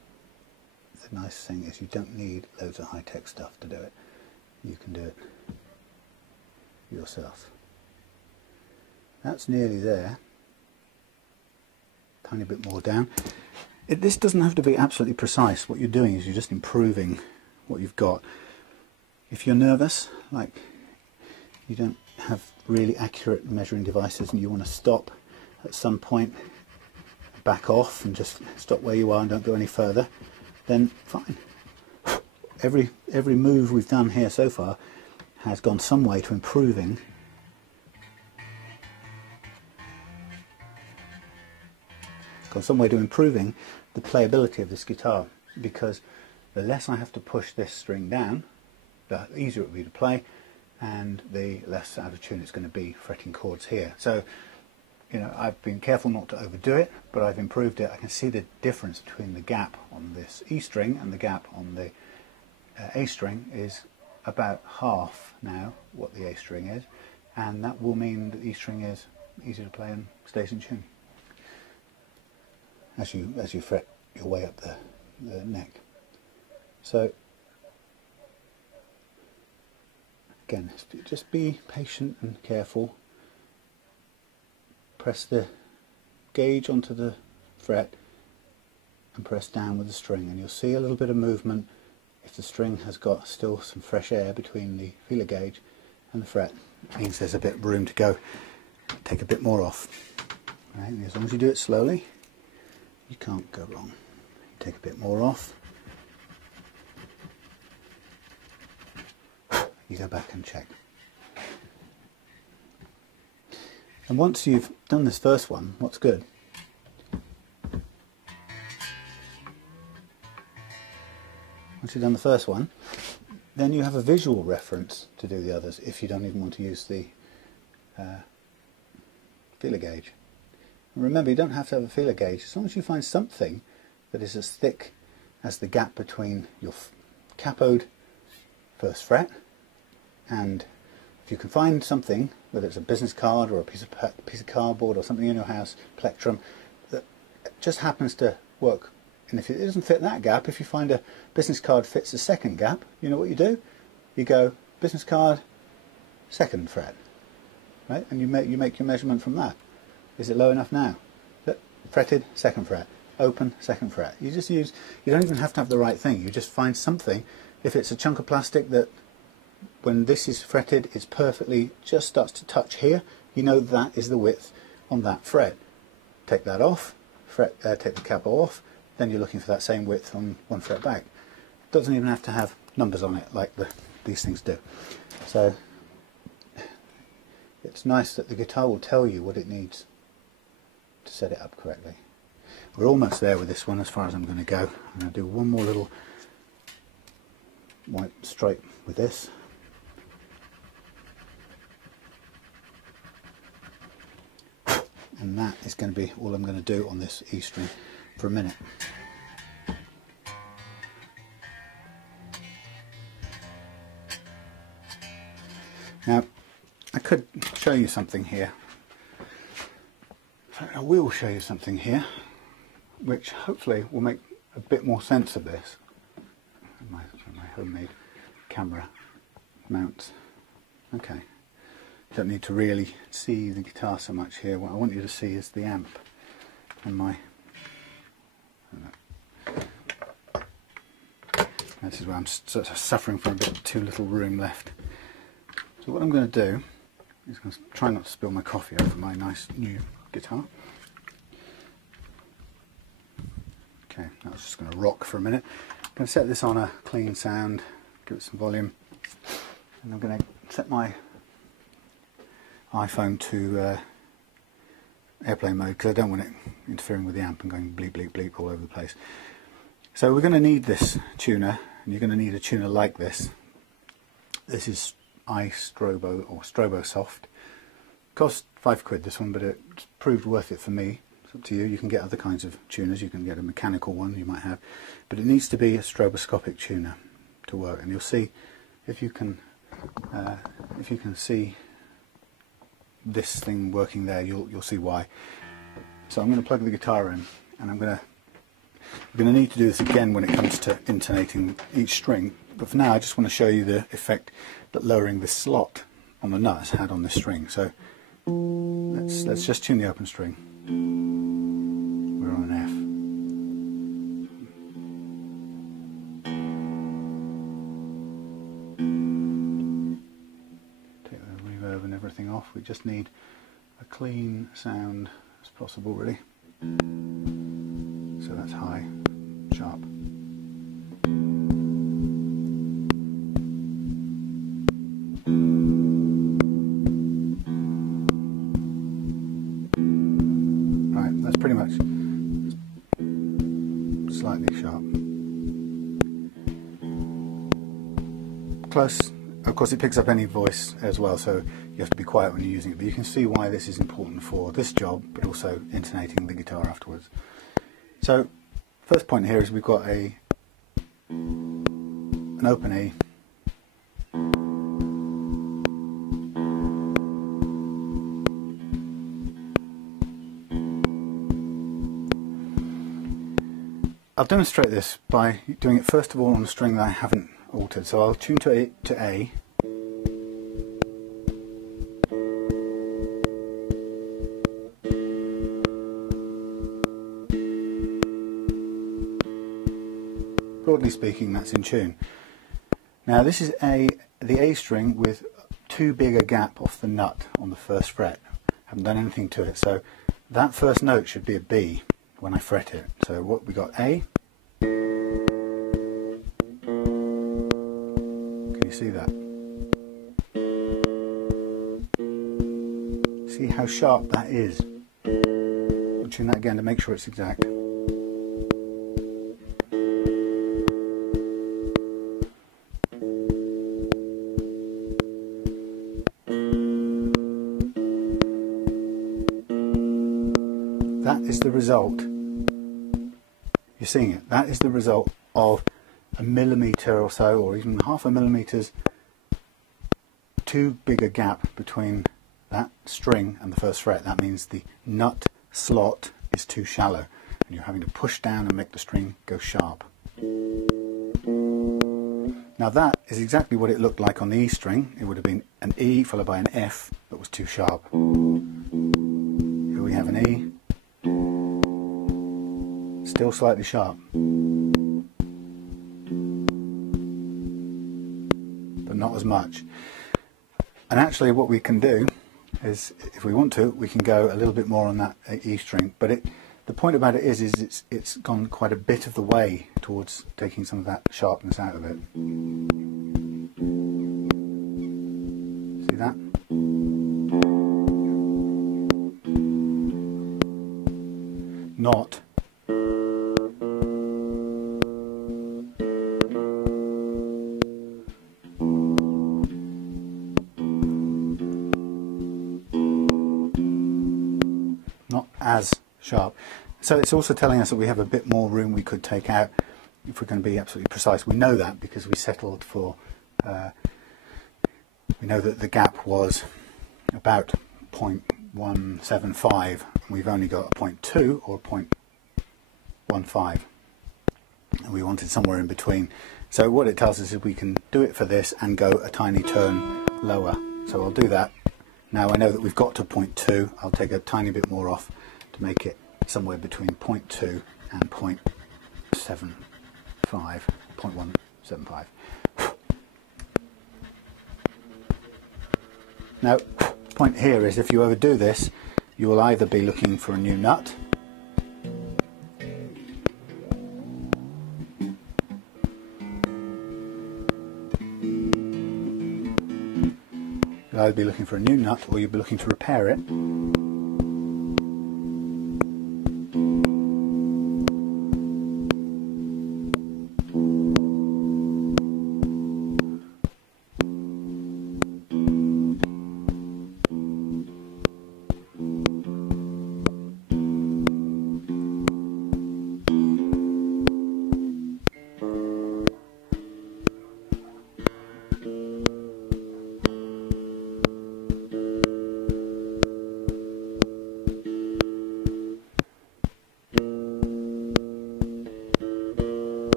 the nice thing is you don't need loads of high-tech stuff to do it. You can do it yourself. That's nearly there. Tiny bit more down. This doesn't have to be absolutely precise. What you're doing is you're just improving what you've got. If you're nervous, like you don't have really accurate measuring devices and you want to stop at some point, back off and just stop where you are and don't go any further, then fine. Every move we've done here so far has gone some way to improving gone some way to improving the playability of this guitar, because the less I have to push this string down, the easier it will be to play, and the less out of tune it's going to be fretting chords here. So, you know, I've been careful not to overdo it, but I've improved it. I can see the difference between the gap on this E string and the gap on the A string is about half now what the A string is, and that will mean that the E string is easier to play and stays in tune as you fret your way up the neck. So again, just be patient and careful. Press the gauge onto the fret and press down with the string, and you'll see a little bit of movement if the string has got still some fresh air between the feeler gauge and the fret. It means there's a bit of room to go. Take a bit more off. Right? And as long as you do it slowly, you can't go wrong. Take a bit more off. You go back and check. And once you've done this first one, what's good? Once you've done the first one, then you have a visual reference to do the others if you don't even want to use the feeler gauge. And remember, you don't have to have a feeler gauge as long as you find something that is as thick as the gap between your capoed first fret, and if you can find something, whether it's a business card or a piece of cardboard or something in your house, plectrum, that just happens to work. And if it doesn't fit that gap, if you find a business card fits the second gap, you know what you do? You go business card, second fret, right? And you make your measurement from that. Is it low enough now? Fretted, second fret. Open, second fret. You just use. You don't even have to have the right thing. You just find something. If it's a chunk of plastic that, when this is fretted, it's perfectly just starts to touch here, you know that is the width on that fret. Take that off, take the capo off, then you're looking for that same width on one fret back. It doesn't even have to have numbers on it like these things do. So it's nice that the guitar will tell you what it needs to set it up correctly. We're almost there with this one as far as I'm going to go. I'm going to do one more little white stripe with this. And that is going to be all I'm going to do on this E string for a minute. Now, I could show you something here. I will show you something here, which hopefully will make a bit more sense of this. My homemade camera mounts. Okay. Don't need to really see the guitar so much here. What I want you to see is the amp and my. This is where I'm sort of suffering from a bit too little room left. So what I'm going to do is going to try not to spill my coffee over my nice new guitar. Okay, that was just going to rock for a minute. I'm going to set this on a clean sound, give it some volume, and I'm going to set my iPhone to airplane mode because I don't want it interfering with the amp and going bleep bleep bleep all over the place. So we're going to need this tuner, and you're going to need a tuner like this. This is iStrobo or Strobo Soft. Cost £5 this one, but it's proved worth it for me. It's up to you. You can get other kinds of tuners. You can get a mechanical one you might have, but it needs to be a stroboscopic tuner to work. And you'll see if you can see this thing working there, you'll see why. So I'm going to plug the guitar in, and I'm going to need to do this again when it comes to intonating each string. But for now, I just want to show you the effect that lowering this slot on the nut has had on this string. So let's just tune the open string. We're on an F. Take the reverb and everything off. We just need a clean sound as possible, really. So that's high, sharp. slightly sharp. Close. Of course it picks up any voice as well, so you have to be quiet when you're using it, but you can see why this is important for this job, but also intonating the guitar afterwards. So first point here is we've got an open E, I'll demonstrate this by doing it first of all on a string that I haven't altered. So I'll tune to A. Broadly speaking, that's in tune. Now this is the A string with too big a gap off the nut on the first fret. Haven't done anything to it, so that first note should be a B when I fret it. So what we got, A. Can you see that? See how sharp that is? I'll tune that again to make sure it's exact. That is the result. You're seeing it. That is the result of a millimetre or so, or even half a millimetre's too big a gap between that string and the first fret. That means the nut slot is too shallow, and you're having to push down and make the string go sharp. Now that is exactly what it looked like on the E string. It would have been an E followed by an F that was too sharp. Here we have an E. Still slightly sharp, but not as much. And actually what we can do is, if we want to, we can go a little bit more on that E string, but the point about it is it's gone quite a bit of the way towards taking some of that sharpness out of it. See that? Not as sharp. So it's also telling us that we have a bit more room we could take out if we're going to be absolutely precise. We know that because we settled for, we know that the gap was about 0.175. We've only got a 0.2 or a 0.15, and we wanted somewhere in between. So what it tells us is we can do it for this and go a tiny turn lower. So I'll do that. Now I know that we've got to 0.2. I'll take a tiny bit more off to make it somewhere between 0.2 and 0.175. Now, point here is if you overdo this, you will either be looking for a new nut, you'll either be looking for a new nut or you'll be looking to repair it.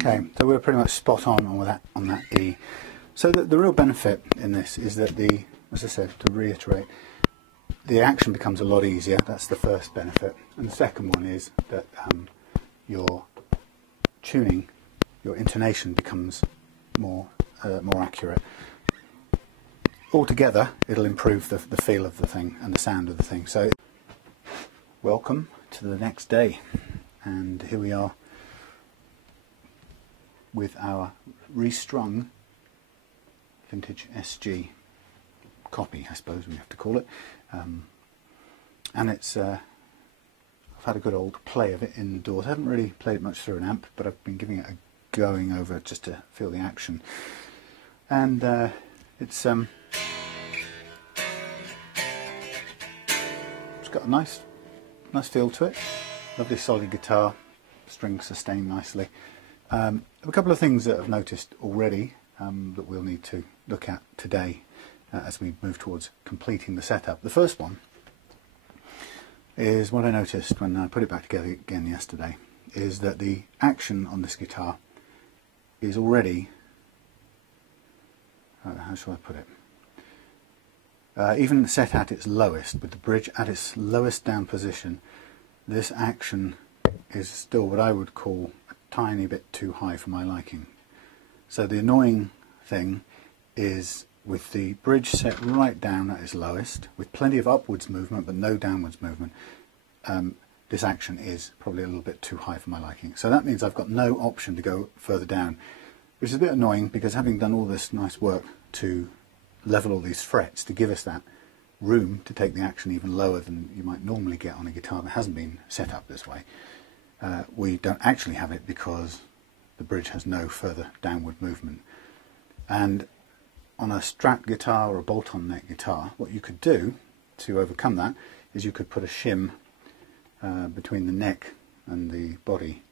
Okay, so we're pretty much spot on with that on that E. So the real benefit in this is that as I said, to reiterate, the action becomes a lot easier. That's the first benefit, and the second one is that your tuning, your intonation becomes more accurate. Altogether, it'll improve the feel of the thing and the sound of the thing. So, welcome to the next day, and here we are with our restrung vintage SG copy, I suppose we have to call it, and it's had a good old play of it indoors. I haven't really played it much through an amp, but I've been giving it a going over just to feel the action. And it's got a nice feel to it. Lovely solid guitar, strings sustain nicely. A couple of things that I've noticed already that we'll need to look at today as we move towards completing the setup. The first one is what I noticed when I put it back together again yesterday, is that the action on this guitar is already, how shall I put it, even set at its lowest, with the bridge at its lowest down position, this action is still what I would call a tiny bit too high for my liking. So the annoying thing is, with the bridge set right down at its lowest, with plenty of upwards movement but no downwards movement, this action is probably a little bit too high for my liking. So that means I've got no option to go further down, which is a bit annoying, because having done all this nice work to level all these frets to give us that room to take the action even lower than you might normally get on a guitar that hasn't been set up this way, we don't actually have it because the bridge has no further downward movement. And on a Strat guitar or a bolt-on neck guitar, what you could do to overcome that is you could put a shim between the neck and the body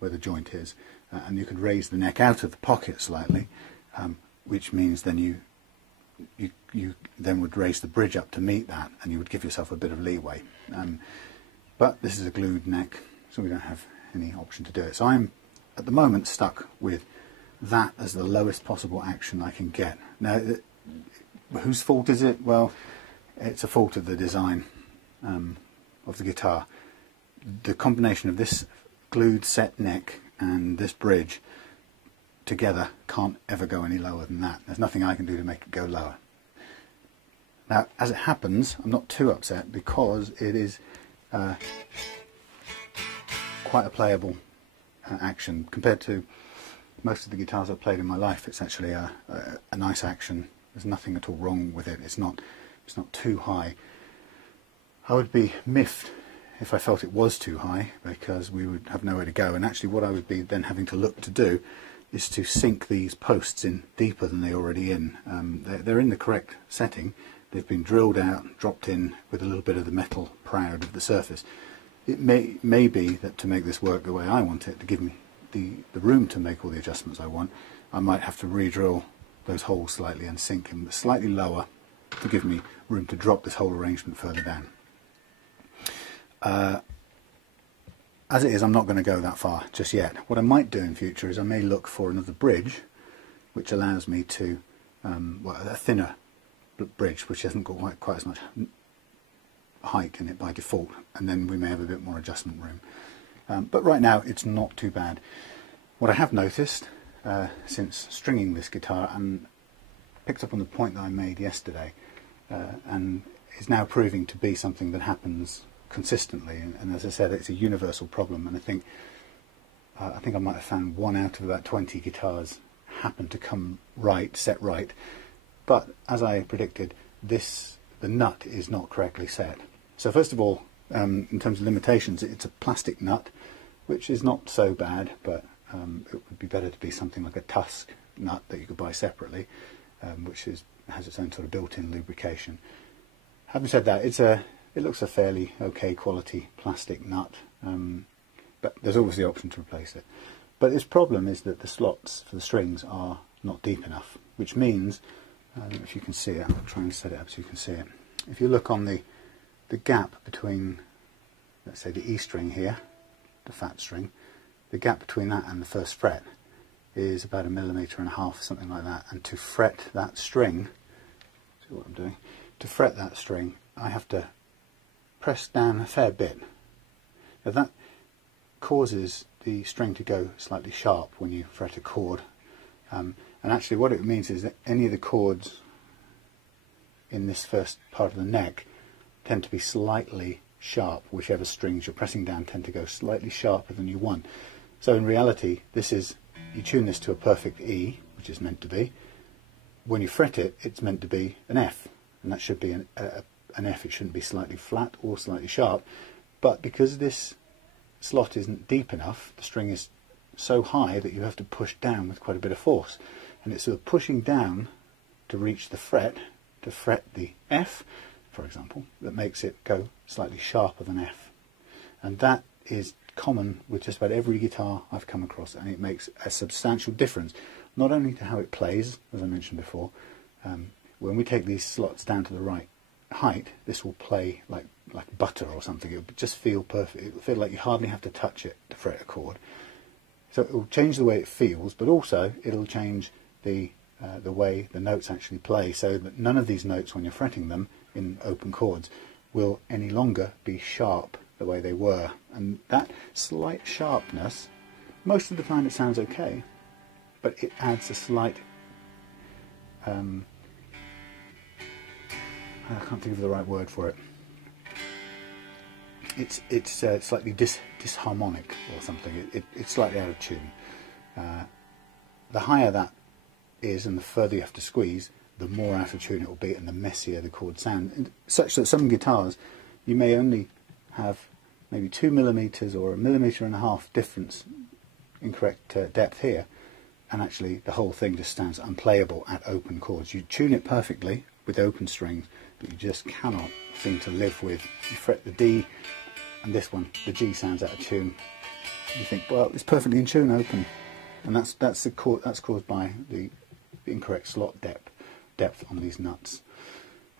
where the joint is, and you could raise the neck out of the pocket slightly, which means then you then would raise the bridge up to meet that, and you would give yourself a bit of leeway. But this is a glued neck, so we don't have any option to do it. So I'm at the moment stuck with that as the lowest possible action I can get. Now, whose fault is it? Well, it's a fault of the design of the guitar. The combination of this glued set neck and this bridge together can't ever go any lower than that. There's nothing I can do to make it go lower. Now, as it happens, I'm not too upset, because it is quite a playable action compared to most of the guitars I've played in my life. It's actually a nice action. There's nothing at all wrong with it. It's not too high. I would be miffed if I felt it was too high, because we would have nowhere to go. And actually what I would be then having to look to do is to sink these posts in deeper than they're already in. They're in the correct setting. They've been drilled out, dropped in with a little bit of the metal proud of the surface. It may be that to make this work the way I want it, to give me the room to make all the adjustments I want, I might have to re-drill those holes slightly and sink them slightly lower to give me room to drop this whole arrangement further down. As it is, I'm not going to go that far just yet. What I might do in future is I may look for another bridge which allows me to, well, a thinner bridge which hasn't got quite as much height in it by default, and then we may have a bit more adjustment room. But right now it's not too bad. What I have noticed since stringing this guitar, and picked up on the point that I made yesterday, and is now proving to be something that happens consistently, and as I said, it's a universal problem, and I think I might have found 1 out of about 20 guitars happen to come right, set right, but as I predicted, the nut is not correctly set. So first of all, in terms of limitations, it's a plastic nut, which is not so bad, but it would be better to be something like a Tusk nut that you could buy separately, which has its own sort of built-in lubrication. Having said that, it looks a fairly okay quality plastic nut, but there's always the option to replace it. But its problem is that the slots for the strings are not deep enough, which means, if you can see it, I'll try and set it up so you can see it. If you look on the gap between, let's say, the E string here, the fat string, the gap between that and the first fret is about 1.5 millimeters, something like that. And to fret that string, see what I'm doing, to fret that string, I have to press down a fair bit. Now that causes the string to go slightly sharp when you fret a chord. And actually what it means is that any of the chords in this first part of the neck tend to be slightly sharp. Whichever strings you're pressing down tend to go slightly sharper than you want. So in reality, you tune this to a perfect E, which is meant to be. When you fret it, it's meant to be an F, and that should be an F. It shouldn't be slightly flat or slightly sharp. But because this slot isn't deep enough, the string is so high that you have to push down with quite a bit of force, and it's sort of pushing down to reach the fret, to fret the F, for example, that makes it go slightly sharper than F. And that is common with just about every guitar I've come across, and it makes a substantial difference, not only to how it plays, as I mentioned before. When we take these slots down to the right height, this will play like butter or something. It will just feel perfect. It will feel like you hardly have to touch it to fret a chord. So it will change the way it feels, but also it'll change the way the notes actually play, so that none of these notes, when you're fretting them in open chords, will any longer be sharp the way they were. And that slight sharpness, most of the time it sounds okay, but it adds a slight I can't think of the right word for it. It's slightly disharmonic or something. It's slightly out of tune. The higher that is and the further you have to squeeze, the more out of tune it will be and the messier the chords sound. And such that some guitars you may only have maybe 2 millimeters or 1.5 millimeters difference in correct depth here, and actually the whole thing just stands unplayable at open chords. You tune it perfectly with open strings, but you just cannot seem to live with. You fret the D, and this one, the G, sounds out of tune. You think, well, it's perfectly in tune open, and that's caused by the incorrect slot depth on these nuts.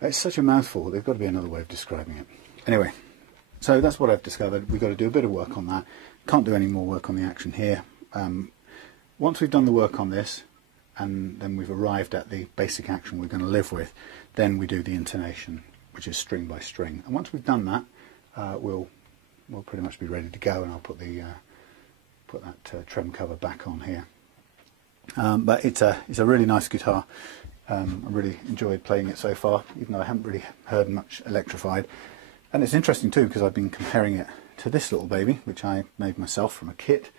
It's such a mouthful. There's got to be another way of describing it. Anyway, so that's what I've discovered. We've got to do a bit of work on that. Can't do any more work on the action here. Once we've done the work on this, and then we've arrived at the basic action we're going to live with, then we do the intonation, which is string by string. And once we've done that, we'll pretty much be ready to go, and I'll put that trem cover back on here. But it's a really nice guitar. I really enjoyed playing it so far, even though I haven't really heard much electrified. And it's interesting too, because I've been comparing it to this little baby, which I made myself from a kit.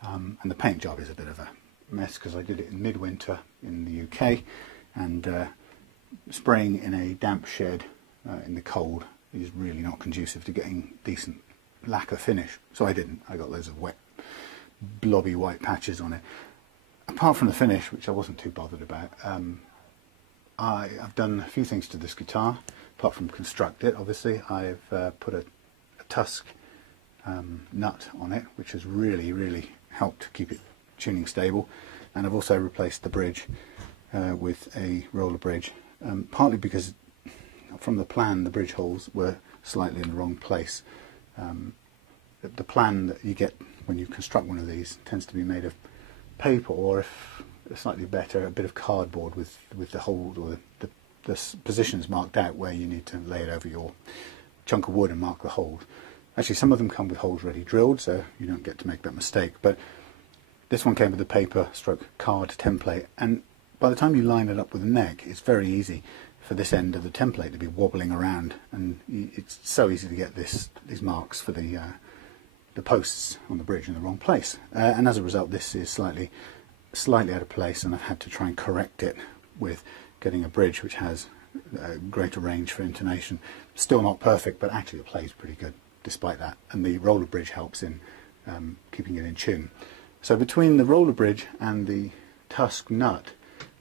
And the paint job is a bit of a mess, because I did it in midwinter in the UK, and spraying in a damp shed in the cold is really not conducive to getting decent lacquer finish. So I didn't. I got loads of wet, blobby white patches on it. Apart from the finish, which I wasn't too bothered about, I've done a few things to this guitar. Apart from construct it, obviously, I've put a tusk nut on it, which has really helped to keep it tuning stable. And I've also replaced the bridge with a roller bridge, partly because from the plan the bridge holes were slightly in the wrong place. The plan that you get when you construct one of these tends to be made of paper, or if slightly better, a bit of cardboard with the hole or the positions marked out where you need to lay it over your chunk of wood and mark the holes. Actually, some of them come with holes ready drilled, so you don't get to make that mistake. But this one came with a paper stroke card template, and by the time you line it up with the neck, it's very easy for this end of the template to be wobbling around, and it's so easy to get these marks for the posts on the bridge in the wrong place. And as a result, this is slightly out of place, and I've had to try and correct it with getting a bridge which has a greater range for intonation. Still not perfect, but actually it plays pretty good despite that, and the roller bridge helps in keeping it in tune. So between the roller bridge and the tusk nut,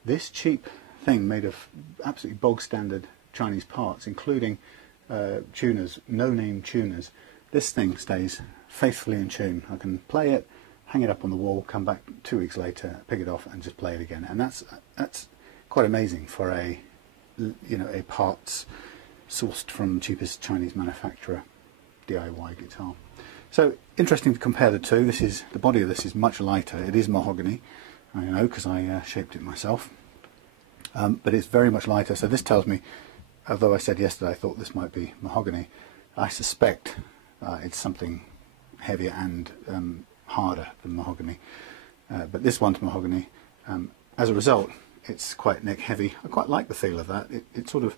this cheap thing made of absolutely bog standard Chinese parts, including tuners, no-name tuners, this thing stays faithfully in tune. I can play it, hang it up on the wall, come back 2 weeks later, pick it off and just play it again. And that's quite amazing for a parts sourced from the cheapest Chinese manufacturer DIY guitar. So interesting to compare the two. The body of this is much lighter. It is mahogany, I know, because I shaped it myself. But it's very much lighter. So this tells me, although I said yesterday I thought this might be mahogany, I suspect it's something heavier and harder than mahogany. But this one's mahogany. As a result, it's quite neck heavy. I quite like the feel of that. It sort of,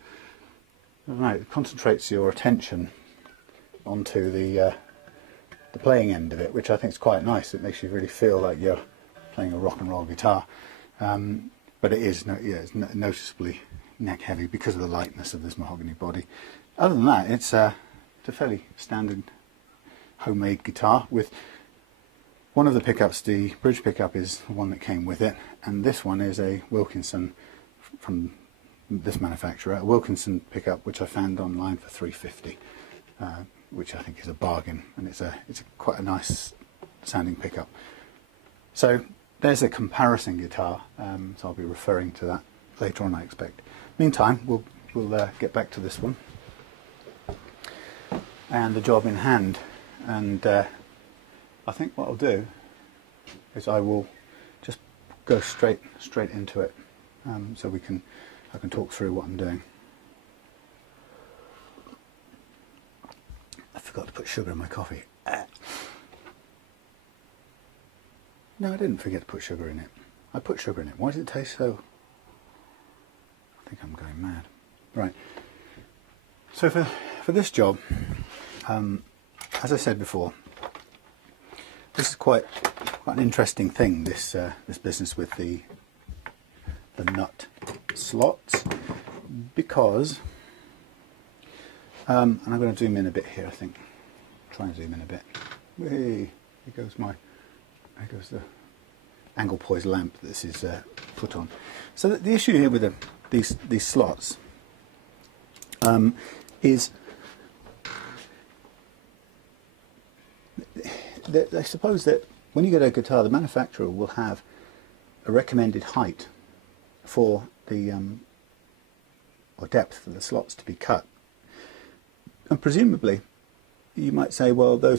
I don't know, it concentrates your attention onto the playing end of it, which I think is quite nice. It makes you really feel like you're playing a rock and roll guitar. But it is, it's noticeably neck heavy because of the lightness of this mahogany body. Other than that, it's a fairly standard homemade guitar with one of the pickups. The bridge pickup is the one that came with it, and this one is a Wilkinson from this manufacturer, a Wilkinson pickup which I found online for $350, which I think is a bargain, and it's quite a nice sounding pickup. So there's a comparison guitar, so I'll be referring to that later on, I expect. Meantime, we'll get back to this one and the job in hand, and I think what I'll do is I will just go straight into it, so I can talk through what I'm doing. I forgot to put sugar in my coffee. No, I didn't forget to put sugar in it. I put sugar in it. Why does it taste so... I think I'm going mad. Right. So for this job, as I said before, this is quite an interesting thing, this business with the nut slots, because and I'm going to zoom in a bit here, I think. Try and zoom in a bit. Hey, here goes the angle poise lamp that this is put on. So the issue here with these slots is that I suppose that when you get a guitar, the manufacturer will have a recommended height for the or depth for the slots to be cut, and presumably you might say, well, they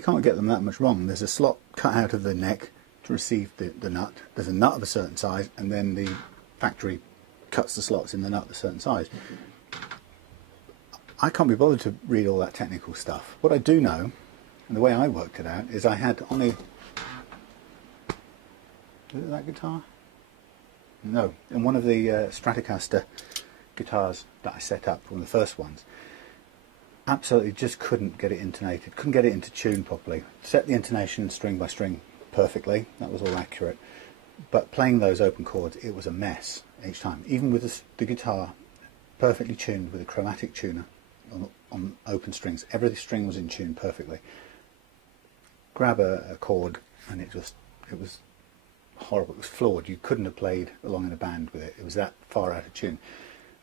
can't get them that much wrong. There's a slot cut out of the neck to receive the nut. There's a nut of a certain size, and then the factory cuts the slots in the nut of a certain size. I can't be bothered to read all that technical stuff. What I do know, and the way I worked it out, is I had on the... Is it that guitar? No, in one of the Stratocaster guitars that I set up, one of the first ones, absolutely just couldn't get it intonated, couldn't get it into tune properly. Set the intonation string by string perfectly, that was all accurate, but playing those open chords, it was a mess each time. Even with the guitar perfectly tuned with a chromatic tuner on open strings, every string was in tune perfectly. Grab a chord and it was horrible, it was flawed. You couldn't have played along in a band with it, it was that far out of tune.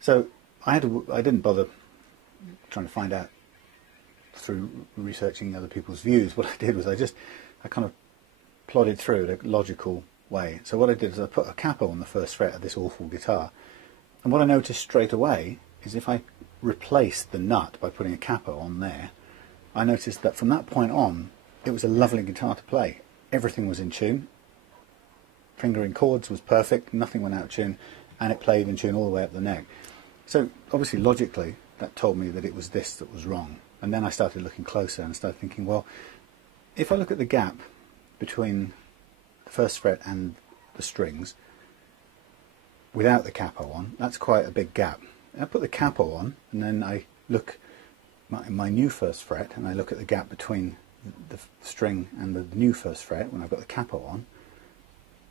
So I didn't bother trying to find out through researching other people's views. What I did was I kind of plodded through in a logical way. So what I did is I put a capo on the first fret of this awful guitar, and what I noticed straight away is if I replaced the nut by putting a capo on there, I noticed that from that point on it was a lovely guitar to play. Everything was in tune, fingering chords was perfect, nothing went out of tune, and it played in tune all the way up the neck. So obviously logically that told me that it was this that was wrong. And then I started looking closer and started thinking, well, if I look at the gap between the first fret and the strings without the capo on, that's quite a big gap. And I put the capo on, and then I look at my new first fret, and I look at the gap between the string and the new first fret when I've got the capo on.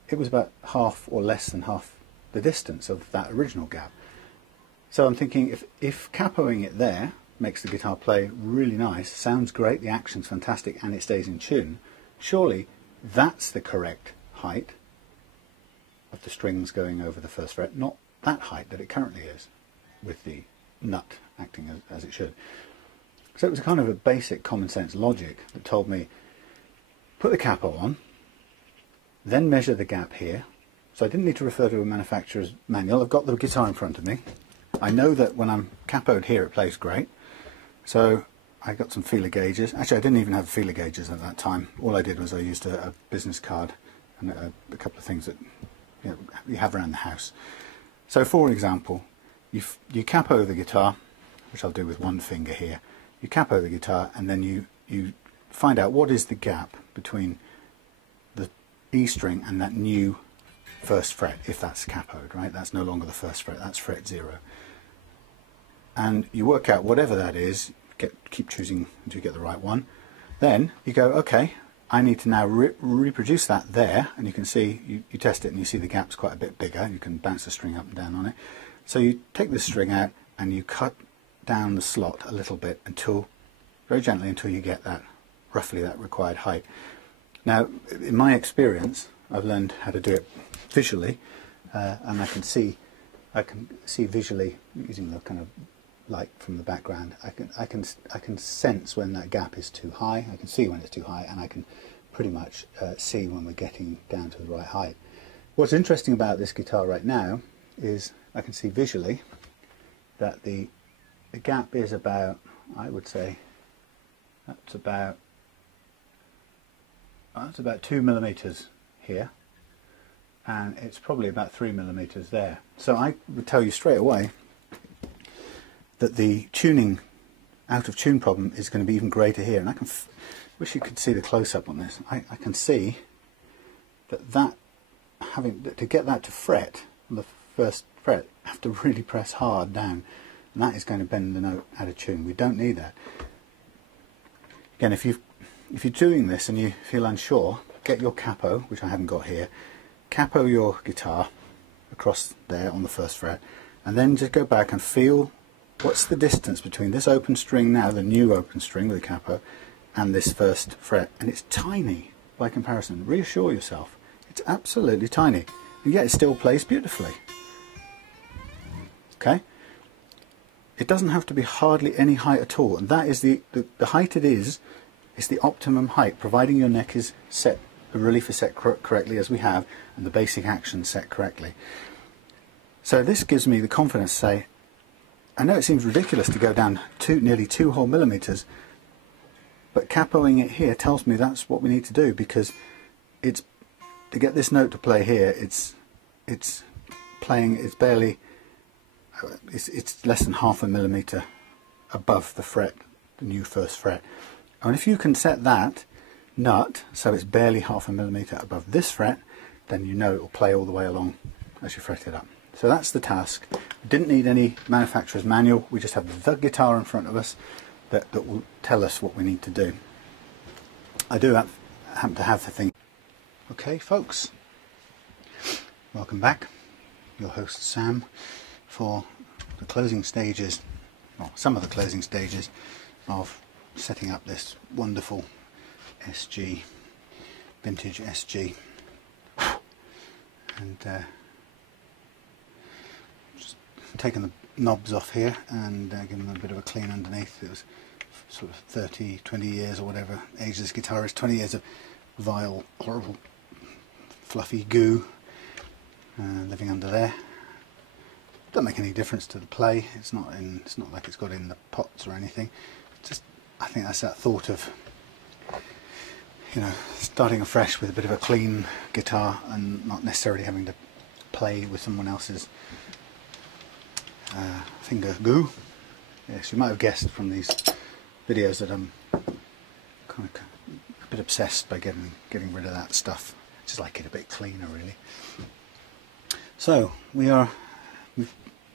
It was about half or less than half the distance of that original gap. So I'm thinking, if capoing it there makes the guitar play really nice, sounds great, the action's fantastic, and it stays in tune, surely that's the correct height of the strings going over the first fret, not that height that it currently is, with the nut acting as it should. So it was kind of a basic common sense logic that told me, put the capo on, then measure the gap here. So I didn't need to refer to a manufacturer's manual. I've got the guitar in front of me. I know that when I'm capoed here it plays great. So I got some feeler gauges. Actually, I didn't even have feeler gauges at that time. All I did was I used a business card and a couple of things that you have around the house. So for example, you capo the guitar, which I'll do with one finger here. You capo the guitar, and then you find out what is the gap between the E string and that new first fret, if that's capoed, right? That's no longer the first fret, that's fret 0. And you work out whatever that is, keep choosing until you get the right one. Then you go, okay, I need to now reproduce that there, and you can see, you test it and you see the gap's quite a bit bigger. You can bounce the string up and down on it. So you take the string out and you cut down the slot a little bit until, very gently, until you get that roughly that required height. Now, in my experience, I've learned how to do it visually, and I can see visually using the kind of light from the background. I can sense when that gap is too high. I can see when it's too high, and I can pretty much see when we're getting down to the right height. What's interesting about this guitar right now is I can see visually that the gap is about, I would say, that's about 2 millimeters here, and it's probably about 3 millimeters there. So I would tell you straight away that the tuning, out of tune problem is going to be even greater here. And I can wish you could see the close-up on this. I can see that to get that to fret on the first fret, I have to really press hard down, and that is going to bend the note out of tune. We don't need that. Again, if you're doing this and you feel unsure, get your capo, which I haven't got here, capo your guitar across there on the first fret, and then just go back and feel what's the distance between this open string now, the new open string with the capo, and this first fret. And it's tiny by comparison. Reassure yourself, it's absolutely tiny, and yet it still plays beautifully. Okay? It doesn't have to be hardly any height at all, and that is the height it is the optimum height, providing your neck is set, the relief is set correctly as we have, and the basic action set correctly. So this gives me the confidence to say, I know it seems ridiculous to go down nearly 2 whole millimeters, but capoing it here tells me that's what we need to do, because it's, to get this note to play here, it's playing, it's barely, it's less than half a millimeter above the fret, the new first fret. And if you can set that nut so it's barely half a millimeter above this fret, then you know it will play all the way along as you fret it up. So that's the task. We didn't need any manufacturer's manual, we just have the guitar in front of us that will tell us what we need to do. I do happen to have the thing. Okay folks, welcome back. Your host Sam for the closing stages, well, some of the closing stages of setting up this wonderful SG, vintage SG. And just taking the knobs off here and giving them a bit of a clean underneath. It was sort of 20 years or whatever age this guitar is, 20 years of vile, horrible, fluffy goo living under there. Doesn't make any difference to the play. It's not like it's got in the pots or anything. Just, I think that's that thought of, you know, starting afresh with a bit of a clean guitar and not necessarily having to play with someone else's finger goo. Yes, you might have guessed from these videos that I'm kind of a bit obsessed by getting rid of that stuff. Just like it a bit cleaner, really. So where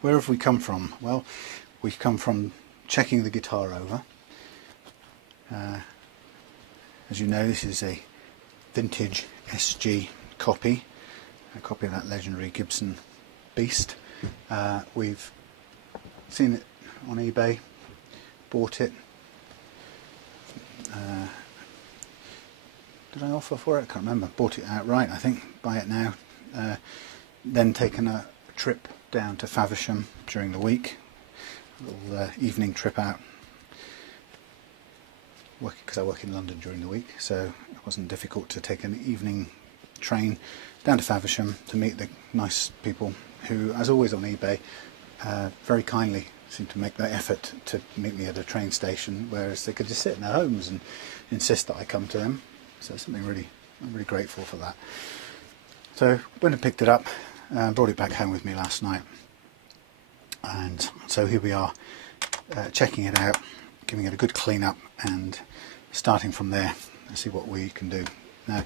have we come from? Well, we've come from checking the guitar over. As you know, this is a vintage SG copy, a copy of that legendary Gibson Beast. We've seen it on eBay, bought it. Did I offer for it? I can't remember. Bought it outright, I think. Buy it now. Then taken a trip down to Faversham during the week, a little evening trip out, because I work in London during the week, so it wasn't difficult to take an evening train down to Faversham to meet the nice people who, as always on eBay, very kindly seem to make that effort to meet me at a train station, whereas they could just sit in their homes and insist that I come to them. So I'm really grateful for that. So went and picked it up, brought it back home with me last night, and so here we are, checking it out, giving it a good clean up, and starting from there and see what we can do. Now,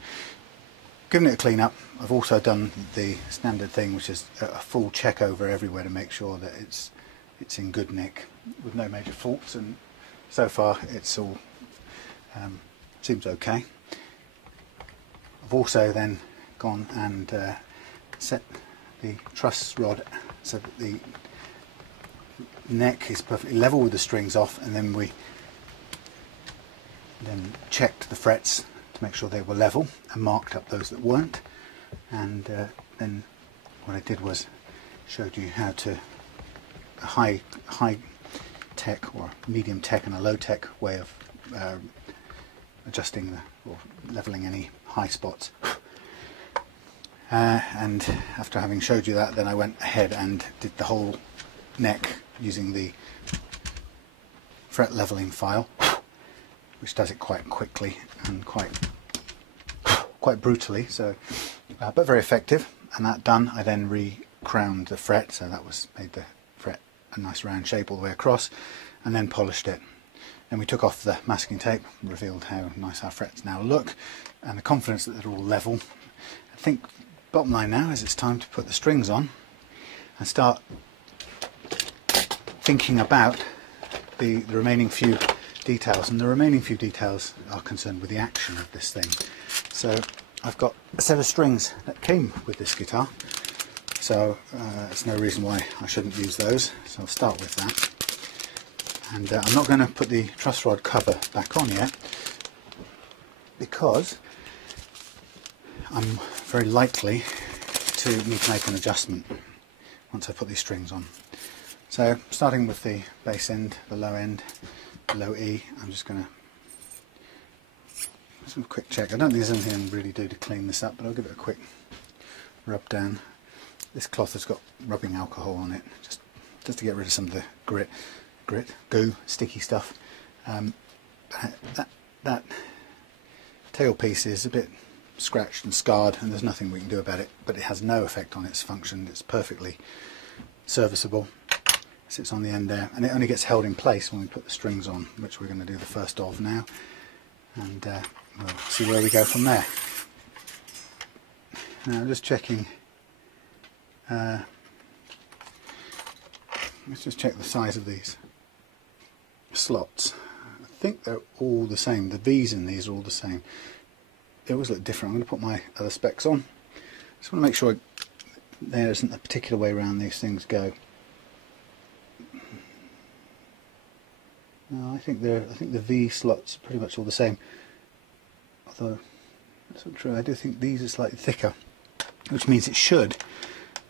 giving it a clean up, I've also done the standard thing, which is a full check over everywhere to make sure that it's in good nick with no major faults, and so far it's all seems okay. I've also then gone and set the truss rod so that the neck is perfectly level with the strings off, and then we then checked the frets to make sure they were level and marked up those that weren't, and then what I did was showed you how to a high tech or medium tech and a low tech way of adjusting or leveling any high spots. And after having showed you that, then I went ahead and did the whole neck using the fret leveling file, which does it quite quickly and quite brutally, so but very effective. And that done, I then re-crowned the fret, so that made the fret a nice round shape all the way across, and then polished it. Then we took off the masking tape, revealed how nice our frets now look, and the confidence that they're all level. I think bottom line now is it's time to put the strings on and start thinking about the remaining few details, and the remaining few details are concerned with the action of this thing. So I've got a set of strings that came with this guitar, so there's no reason why I shouldn't use those, so I'll start with that. And I'm not going to put the truss rod cover back on yet, because I'm very likely to need to make an adjustment once I put these strings on. So starting with the bass end, the low end, the low E, I'm just going to have a quick check. I don't think there's anything I can really do to clean this up, but I'll give it a quick rub down. This cloth has got rubbing alcohol on it, just to get rid of some of the goo, sticky stuff. That tailpiece is a bit scratched and scarred, and there's nothing we can do about it, but it has no effect on its function. It's perfectly serviceable. It sits on the end there, and it only gets held in place when we put the strings on, which we're going to do the first of now, and we'll see where we go from there. Now I'm just checking, let's just check the size of these slots. I think they're all the same. The V's in these are all the same. They always look different. I'm going to put my other specs on. Just want to make sure there isn't a particular way around these things go. No, I think the V slots are pretty much all the same. Although that's not true. I do think these are slightly thicker, which means it should,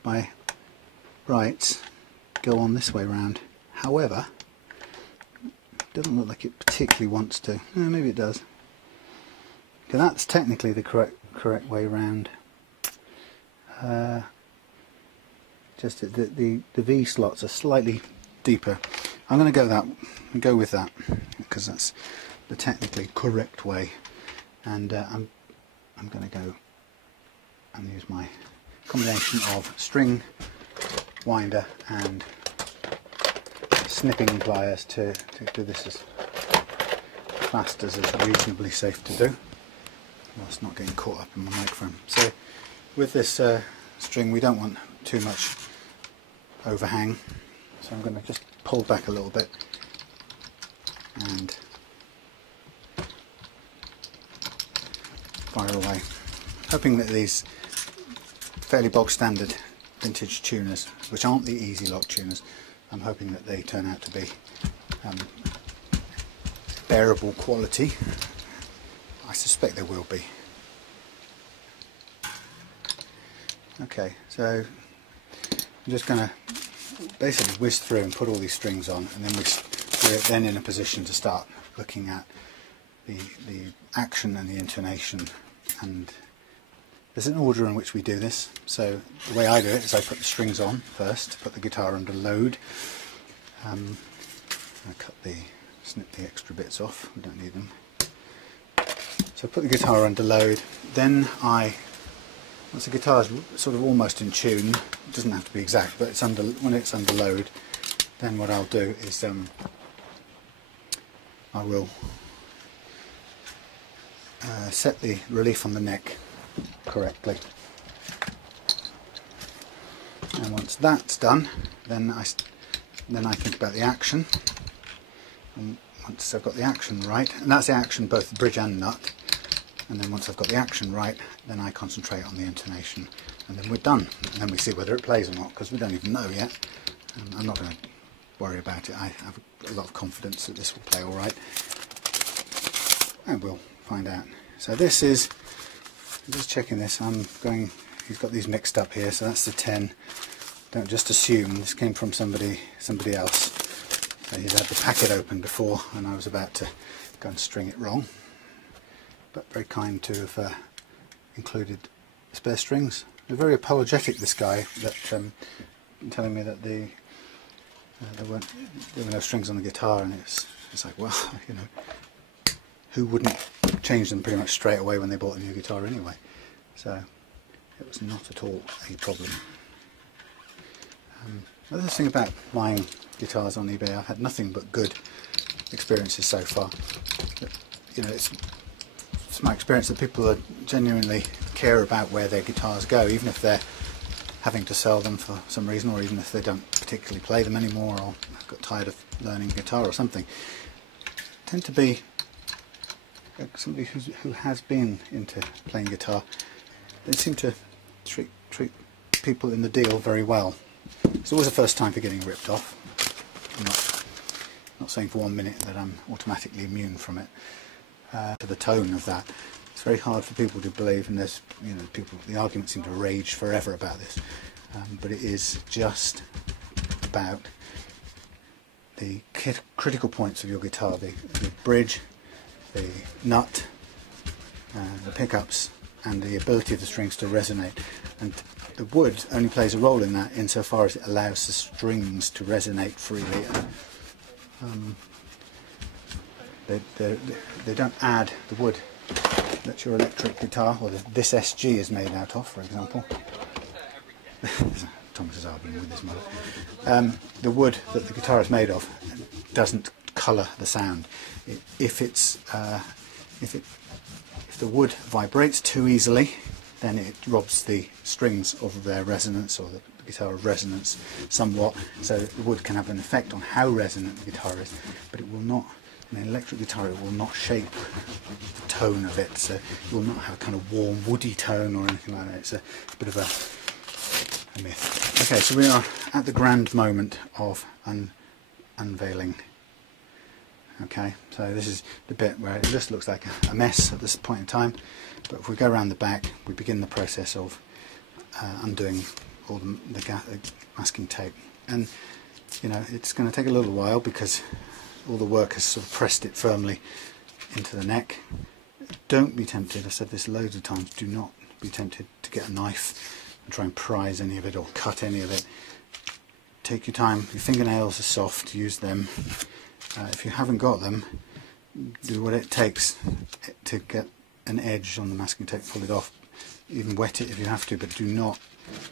by rights, go on this way round. However, it doesn't look like it particularly wants to. Maybe it does. Okay, that's technically the correct way round. Just the V slots are slightly deeper. I'm going to go with that because that's the technically correct way, and I'm going to go and use my combination of string, winder and snipping pliers to do this as fast as is reasonably safe to do, whilst not getting caught up in my microphone. So with this string, we don't want too much overhang, so I'm going to just pull back a little bit and fire away, hoping that these fairly bog standard vintage tuners, which aren't the easy lock tuners, I'm hoping that they turn out to be bearable quality. I suspect they will be. Okay, so I'm just going to basically whiz through and put all these strings on, and then we're then in a position to start looking at the action and the intonation. And there's an order in which we do this. So the way I do it is I put the strings on first, put the guitar under load. I snip the extra bits off, we don't need them. So I put the guitar under load, then once the guitar's sort of almost in tune, it doesn't have to be exact, but when it's under load, then what I'll do is I will set the relief on the neck correctly. And once that's done, then I think about the action. And once I've got the action right, and that's the action both the bridge and nut, and then once I've got the action right, then I concentrate on the intonation, and then we're done. And then we see whether it plays or not, because we don't even know yet. I'm not going to worry about it. I have a lot of confidence that this will play all right. and we'll find out. So this is, I'm just checking this, he's got these mixed up here, so that's the 10. Don't just assume this came from somebody else. So he's had the packet open before and I was about to go and string it wrong. But very kind to have included spare strings. They're very apologetic, this guy, that telling me that there were no strings on the guitar, and it's like, well, you know, who wouldn't change them pretty much straight away when they bought a new guitar anyway? So it was not at all a problem. The other thing about buying guitars on eBay, I've had nothing but good experiences so far. You know, it's my experience that people are genuinely care about where their guitars go, even if they're having to sell them for some reason, or even if they don't particularly play them anymore, or have got tired of learning guitar or something. Tend to be somebody who has been into playing guitar. They seem to treat people in the deal very well. It's always the first time for getting ripped off. I'm not saying for 1 minute that I'm automatically immune from it. To the tone of that, it's very hard for people to believe, and there's, you know, the arguments seem to rage forever about this, but it is just about the critical points of your guitar, the bridge, the nut, the pickups, and the ability of the strings to resonate. And the wood only plays a role in that insofar as it allows the strings to resonate freely. They don't add the wood that your electric guitar, or this SG, is made out of, for example. Thomas is arguing with this model. The wood that the guitar is made of doesn't colour the sound. If the wood vibrates too easily, then it robs the strings of their resonance, or the guitar of resonance somewhat. So the wood can have an effect on how resonant the guitar is, but it will not. In an electric guitar, it will not shape the tone of it, so it will not have a kind of warm woody tone or anything like that. It's a bit of a myth. Okay, so we are at the grand moment of unveiling. Okay, so this is the bit where it just looks like a mess at this point in time, but if we go around the back, we begin the process of undoing all the masking tape. And you know, it's going to take a little while because all the work has sort of pressed it firmly into the neck. Don't be tempted, I've said this loads of times, do not be tempted to get a knife and try and prise any of it or cut any of it. Take your time, your fingernails are soft, use them. If you haven't got them, do what it takes to get an edge on the masking tape, pull it off, even wet it if you have to, but do not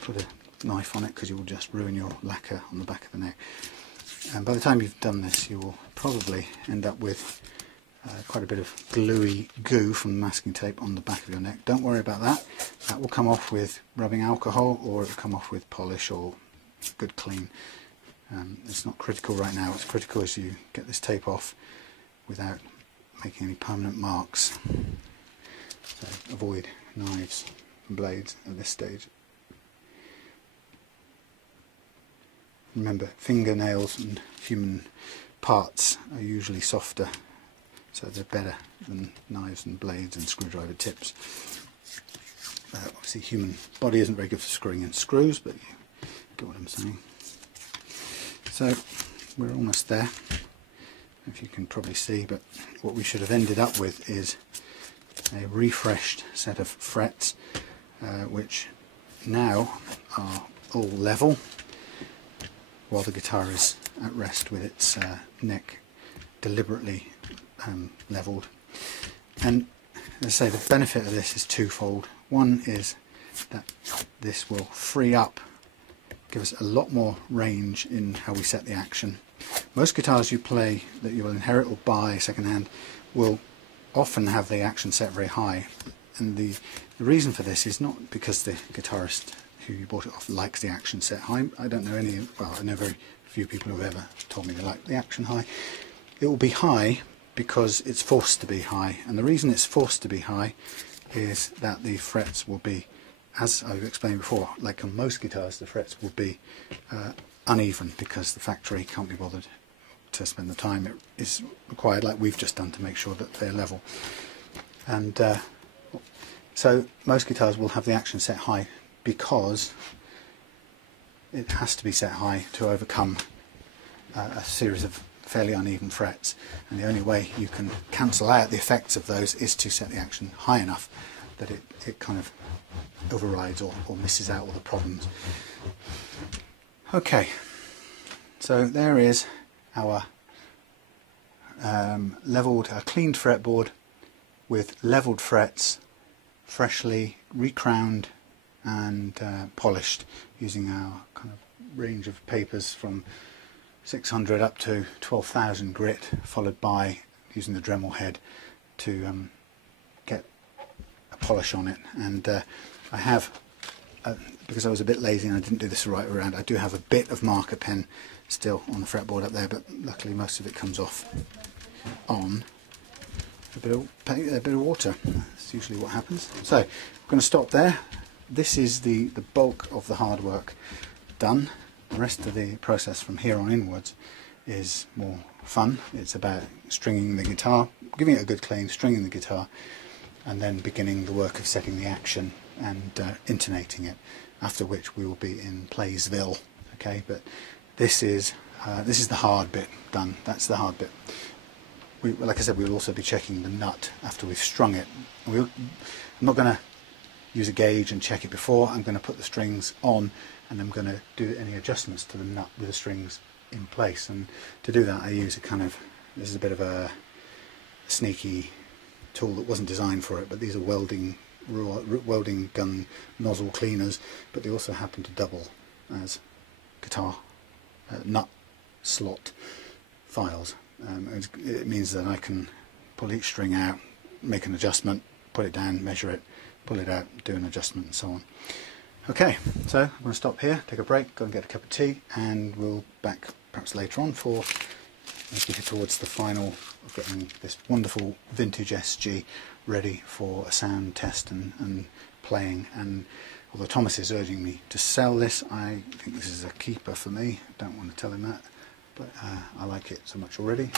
put a knife on it because you will just ruin your lacquer on the back of the neck. And by the time you've done this, you will probably end up with quite a bit of gluey goo from the masking tape on the back of your neck. Don't worry about that. That will come off with rubbing alcohol, or it will come off with polish or good clean. It's not critical right now. What's critical is you get this tape off without making any permanent marks. So avoid knives and blades at this stage. Remember, fingernails and human parts are usually softer, so they're better than knives and blades and screwdriver tips. Obviously, human body isn't very good for screwing in screws, but you get what I'm saying. So we're almost there, if you can probably see, but what we should have ended up with is a refreshed set of frets, which now are all level, while the guitar is at rest with its neck deliberately levelled. And as I say, the benefit of this is twofold. One is that this will free up, give us a lot more range in how we set the action. Most guitars you play that you will inherit or buy second-hand will often have the action set very high, and the reason for this is not because the guitarist who you bought it off likes the action set high. I don't know any, well, I know very few people who have ever told me they like the action high. It will be high because it's forced to be high, and the reason it's forced to be high is that the frets will be, as I've explained before, like on most guitars, the frets will be uneven because the factory can't be bothered to spend the time it is required, like we've just done, to make sure that they're level. And so most guitars will have the action set high because it has to be set high to overcome a series of fairly uneven frets, and the only way you can cancel out the effects of those is to set the action high enough that it kind of overrides or misses out all the problems. Okay, so there is our cleaned fretboard with levelled frets, freshly recrowned and polished using our kind of range of papers from 600 up to 12,000 grit, followed by using the Dremel head to get a polish on it. And I have, because I was a bit lazy and I didn't do this right around, I do have a bit of marker pen still on the fretboard up there, but luckily most of it comes off on a bit of water. That's usually what happens. So I'm going to stop there. This is the bulk of the hard work done. The rest of the process from here on inwards is more fun. It's about stringing the guitar, giving it a good clean, stringing the guitar, and then beginning the work of setting the action and intonating it, after which we will be in Playsville. Okay, but this is the hard bit done. That's the hard bit. Like I said, we will also be checking the nut after we've strung it. I'm not going to use a gauge and check it before. I'm going to put the strings on and I'm going to do any adjustments to the nut with the strings in place. And to do that I use this is a bit of a sneaky tool that wasn't designed for it, but these are welding gun nozzle cleaners, but they also happen to double as guitar nut slot files. It means that I can pull each string out, make an adjustment, put it down, measure it, pull it out, do an adjustment and so on. Okay, so I'm going to stop here, take a break, go and get a cup of tea, and we'll back perhaps later on as we get towards the final of getting this wonderful vintage SG ready for a sound test and playing. And although Thomas is urging me to sell this, I think this is a keeper for me. I don't want to tell him that, but I like it so much already.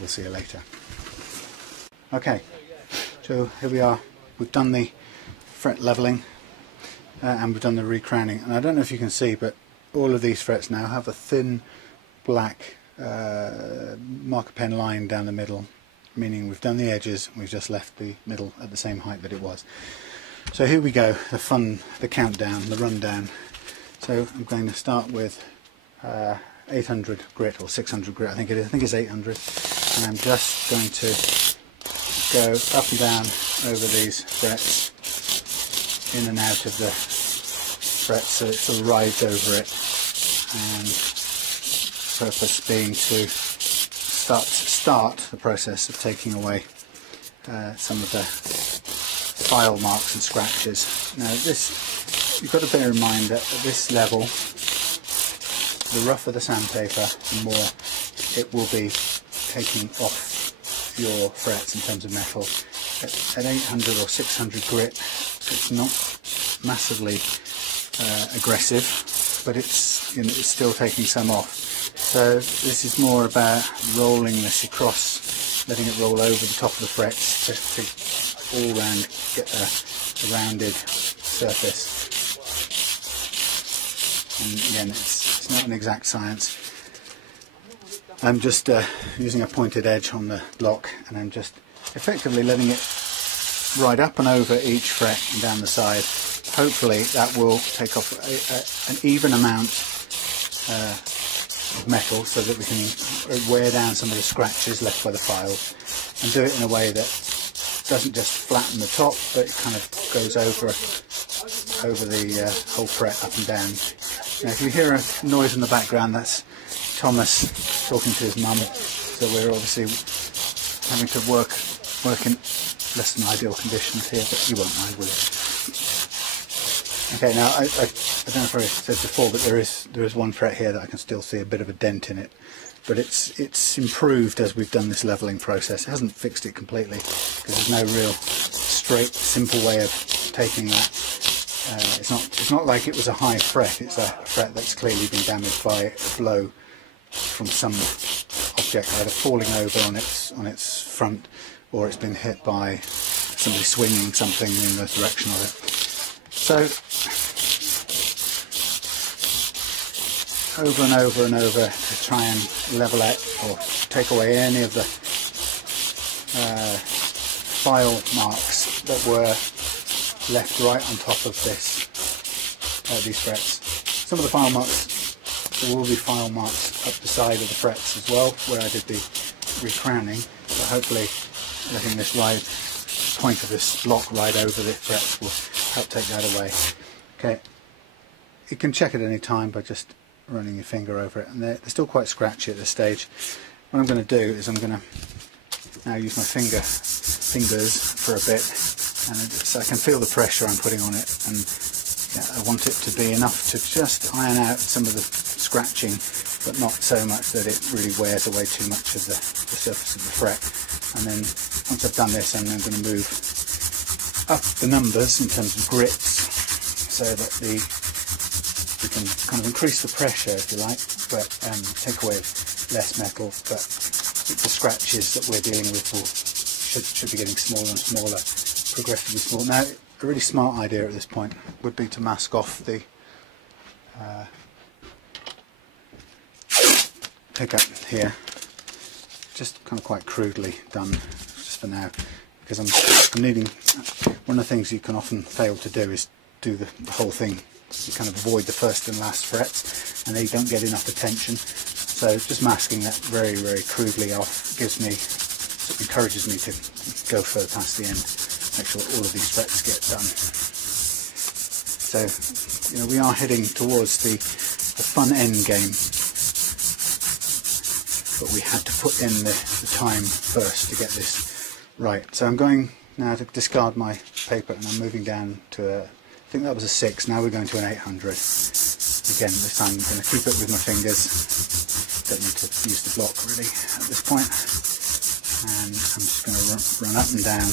We'll see you later. Okay, so here we are. We've done the fret levelling and we've done the recrowning, and I don't know if you can see, but all of these frets now have a thin black marker pen line down the middle, meaning we've done the edges, we've just left the middle at the same height that it was. So here we go, the countdown, the rundown. So I'm going to start with 800 grit or 600 grit, I think it is. I think it's 800, and I'm just going to go up and down over these frets, in and out of the frets, so it sort of rides over it, and purpose being to start the process of taking away some of the file marks and scratches. Now you've got to bear in mind that at this level, the rougher the sandpaper, the more it will be taking off your frets in terms of metal. At 800 or 600 grit, it's not massively aggressive, but it's still taking some off. So this is more about rolling this across, letting it roll over the top of the frets just to all round get a rounded surface. And again, it's not an exact science. I'm just using a pointed edge on the block, and I'm just effectively letting it ride up and over each fret and down the side. Hopefully that will take off an even amount of metal so that we can wear down some of the scratches left by the files, and do it in a way that doesn't just flatten the top, but it kind of goes over the whole fret up and down. Now if you hear a noise in the background, that's Thomas talking to his mum, so we're obviously having to work in less than ideal conditions here, but you won't mind, will you? Okay, now I don't know if I said before, but there is one fret here that I can still see a bit of a dent in it, but it's improved as we've done this levelling process. It hasn't fixed it completely because there's no real straight, simple way of taking that. It's not like it was a high fret. It's a fret that's clearly been damaged by a blow from some object either falling over on its front, or it's been hit by somebody swinging something in the direction of it. So over and over and over to try and level out or take away any of the file marks that were left right on top of this, these frets. Some of the file marks, there will be file marks up the side of the frets as well, where I did the recrowning, but hopefully letting this point of this block ride over the frets will help take that away. Okay, you can check at any time by just running your finger over it, and they're still quite scratchy at this stage. What I'm going to do is I'm going to now use my fingers for a bit, and so I can feel the pressure I'm putting on it, and I want it to be enough to just iron out some of the scratching, but not so much that it really wears away too much of the surface of the fret. And then once I've done this, I'm then going to move up the numbers in terms of grits, so that we can kind of increase the pressure, if you like, but take away less metal, but the scratches that we're dealing with should be getting smaller and smaller, progressively small. Now, a really smart idea at this point would be to mask off the pickup here, just kind of quite crudely done just for now, because I'm needing, one of the things you can often fail to do is do the whole thing. You kind of avoid the first and last frets, and they don't get enough attention. So just masking that very, very crudely off encourages me to go further past the end, make sure all of these frets get done. So, you know, we are heading towards the fun end game, but we had to put in the time first to get this right. So I'm going now to discard my paper, and I'm moving down to I think that was a 6, now we're going to an 800. Again, this time I'm going to keep it with my fingers, don't need to use the block really at this point, and I'm just going to run up and down.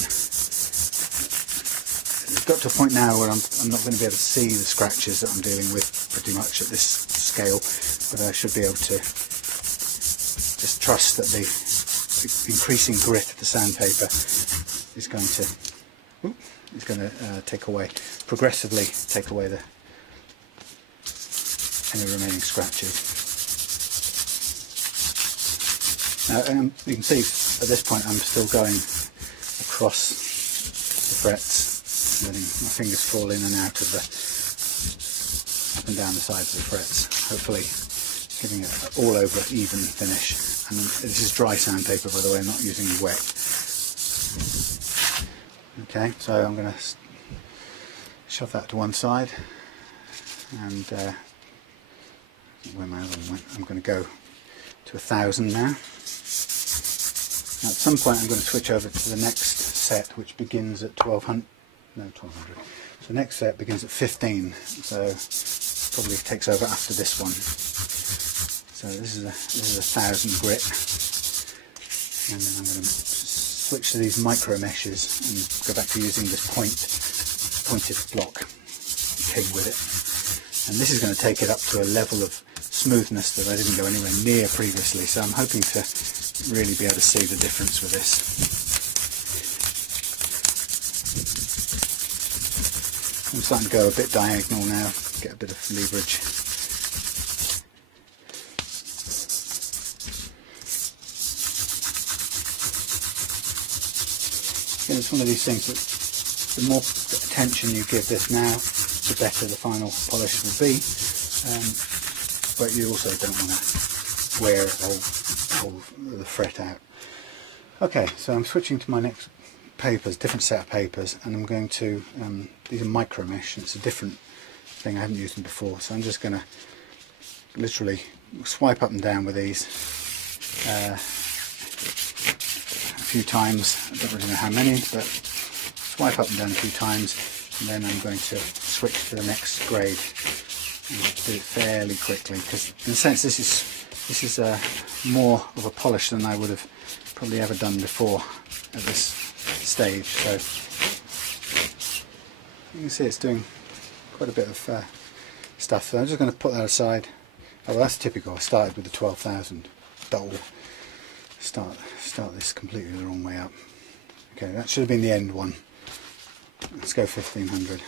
It's got to a point now where I'm not going to be able to see the scratches that I'm dealing with pretty much at this scale, but I should be able to just trust that the increasing grit of the sandpaper is going to progressively take away any remaining scratches. Now, you can see at this point I'm still going across the frets, letting my fingers fall in and out of up and down the sides of the frets, hopefully giving it all over even finish. And this is dry sandpaper, by the way, I'm not using wet. Okay, so I'm going to shove that to one side, and where my other one went, I'm going to go to 1000 now. Now at some point I'm going to switch over to the next set, which begins at 1200. So the next set begins at 15, so probably takes over after this one. So this is a 1000 grit, and then I'm going to switch to these micro meshes and go back to using this pointed block came with it. And this is going to take it up to a level of smoothness that I didn't go anywhere near previously, so I'm hoping to really be able to see the difference with this. I'm starting to go a bit diagonal now, get a bit of leverage. Again, it's one of these things that the more attention you give this now, the better the final polish will be, but you also don't want to wear the fret out. Okay, so I'm switching to my next papers, different set of papers, and I'm going to, these are micro mesh, and it's a different thing, I haven't used them before, so I'm just going to literally swipe up and down with these a few times. I don't really know how many, but swipe up and down a few times, and then I'm going to switch to the next grade and do it fairly quickly, because in a sense this is more of a polish than I would have probably ever done before at this stage. So you can see it's doing quite a bit of stuff. So I'm just going to put that aside Oh, well, that's typical. I started with the 12,000 dull. Start this completely the wrong way up. Okay, that should have been the end one. Let's go 1500. I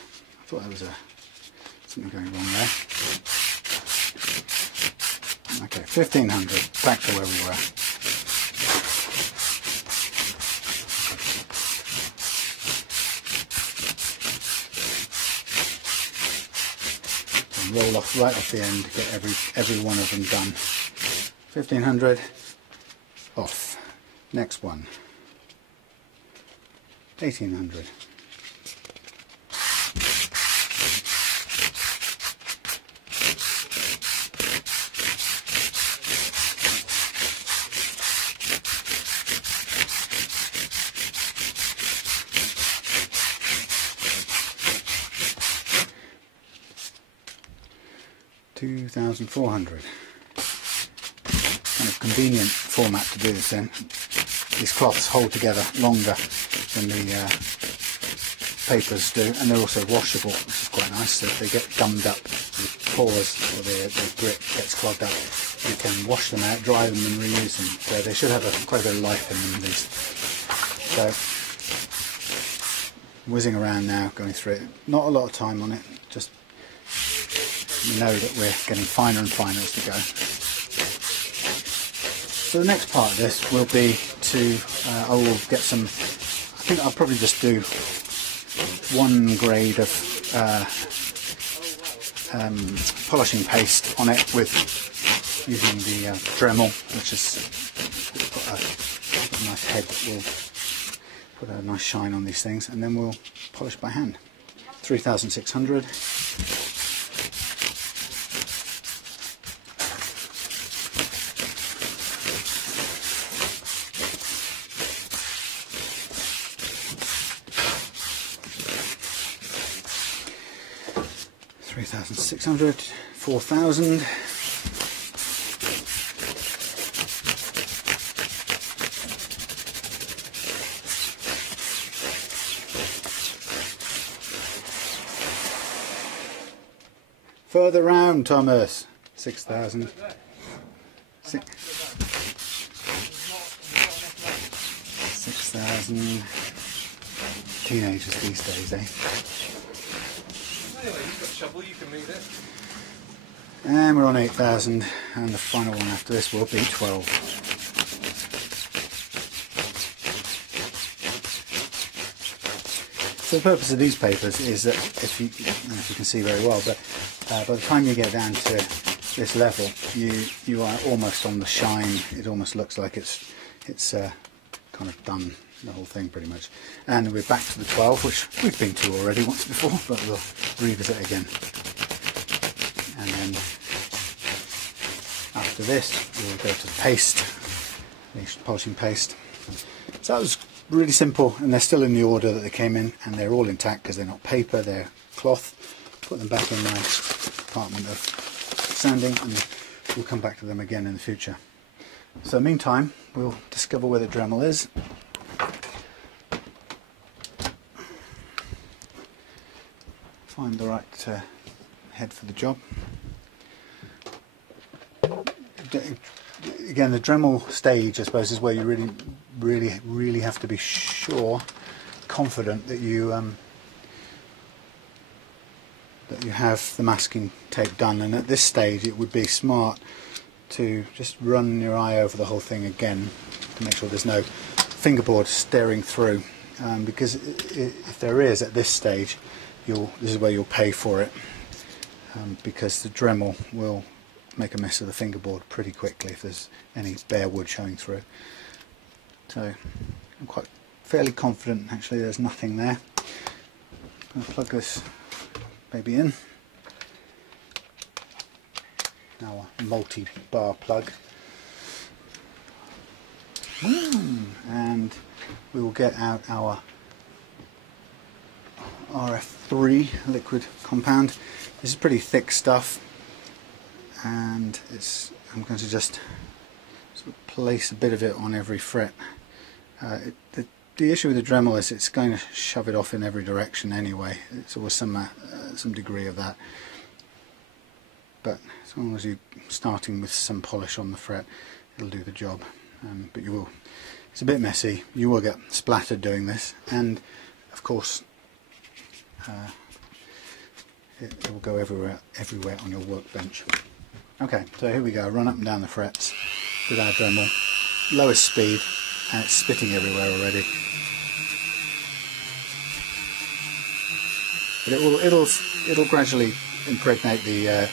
thought there was something going wrong there. Okay, 1500. Back to where we were. And roll off right off the end. Get every one of them done. 1500. Off. Next one. 1800. $2,400. Kind of convenient format to do this in. These cloths hold together longer than the papers do, and they're also washable, which is quite nice. So if they get gummed up, the pores or the grit gets clogged up, you can wash them out, dry them and reuse them. So they should have quite a bit of life in them, these. So whizzing around now, going through it. Not a lot of time on it, just you know that we're getting finer and finer as we go. So the next part of this will be to, I will get some, I think I'll probably just do one grade of polishing paste on it with using the Dremel, which has got a nice head that will put a nice shine on these things, and then we'll polish by hand. 3600. $3,600, 4,000. Further round, Thomas. 6,000. 6,000. Teenagers these days, eh? Anyway, you've got a shovel, you can move it. And we're on 8,000, and the final one after this will be 12. So the purpose of these papers is that, if you can see very well, but by the time you get down to this level, you are almost on the shine. It almost looks like it's kind of done, the whole thing pretty much. And we're back to the 12, which we've been to already once before, but we'll revisit again. And then after this, we'll go to the paste, the polishing paste. So that was really simple, and they're still in the order that they came in, and they're all intact because they're not paper, they're cloth. Put them back in my department of sanding, and we'll come back to them again in the future. So meantime, we'll discover where the Dremel is. Find the right head for the job. Again, the Dremel stage, I suppose, is where you really have to be sure, confident that you have the masking tape done. And at this stage, it would be smart to just run your eye over the whole thing again to make sure there's no fingerboard staring through, because if there is at this stage, this is where you'll pay for it, because the Dremel will make a mess of the fingerboard pretty quickly if there's any bare wood showing through. So I'm fairly confident actually there's nothing there. I'm going to plug this baby in. Now a multi-bar plug. And we will get out our RF3 liquid compound. This is pretty thick stuff, and I'm going to just sort of place a bit of it on every fret. The issue with the Dremel is it's going to shove it off in every direction anyway. It's always some degree of that. but as long as you're starting with some polish on the fret, it'll do the job. But you will, it's a bit messy, you will get splattered doing this, and of course it will go everywhere on your workbench. Okay, so here we go, run up and down the frets with our Dremel, lowest speed, and it's spitting everywhere already. But it'll gradually impregnate the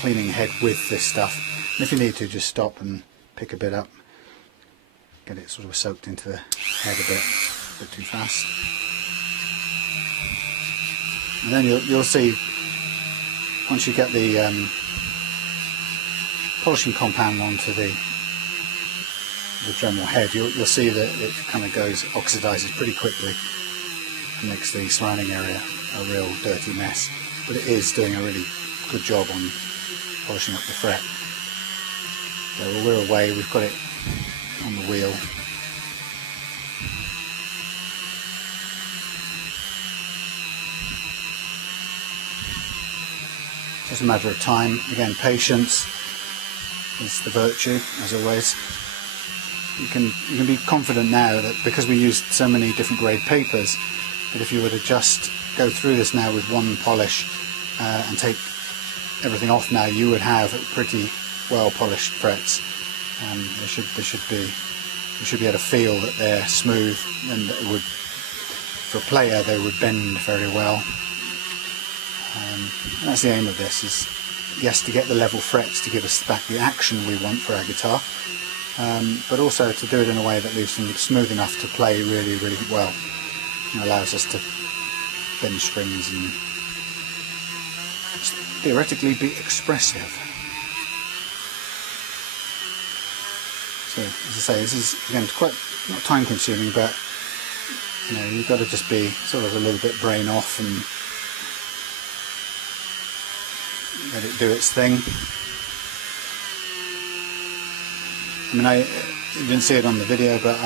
cleaning head with this stuff. And if you need to, just stop and pick a bit up, get it sort of soaked into the head a bit too fast. And then you'll see, once you get the polishing compound onto the Dremel head, you'll see that it kind of oxidizes pretty quickly and makes the surrounding area a real dirty mess. But it is doing a really good job on polishing up the fret. So we're away, we've got it on the wheel. Just a matter of time. Again, patience is the virtue, as always. You can be confident now that because we used so many different grade papers, that if you were to just go through this now with one polish and take everything off now, you would have pretty well polished frets. You should be able to feel that they're smooth, and that it would, for a player, they would bend very well. And that's the aim of this, is yes, to get the level frets to give us back the action we want for our guitar, but also to do it in a way that leaves them smooth enough to play really, really well, and allows us to bend strings and theoretically be expressive. So, as I say, this is, again, quite not time consuming, but you know, you've got to just be sort of a little bit brain off and let it do its thing. I mean, you didn't see it on the video, but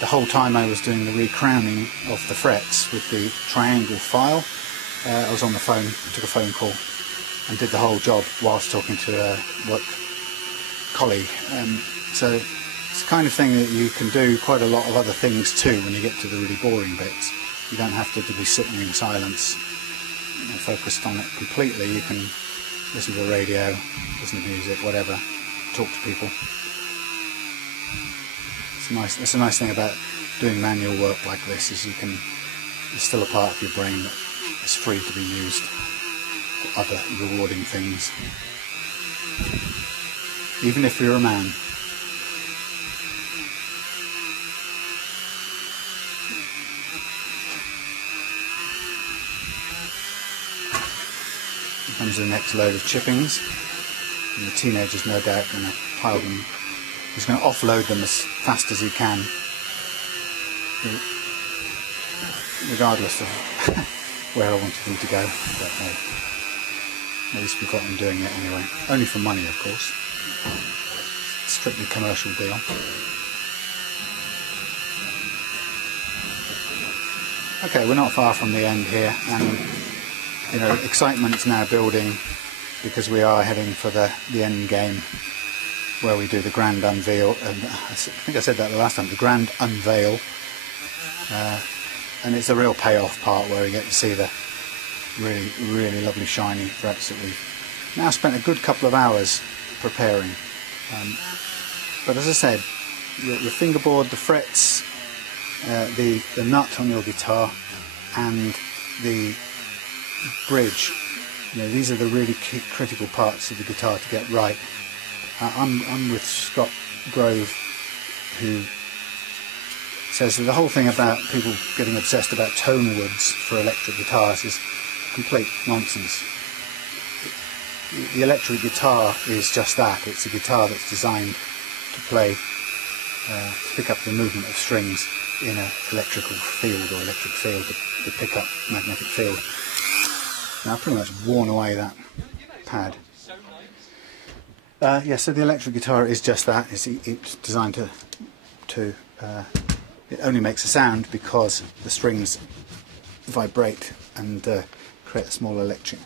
the whole time I was doing the recrowning of the frets with the triangle file, I was on the phone, took a phone call, and did the whole job whilst talking to a work colleague. So it's the kind of thing that you can do quite a lot of other things too when you get to the really boring bits. You don't have to be sitting in silence, you know, focused on it completely. You can listen to the radio, listen to music, whatever, talk to people. It's a nice thing about doing manual work like this, is there's still a part of your brain that is free to be used for other rewarding things, even if you're a man. Here comes the next load of chippings, and the teenager's no doubt going to pile them. He's going to offload them as fast as he can, regardless of where I wanted them to go. But at least we've got them doing it anyway. Only for money, of course. Strictly commercial deal. Okay, we're not far from the end here, and you know, excitement's now building because we are heading for the end game, where we do the grand unveil. And I think I said that the last time, the grand unveil, and it's a real payoff part where we get to see the really, really lovely shiny frets that we've now spent a good couple of hours preparing. But as I said, your fingerboard, the frets, the nut on your guitar, and the bridge, you know, these are the really critical parts of the guitar to get right. I'm with Scott Grove, who says that the whole thing about people getting obsessed about tone woods for electric guitars is complete nonsense. The electric guitar is just that. It's a guitar that's designed to play, to pick up the movement of strings in an electrical field, or electric field, to pick up magnetic field. Now I've pretty much worn away that pad. Yeah, so the electric guitar is just that. It's designed to it only makes a sound because the strings vibrate and create a small electric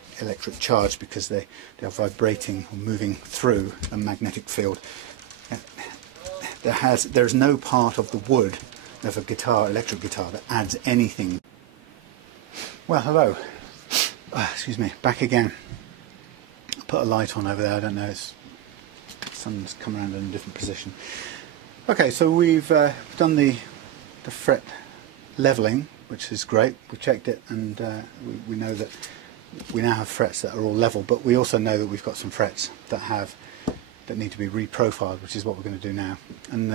charge because they are vibrating or moving through a magnetic field. There's no part of the wood of a guitar, electric guitar, that adds anything. Well, hello. Excuse me, back again. I put a light on over there, I don't know, the sun's come around in a different position. Okay, so we've done the fret levelling, which is great. We checked it, and we know that we now have frets that are all level, but we also know that we've got some frets that need to be reprofiled, which is what we're going to do now. And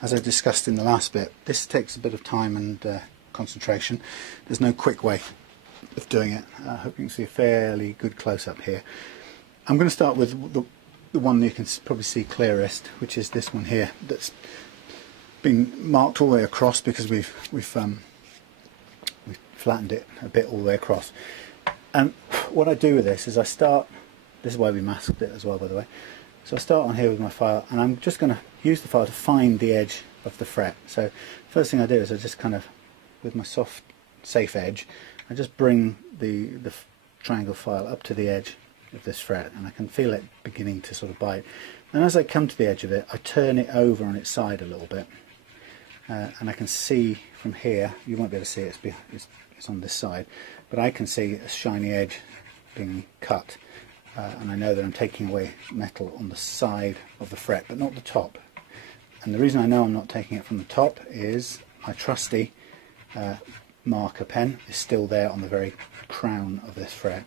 as I discussed in the last bit, this takes a bit of time and concentration. There's no quick way of doing it. I hope you can see a fairly good close-up here. I'm going to start with the one that you can probably see clearest, which is this one here, that's been marked all the way across because we've flattened it a bit all the way across. And what I do with this is I start, this is why we masked it as well, by the way. So I start on here with my file, and I'm just going to use the file to find the edge of the fret. So first thing I do is I just kind of, with my soft, safe edge, I just bring the triangle file up to the edge of this fret, and I can feel it beginning to sort of bite. And as I come to the edge of it, I turn it over on its side a little bit, and I can see from here, you won't be able to see it, it's on this side, but I can see a shiny edge being cut. And I know that I'm taking away metal on the side of the fret, but not the top. And the reason I know I'm not taking it from the top is my trusty marker pen is still there on the very crown of this fret.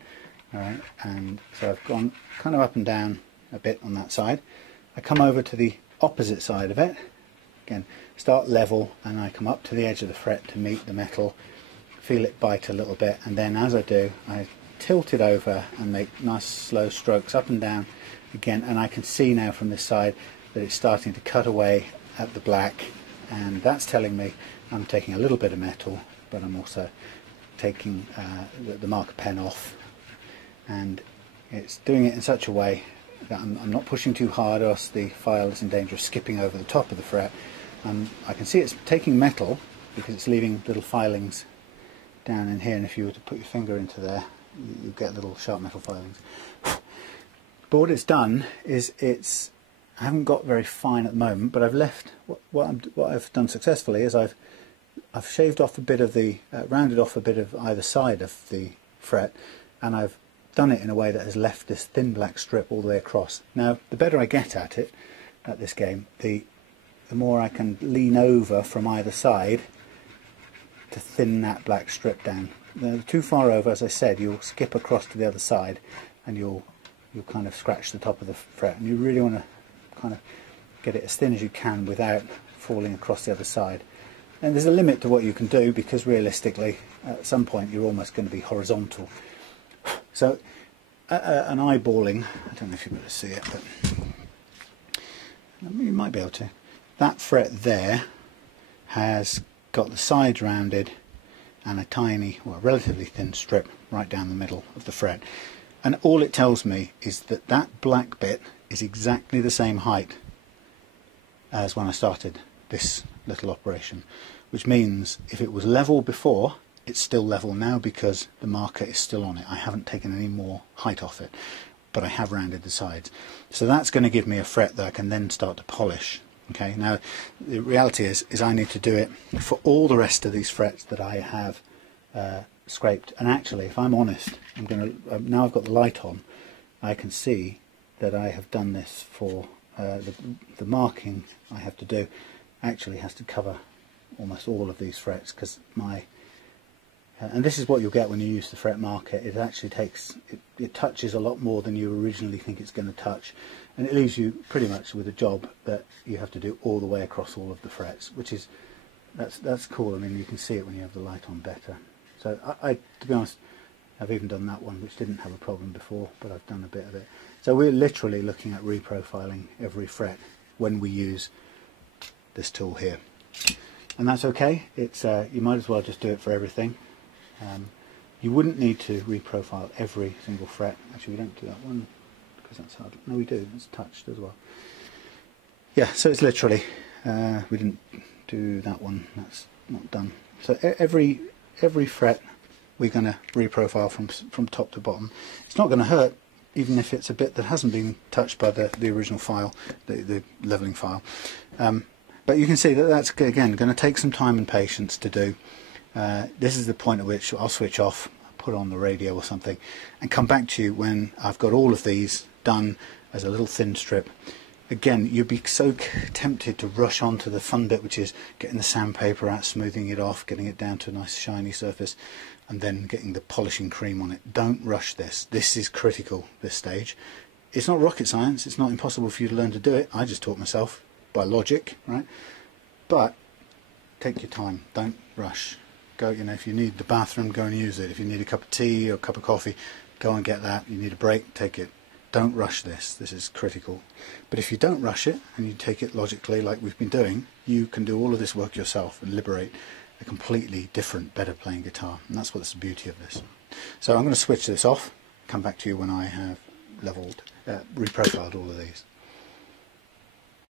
Alright, and so I've gone kind of up and down a bit on that side. I come over to the opposite side of it, again start level, and I come up to the edge of the fret to meet the metal, feel it bite a little bit, and then as I do, I tilt it over and make nice slow strokes up and down again, and I can see now from this side that it's starting to cut away at the black, and that's telling me I'm taking a little bit of metal, but I'm also taking the marker pen off, and it's doing it in such a way that I'm not pushing too hard, or else the file is in danger of skipping over the top of the fret. I can see it's taking metal because it's leaving little filings down in here, and if you were to put your finger into there, you get little sharp metal filings. But what it's done is I haven't got very fine at the moment, but I've left what I've done successfully is I've shaved off a bit of the rounded off a bit of either side of the fret, and I've done it in a way that has left this thin black strip all the way across. Now the better I get at it, at this game, the more I can lean over from either side to thin that black strip down. Too far over, as I said, you'll skip across to the other side, and you'll kind of scratch the top of the fret, and you really want to kind of get it as thin as you can without falling across the other side. And there's a limit to what you can do, because realistically at some point you're almost going to be horizontal. So an eyeballing, I don't know if you'll be able to see it, but you might be able to. That fret there has got the sides rounded and a tiny, well, relatively thin strip right down the middle of the fret, and all it tells me is that that black bit is exactly the same height as when I started this little operation, which means if it was level before, it's still level now because the marker is still on it. I haven't taken any more height off it, but I have rounded the sides, so that's going to give me a fret that I can then start to polish. Okay, now the reality is I need to do it for all the rest of these frets that I have scraped. And actually, if I'm honest, I'm going to now I've got the light on, I can see that I have done this for the marking I have to do actually has to cover almost all of these frets, because my and this is what you'll get when you use the fret marker. It actually takes it touches a lot more than you originally think it's going to touch, and it leaves you pretty much with a job that you have to do all the way across all of the frets, which is that's cool. I mean, you can see it when you have the light on better. So I to be honest, I've even done that one, which didn't have a problem before, but I've done a bit of it. So we're literally looking at reprofiling every fret when we use this tool here, and that's okay. It's you might as well just do it for everything. You wouldn't need to reprofile every single fret. Actually, we don't do that one because that's hard. No, we do. It's touched as well. Yeah, so it's literally we didn't do that one. That's not done. So every fret we're going to reprofile from top to bottom. It's not going to hurt, even if it's a bit that hasn't been touched by the original file, the leveling file. But you can see that that's, again, going to take some time and patience to do. This is the point at which I'll switch off, put on the radio or something, and come back to you when I've got all of these done as a little thin strip. Again, you'd be so tempted to rush on to the fun bit, which is getting the sandpaper out, smoothing it off, getting it down to a nice shiny surface, and then getting the polishing cream on it. Don't rush this. This is critical, this stage. It's not rocket science. It's not impossible for you to learn to do it. I just taught myself by logic, right? But take your time. Don't rush. Go, you know, if you need the bathroom, go and use it. If you need a cup of tea or a cup of coffee, go and get that. You need a break, take it. Don't rush this. This is critical. But if you don't rush it and you take it logically like we've been doing, you can do all of this work yourself and liberate a completely different, better playing guitar. And that's what's the beauty of this. So I'm going to switch this off, come back to you when I have reprofiled all of these.